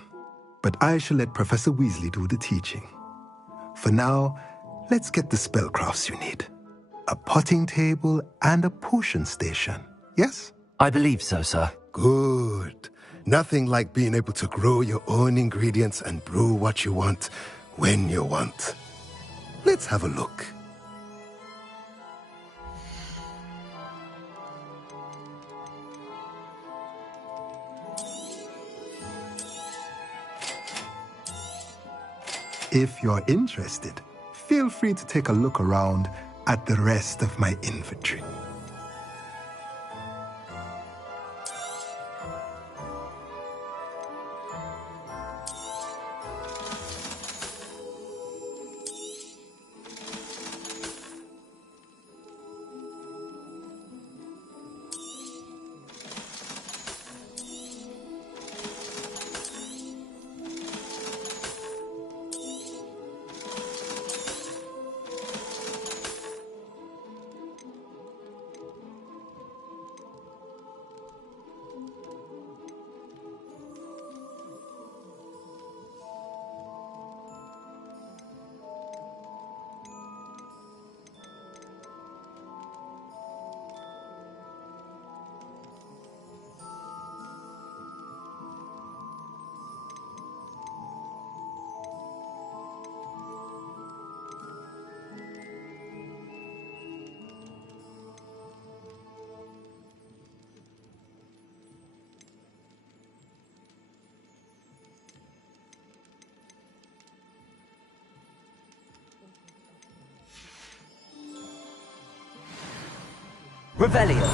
But I shall let Professor Weasley do the teaching. For now, let's get the spellcrafts you need. A potting table and a potion station, yes? I believe so, sir. Good. Nothing like being able to grow your own ingredients and brew what you want when you want. Let's have a look. If you're interested, feel free to take a look around at the rest of my inventory. Revelio.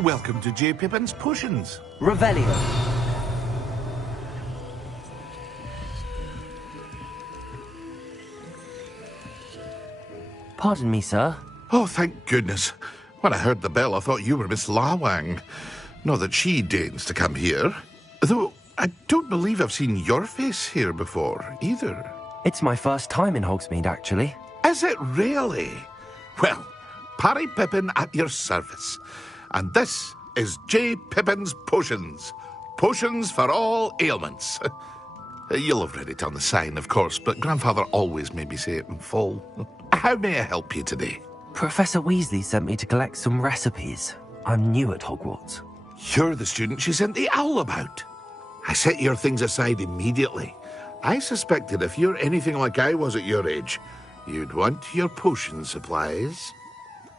Welcome to J. Pippin's Potions. Revelio. Pardon me, sir. Oh, thank goodness. When I heard the bell, I thought you were Miss Lawang. Not that she deigns to come here. Though I don't believe I've seen your face here before, either. It's my first time in Hogsmeade, actually. Is it really? Well, Parry Pippin at your service. And this is J. Pippin's Potions. Potions for all ailments. You'll have read it on the sign, of course, but Grandfather always made me say it in full. How may I help you today? Professor Weasley sent me to collect some recipes. I'm new at Hogwarts. You're the student she sent the owl about. I set your things aside immediately. I suspected if you're anything like I was at your age, you'd want your potion supplies.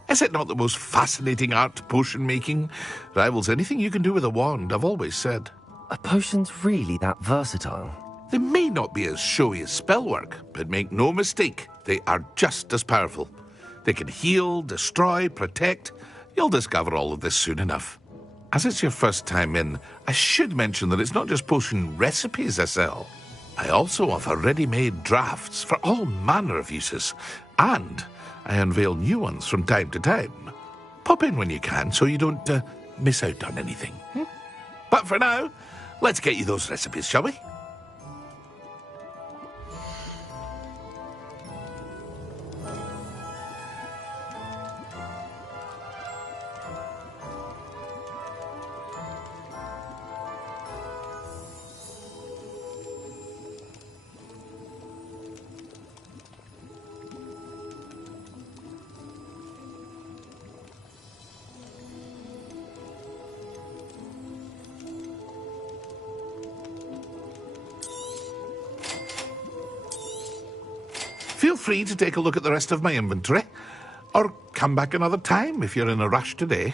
Is it not the most fascinating art, potion making? Rivals anything you can do with a wand, I've always said. Are potions really that versatile? They may not be as showy as spellwork, but make no mistake, they are just as powerful. They can heal, destroy, protect. You'll discover all of this soon enough. As it's your first time in, I should mention that it's not just potion recipes I sell. I also offer ready-made drafts for all manner of uses, and I unveil new ones from time to time. Pop in when you can so you don't miss out on anything. But for now, let's get you those recipes, shall we? Feel free to take a look at the rest of my inventory, or come back another time if you're in a rush today.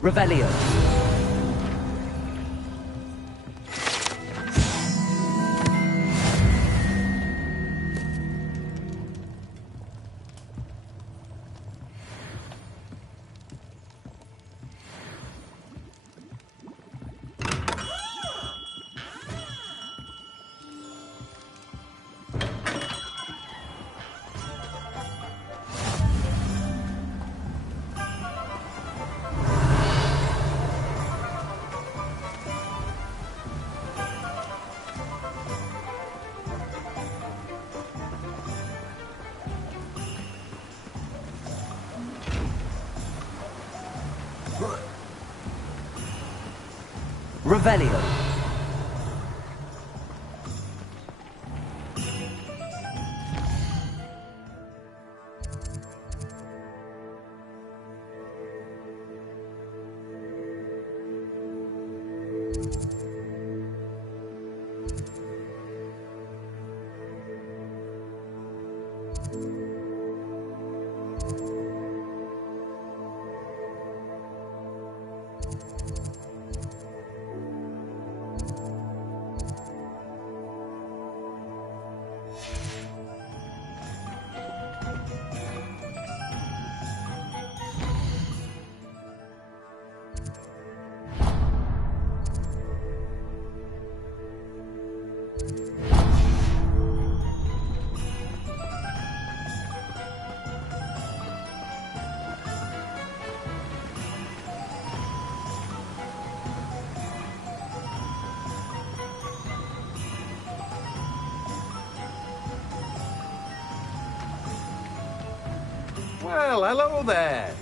Revelio. Revelio. Well, hello there.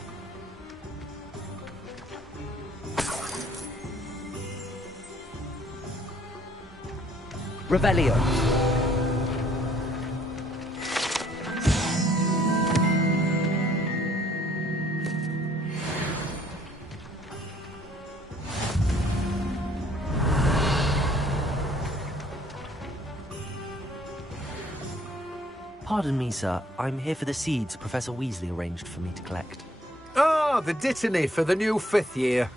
Revelio. Pardon me, sir. I'm here for the seeds Professor Weasley arranged for me to collect. Ah, the dittany for the new 5th year.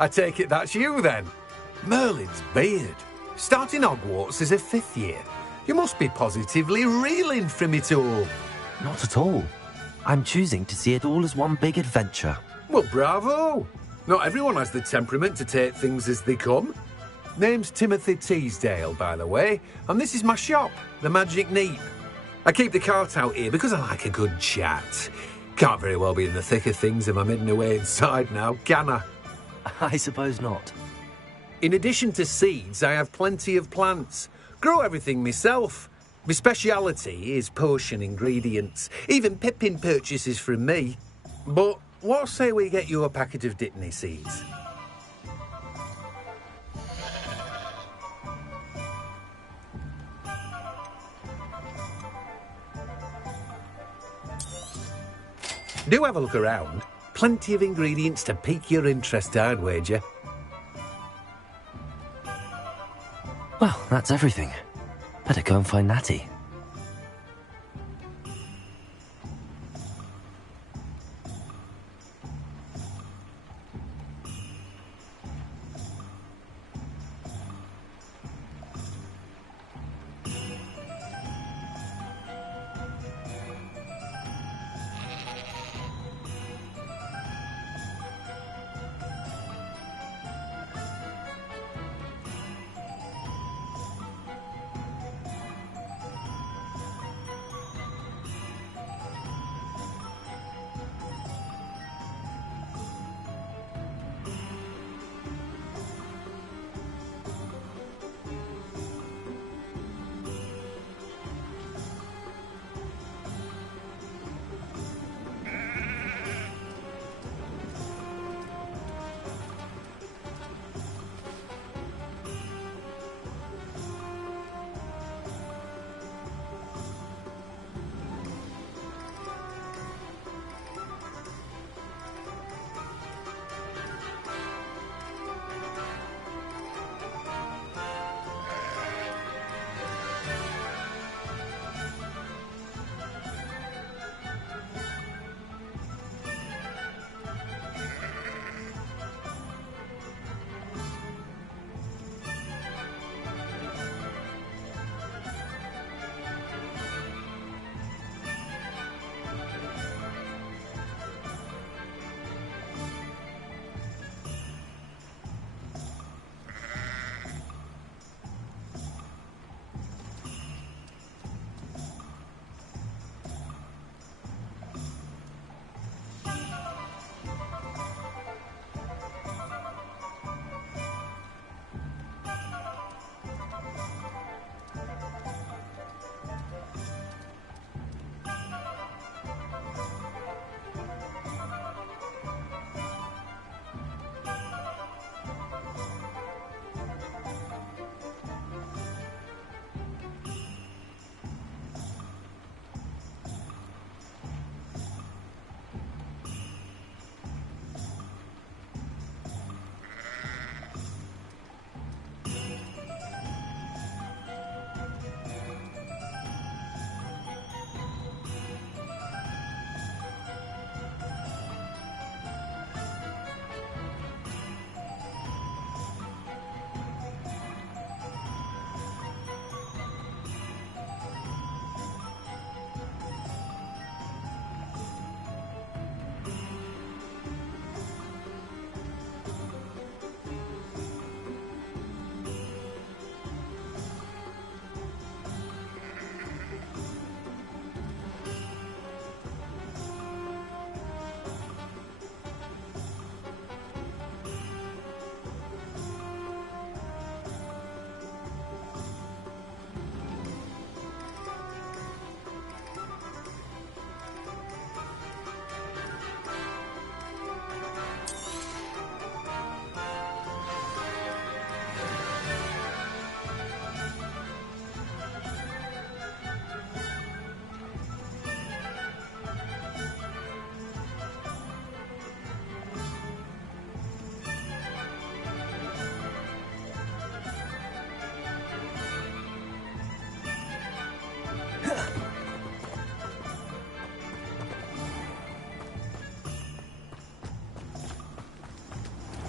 I take it that's you, then. Merlin's beard. Starting Hogwarts as a 5th year. You must be positively reeling from it all. Not at all. I'm choosing to see it all as one big adventure. Well, bravo. Not everyone has the temperament to take things as they come. Name's Timothy Teasdale, by the way, and this is my shop, the Magic Neep. I keep the cart out here because I like a good chat. Can't very well be in the thick of things if I'm hidden away inside now, can I? I suppose not. In addition to seeds, I have plenty of plants. Grow everything myself. My speciality is potion ingredients. Even Pippin purchases from me. But what say we get you a packet of Dittany seeds? Do have a look around. Plenty of ingredients to pique your interest, I'd wager. Well, that's everything. Better go and find Natty.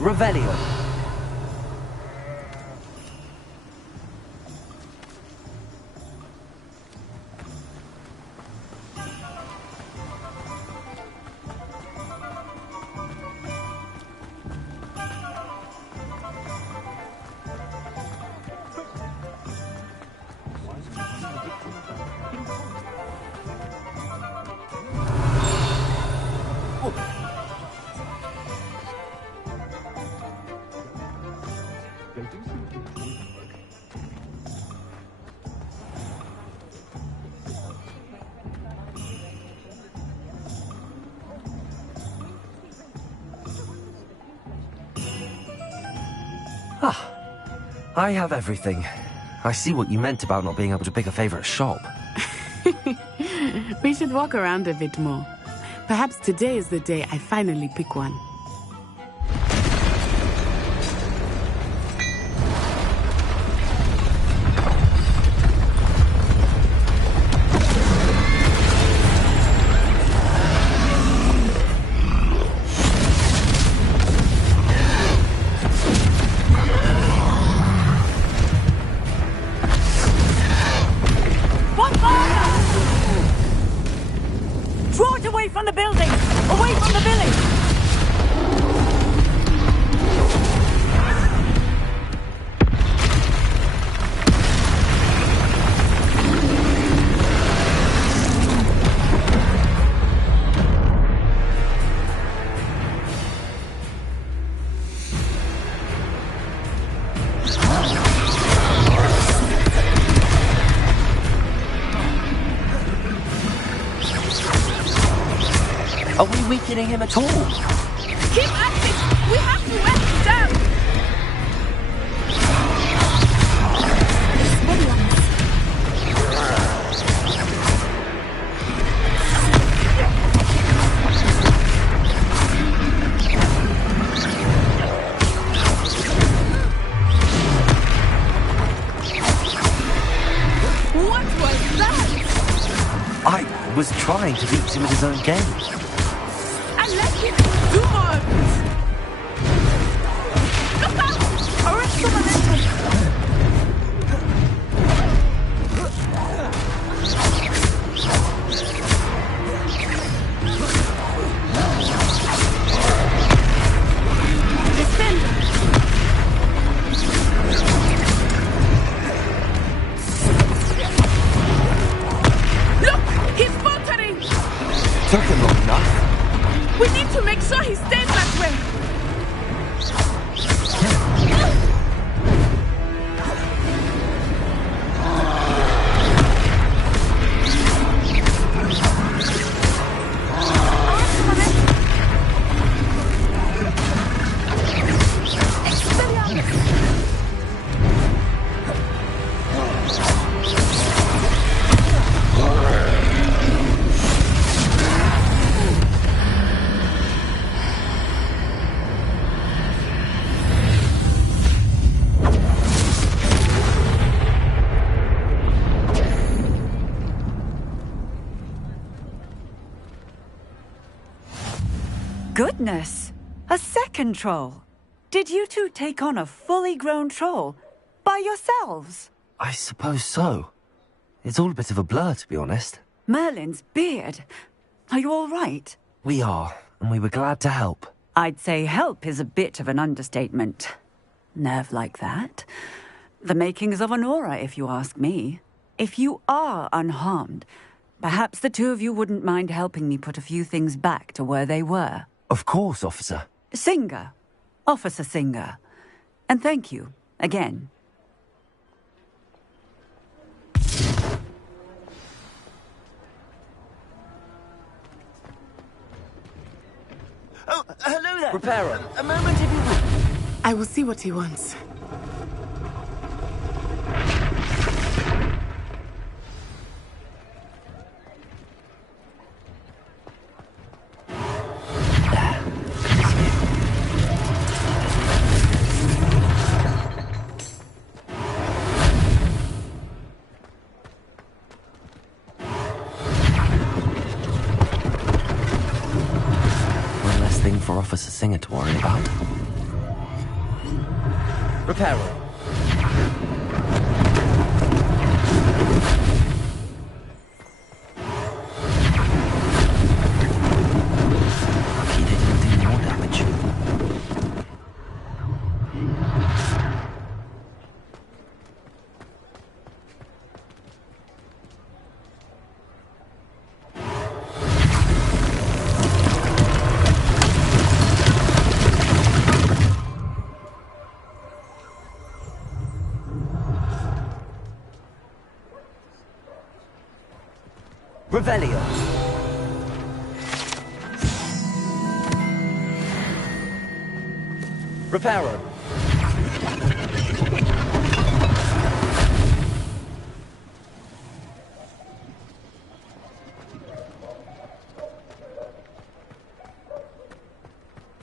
Revelio. I have everything. I see what you meant about not being able to pick a favorite shop. We should walk around a bit more. Perhaps today is the day I finally pick one. Are we weakening him at all? Keep at it! We have to wear him down! What was that? I was trying to beat him at his own game. And let him do more! Look out! Arrest the momentum! Took him long enough. We need to make sure he stays that way. Goodness! A second troll! Did you two take on a fully grown troll? By yourselves? I suppose so. It's all a bit of a blur, to be honest. Merlin's beard. Are you all right? We are, and we were glad to help. I'd say help is a bit of an understatement. Nerve like that. The makings of an aura, if you ask me. If you are unharmed, perhaps the two of you wouldn't mind helping me put a few things back to where they were. Of course, officer. Singer. Officer Singer. And thank you, again. Oh, hello there! Repairer. A moment if you will. I will see what he wants. For Officer Singer to worry about. Reparo. Lucky they didn't do more damage. Revelio. Reparo.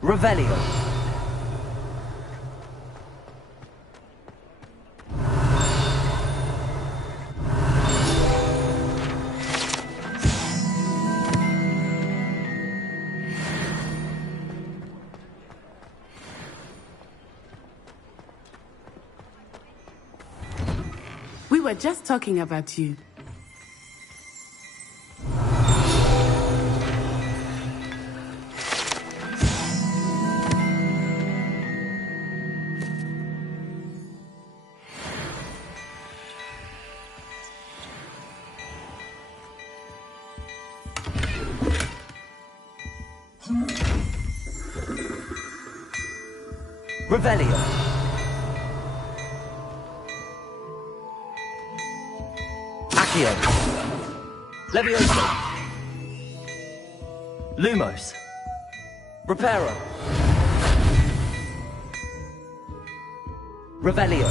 Revelio. We were just talking about you. Revelio. Accio. Levioso. Lumos. Reparo. Revelio.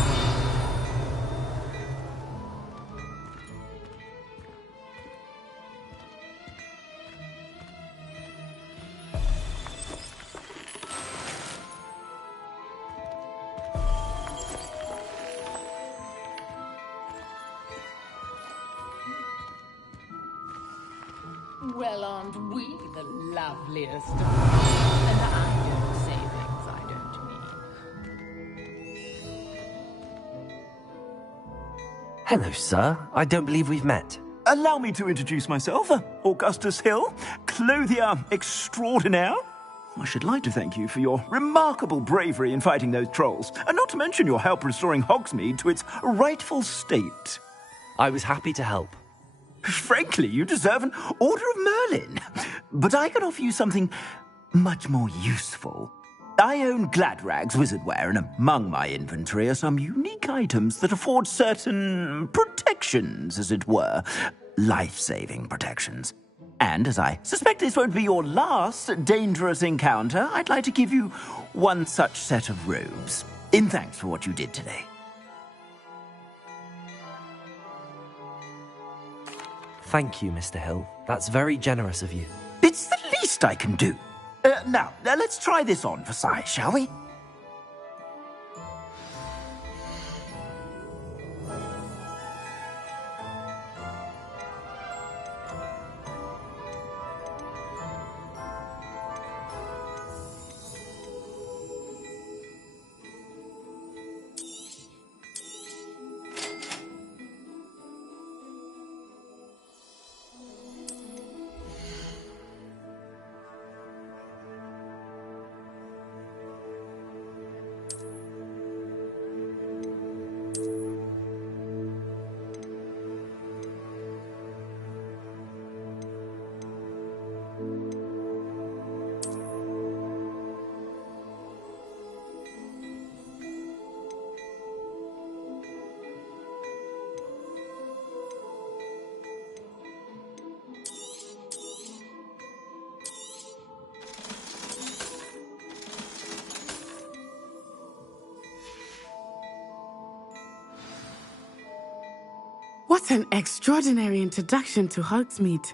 Well, aren't we the loveliest? And I don't say things I don't mean. Hello, sir. I don't believe we've met. Allow me to introduce myself, Augustus Hill, clothier extraordinaire. I should like to thank you for your remarkable bravery in fighting those trolls, and not to mention your help restoring Hogsmeade to its rightful state. I was happy to help. Frankly, you deserve an Order of Merlin. But I can offer you something much more useful. I own Gladrag's wizardware, and among my inventory are some unique items that afford certain protections, as it were. Life-saving protections. And as I suspect this won't be your last dangerous encounter, I'd like to give you one such set of robes, in thanks for what you did today. Thank you, Mr. Hill. That's very generous of you. It's the least I can do. Now, let's try this on for size, shall we? What an extraordinary introduction to Hogsmeade.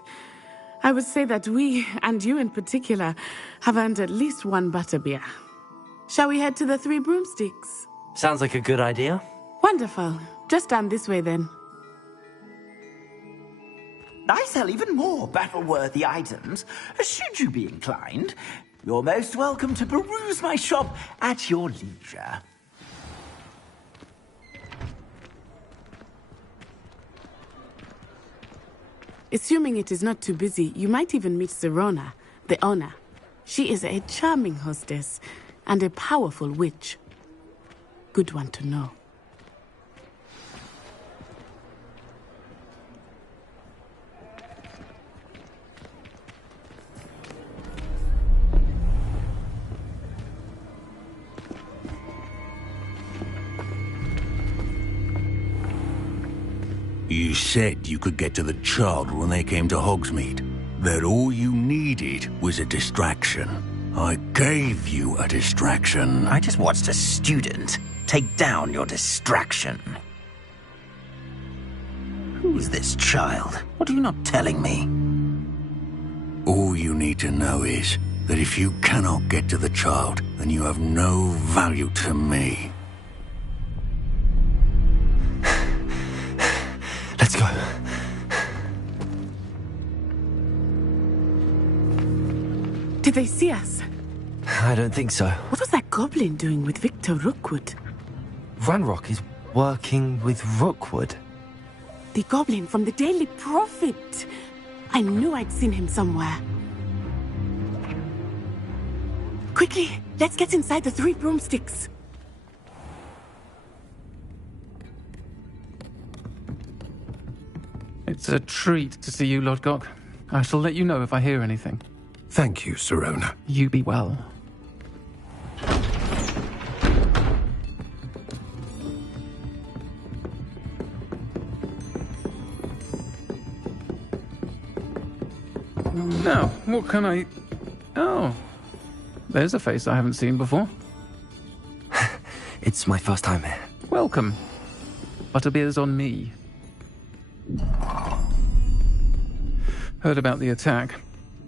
I would say that we, and you in particular, have earned at least one butterbeer. Shall we head to the Three Broomsticks? Sounds like a good idea. Wonderful. Just down this way then. I sell even more battle-worthy items. Should you be inclined, you're most welcome to peruse my shop at your leisure. Assuming it is not too busy, you might even meet Sirona, the owner. She is a charming hostess and a powerful witch. Good one to know. You said you could get to the child when they came to Hogsmeade. That all you needed was a distraction. I gave you a distraction. I just watched a student take down your distraction. Who's this child? What are you not telling me? All you need to know is that if you cannot get to the child, then you have no value to me. Let's go. Did they see us? I don't think so. What was that goblin doing with Victor Rookwood? Ranrock is working with Rookwood. The goblin from the Daily Prophet. I knew I'd seen him somewhere. Quickly, let's get inside the 3 broomsticks. It's a treat to see you, Lodgok. I shall let you know if I hear anything. Thank you, Sirona. You be well. Now, what can I... Oh, there's a face I haven't seen before. It's my first time here. Welcome. Butterbeer's on me. Heard about the attack.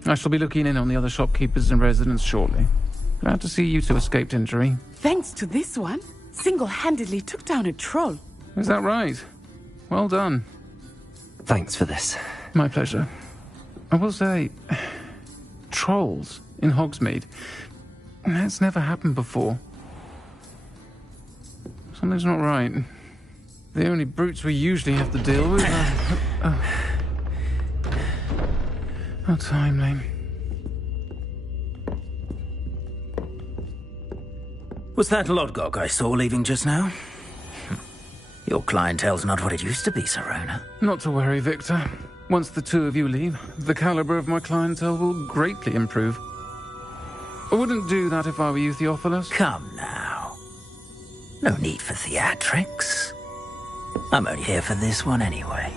I shall be looking in on the other shopkeepers and residents shortly. Glad to see you two escaped injury. Thanks to this one, single-handedly took down a troll. Is that right? Well done. Thanks for this. My pleasure. I will say, trolls in Hogsmeade. That's never happened before. Something's not right. The only brutes we usually have to deal with are... How timely. Was that Lodgok I saw leaving just now? Your clientele's not what it used to be, Sirona. Not to worry, Victor. Once the two of you leave, the caliber of my clientele will greatly improve. I wouldn't do that if I were you, Theophilus. Come now. No need for theatrics. I'm only here for this one anyway.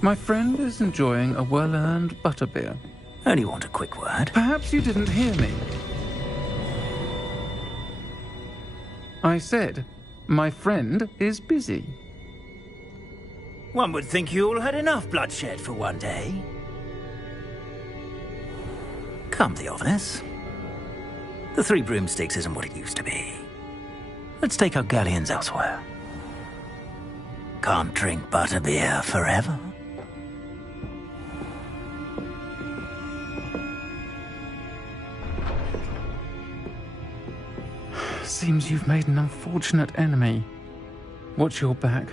My friend is enjoying a well-earned butterbeer. Only want a quick word. Perhaps you didn't hear me. I said, my friend is busy. One would think you all had enough bloodshed for one day. Come, Theophilus. The 3 broomsticks isn't what it used to be. Let's take our galleons elsewhere. Can't drink butterbeer forever. Seems you've made an unfortunate enemy. Watch your back.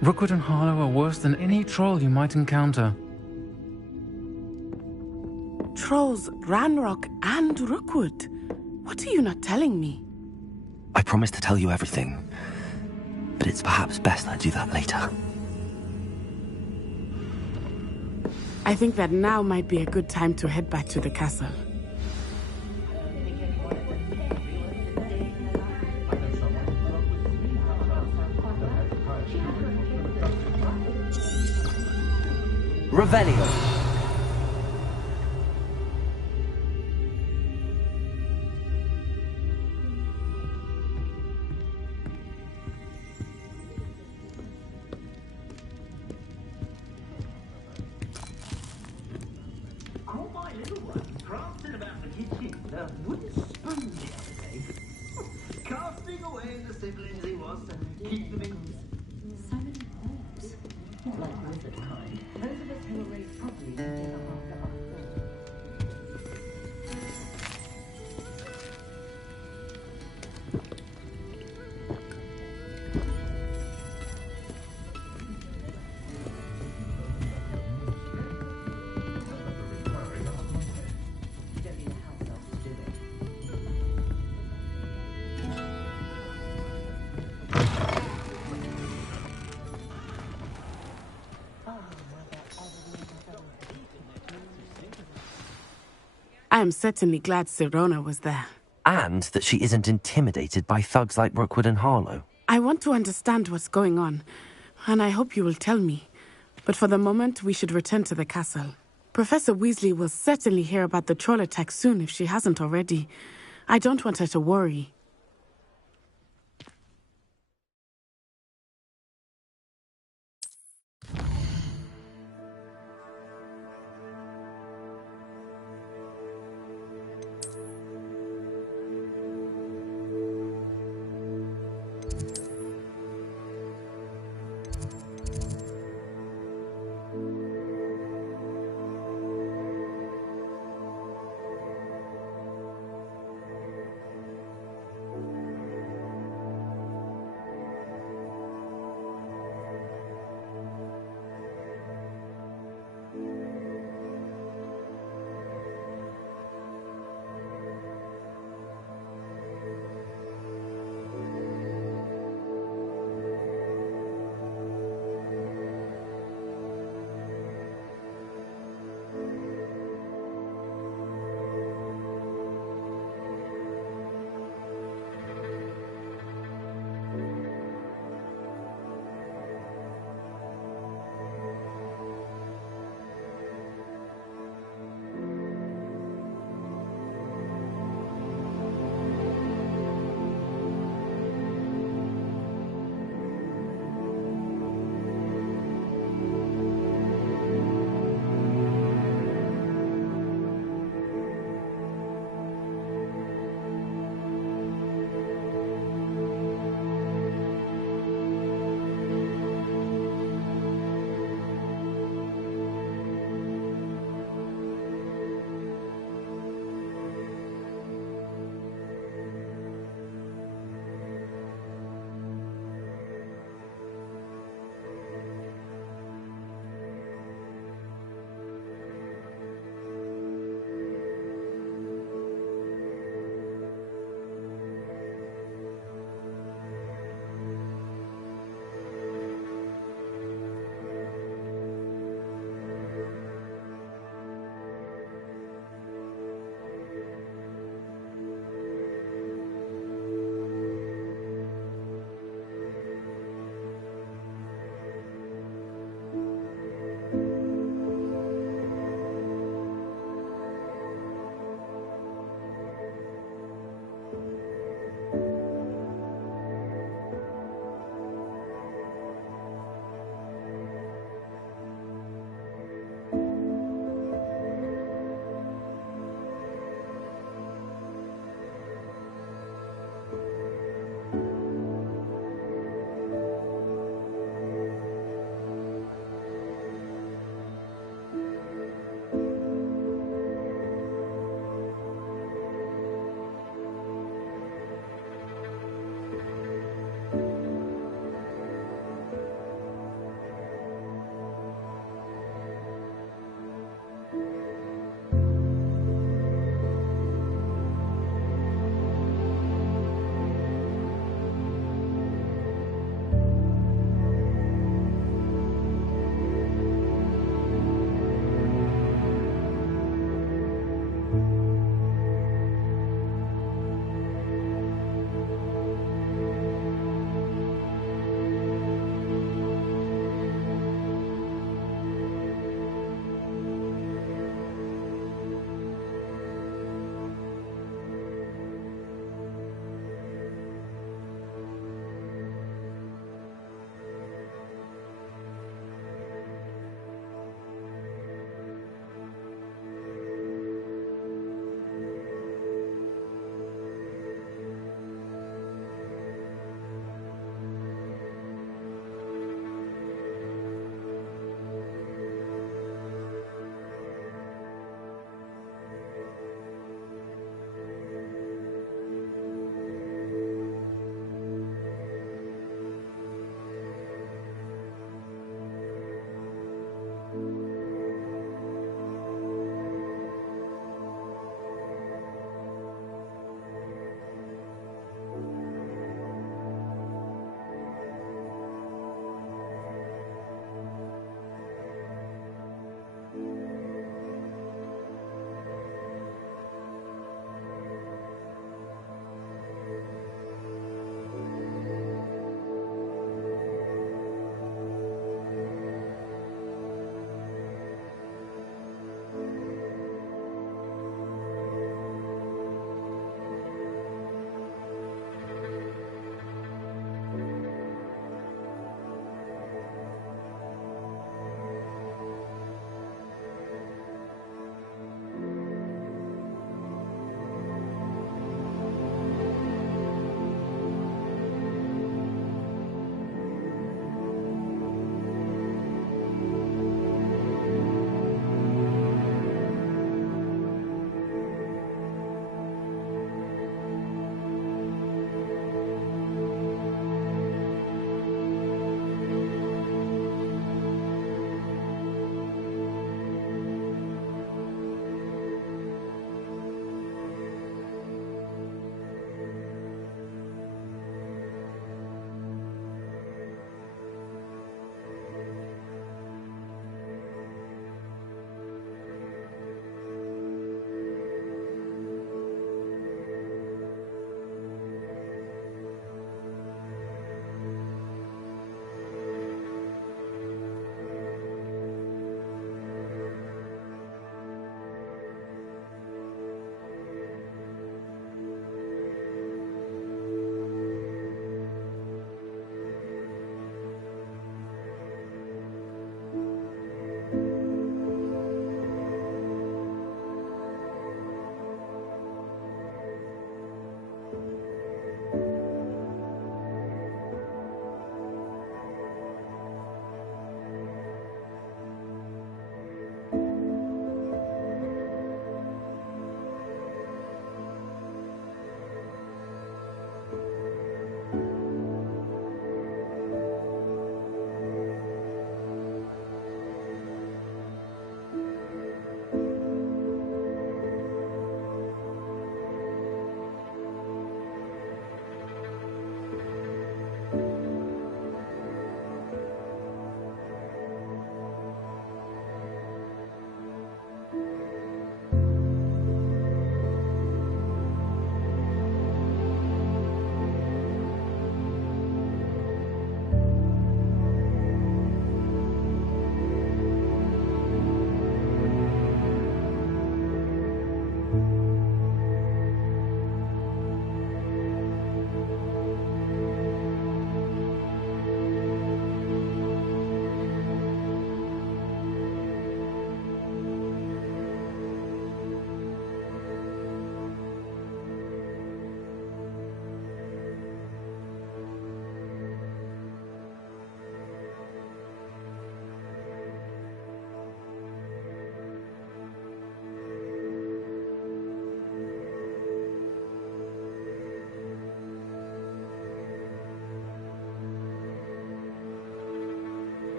Rookwood and Harlow are worse than any troll you might encounter. Trolls, Ranrock, and Rookwood. What are you not telling me? I promised to tell you everything, but it's perhaps best I do that later. I think that now might be a good time to head back to the castle. Revelio. Casting away the siblings he was to keep them in. Not like wizard kind. Those of us who were raised properly can take up after our am certainly glad Sirona was there. And that she isn't intimidated by thugs like Rookwood and Harlow. I want to understand what's going on, and I hope you will tell me. But for the moment, we should return to the castle. Professor Weasley will certainly hear about the troll attack soon if she hasn't already. I don't want her to worry.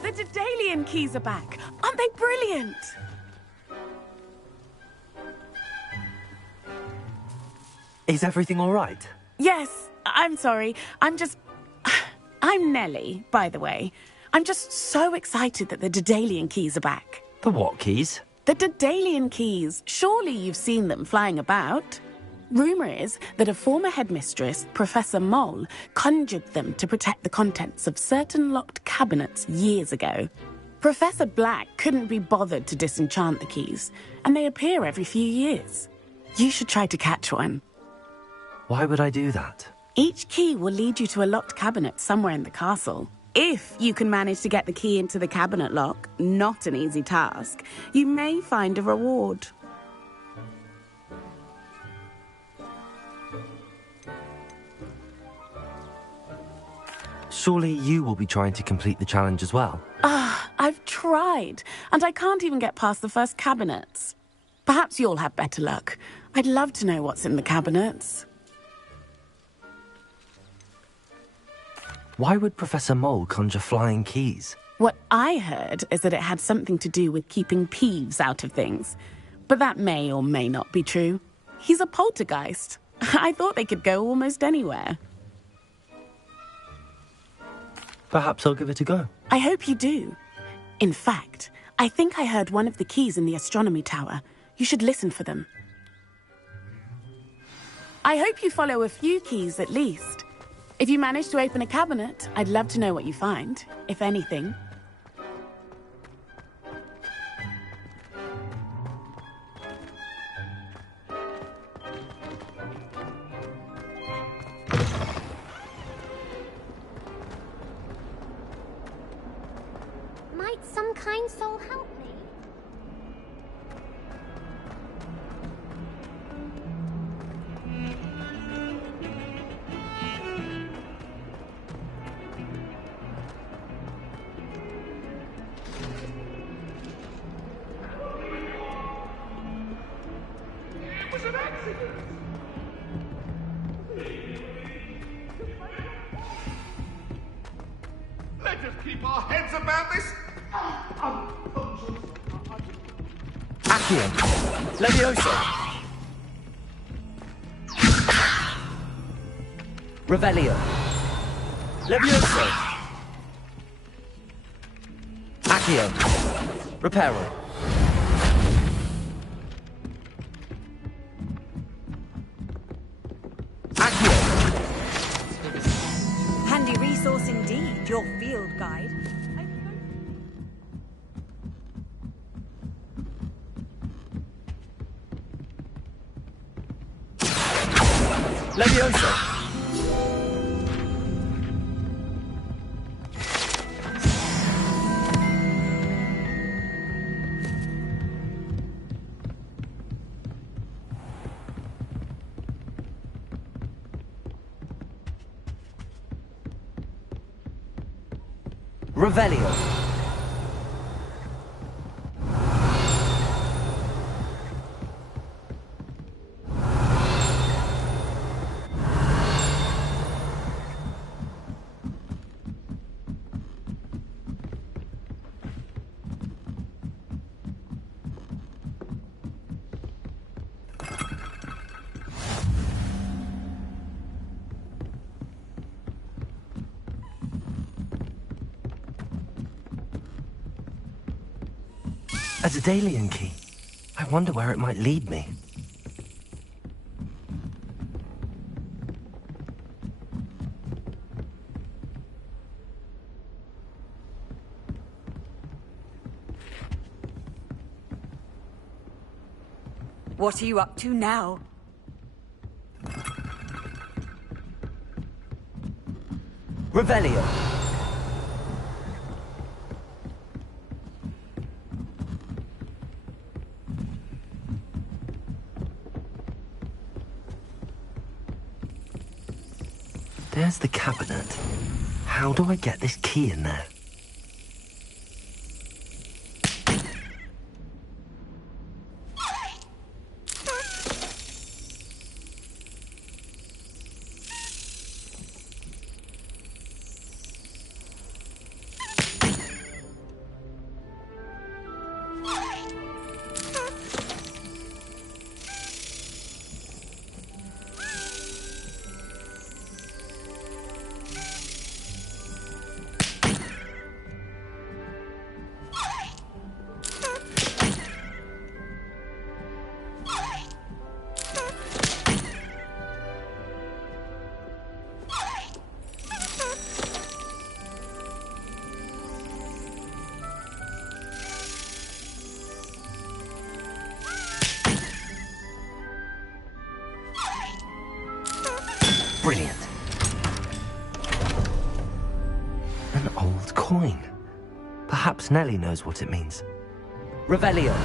The Daedalian keys are back. Aren't they brilliant? Is everything all right? Yes, I'm sorry. I'm Nellie, by the way. I'm just so excited that the Daedalian keys are back. The what keys? The Daedalian keys. Surely you've seen them flying about. Rumour is that a former headmistress, Professor Mole, conjured them to protect the contents of certain locked cabinets years ago. Professor Black couldn't be bothered to disenchant the keys, and they appear every few years. You should try to catch one. Why would I do that? Each key will lead you to a locked cabinet somewhere in the castle. If you can manage to get the key into the cabinet lock, not an easy task, you may find a reward. Surely you will be trying to complete the challenge as well. I've tried, and I can't even get past the first cabinets. Perhaps you'll have better luck. I'd love to know what's in the cabinets. Why would Professor Mole conjure flying keys? What I heard is that it had something to do with keeping Peeves out of things. But that may or may not be true. He's a poltergeist. I thought they could go almost anywhere. Perhaps I'll give it a go. I hope you do. In fact, I think I heard one of the keys in the astronomy tower. You should listen for them. I hope you follow a few keys at least. If you manage to open a cabinet, I'd love to know what you find, if anything. My Might some kind soul help me? It was an accident. Let us keep our heads about this. Accio! Levioso! Revelio! Levioso! Accio! Reparo! Handy resource indeed, your field guide. Levioso! Revelio! A Daedalian key. I wonder where it might lead me. What are you up to now? Revelio! There's the cabinet. How do I get this key in there? Brilliant. An old coin. Perhaps Nellie knows what it means. Revelio.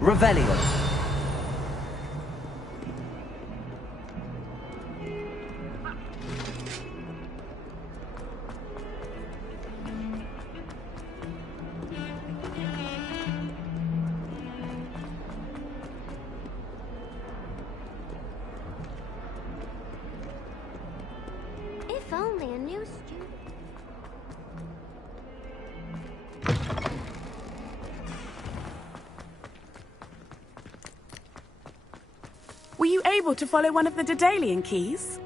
Revelio. you able to follow one of the Daedalian keys?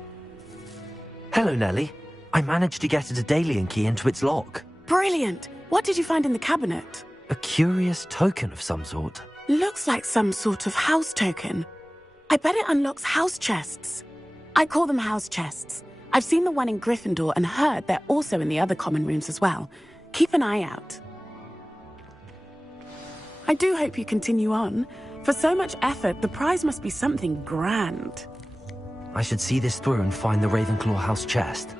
Hello, Nellie. I managed to get a Daedalian key into its lock. Brilliant! What did you find in the cabinet? A curious token of some sort. Looks like some sort of house token. I bet it unlocks house chests. I call them house chests. I've seen the one in Gryffindor and heard they're also in the other common rooms as well. Keep an eye out. I do hope you continue on. For so much effort, the prize must be something grand. I should see this through and find the Ravenclaw house chest.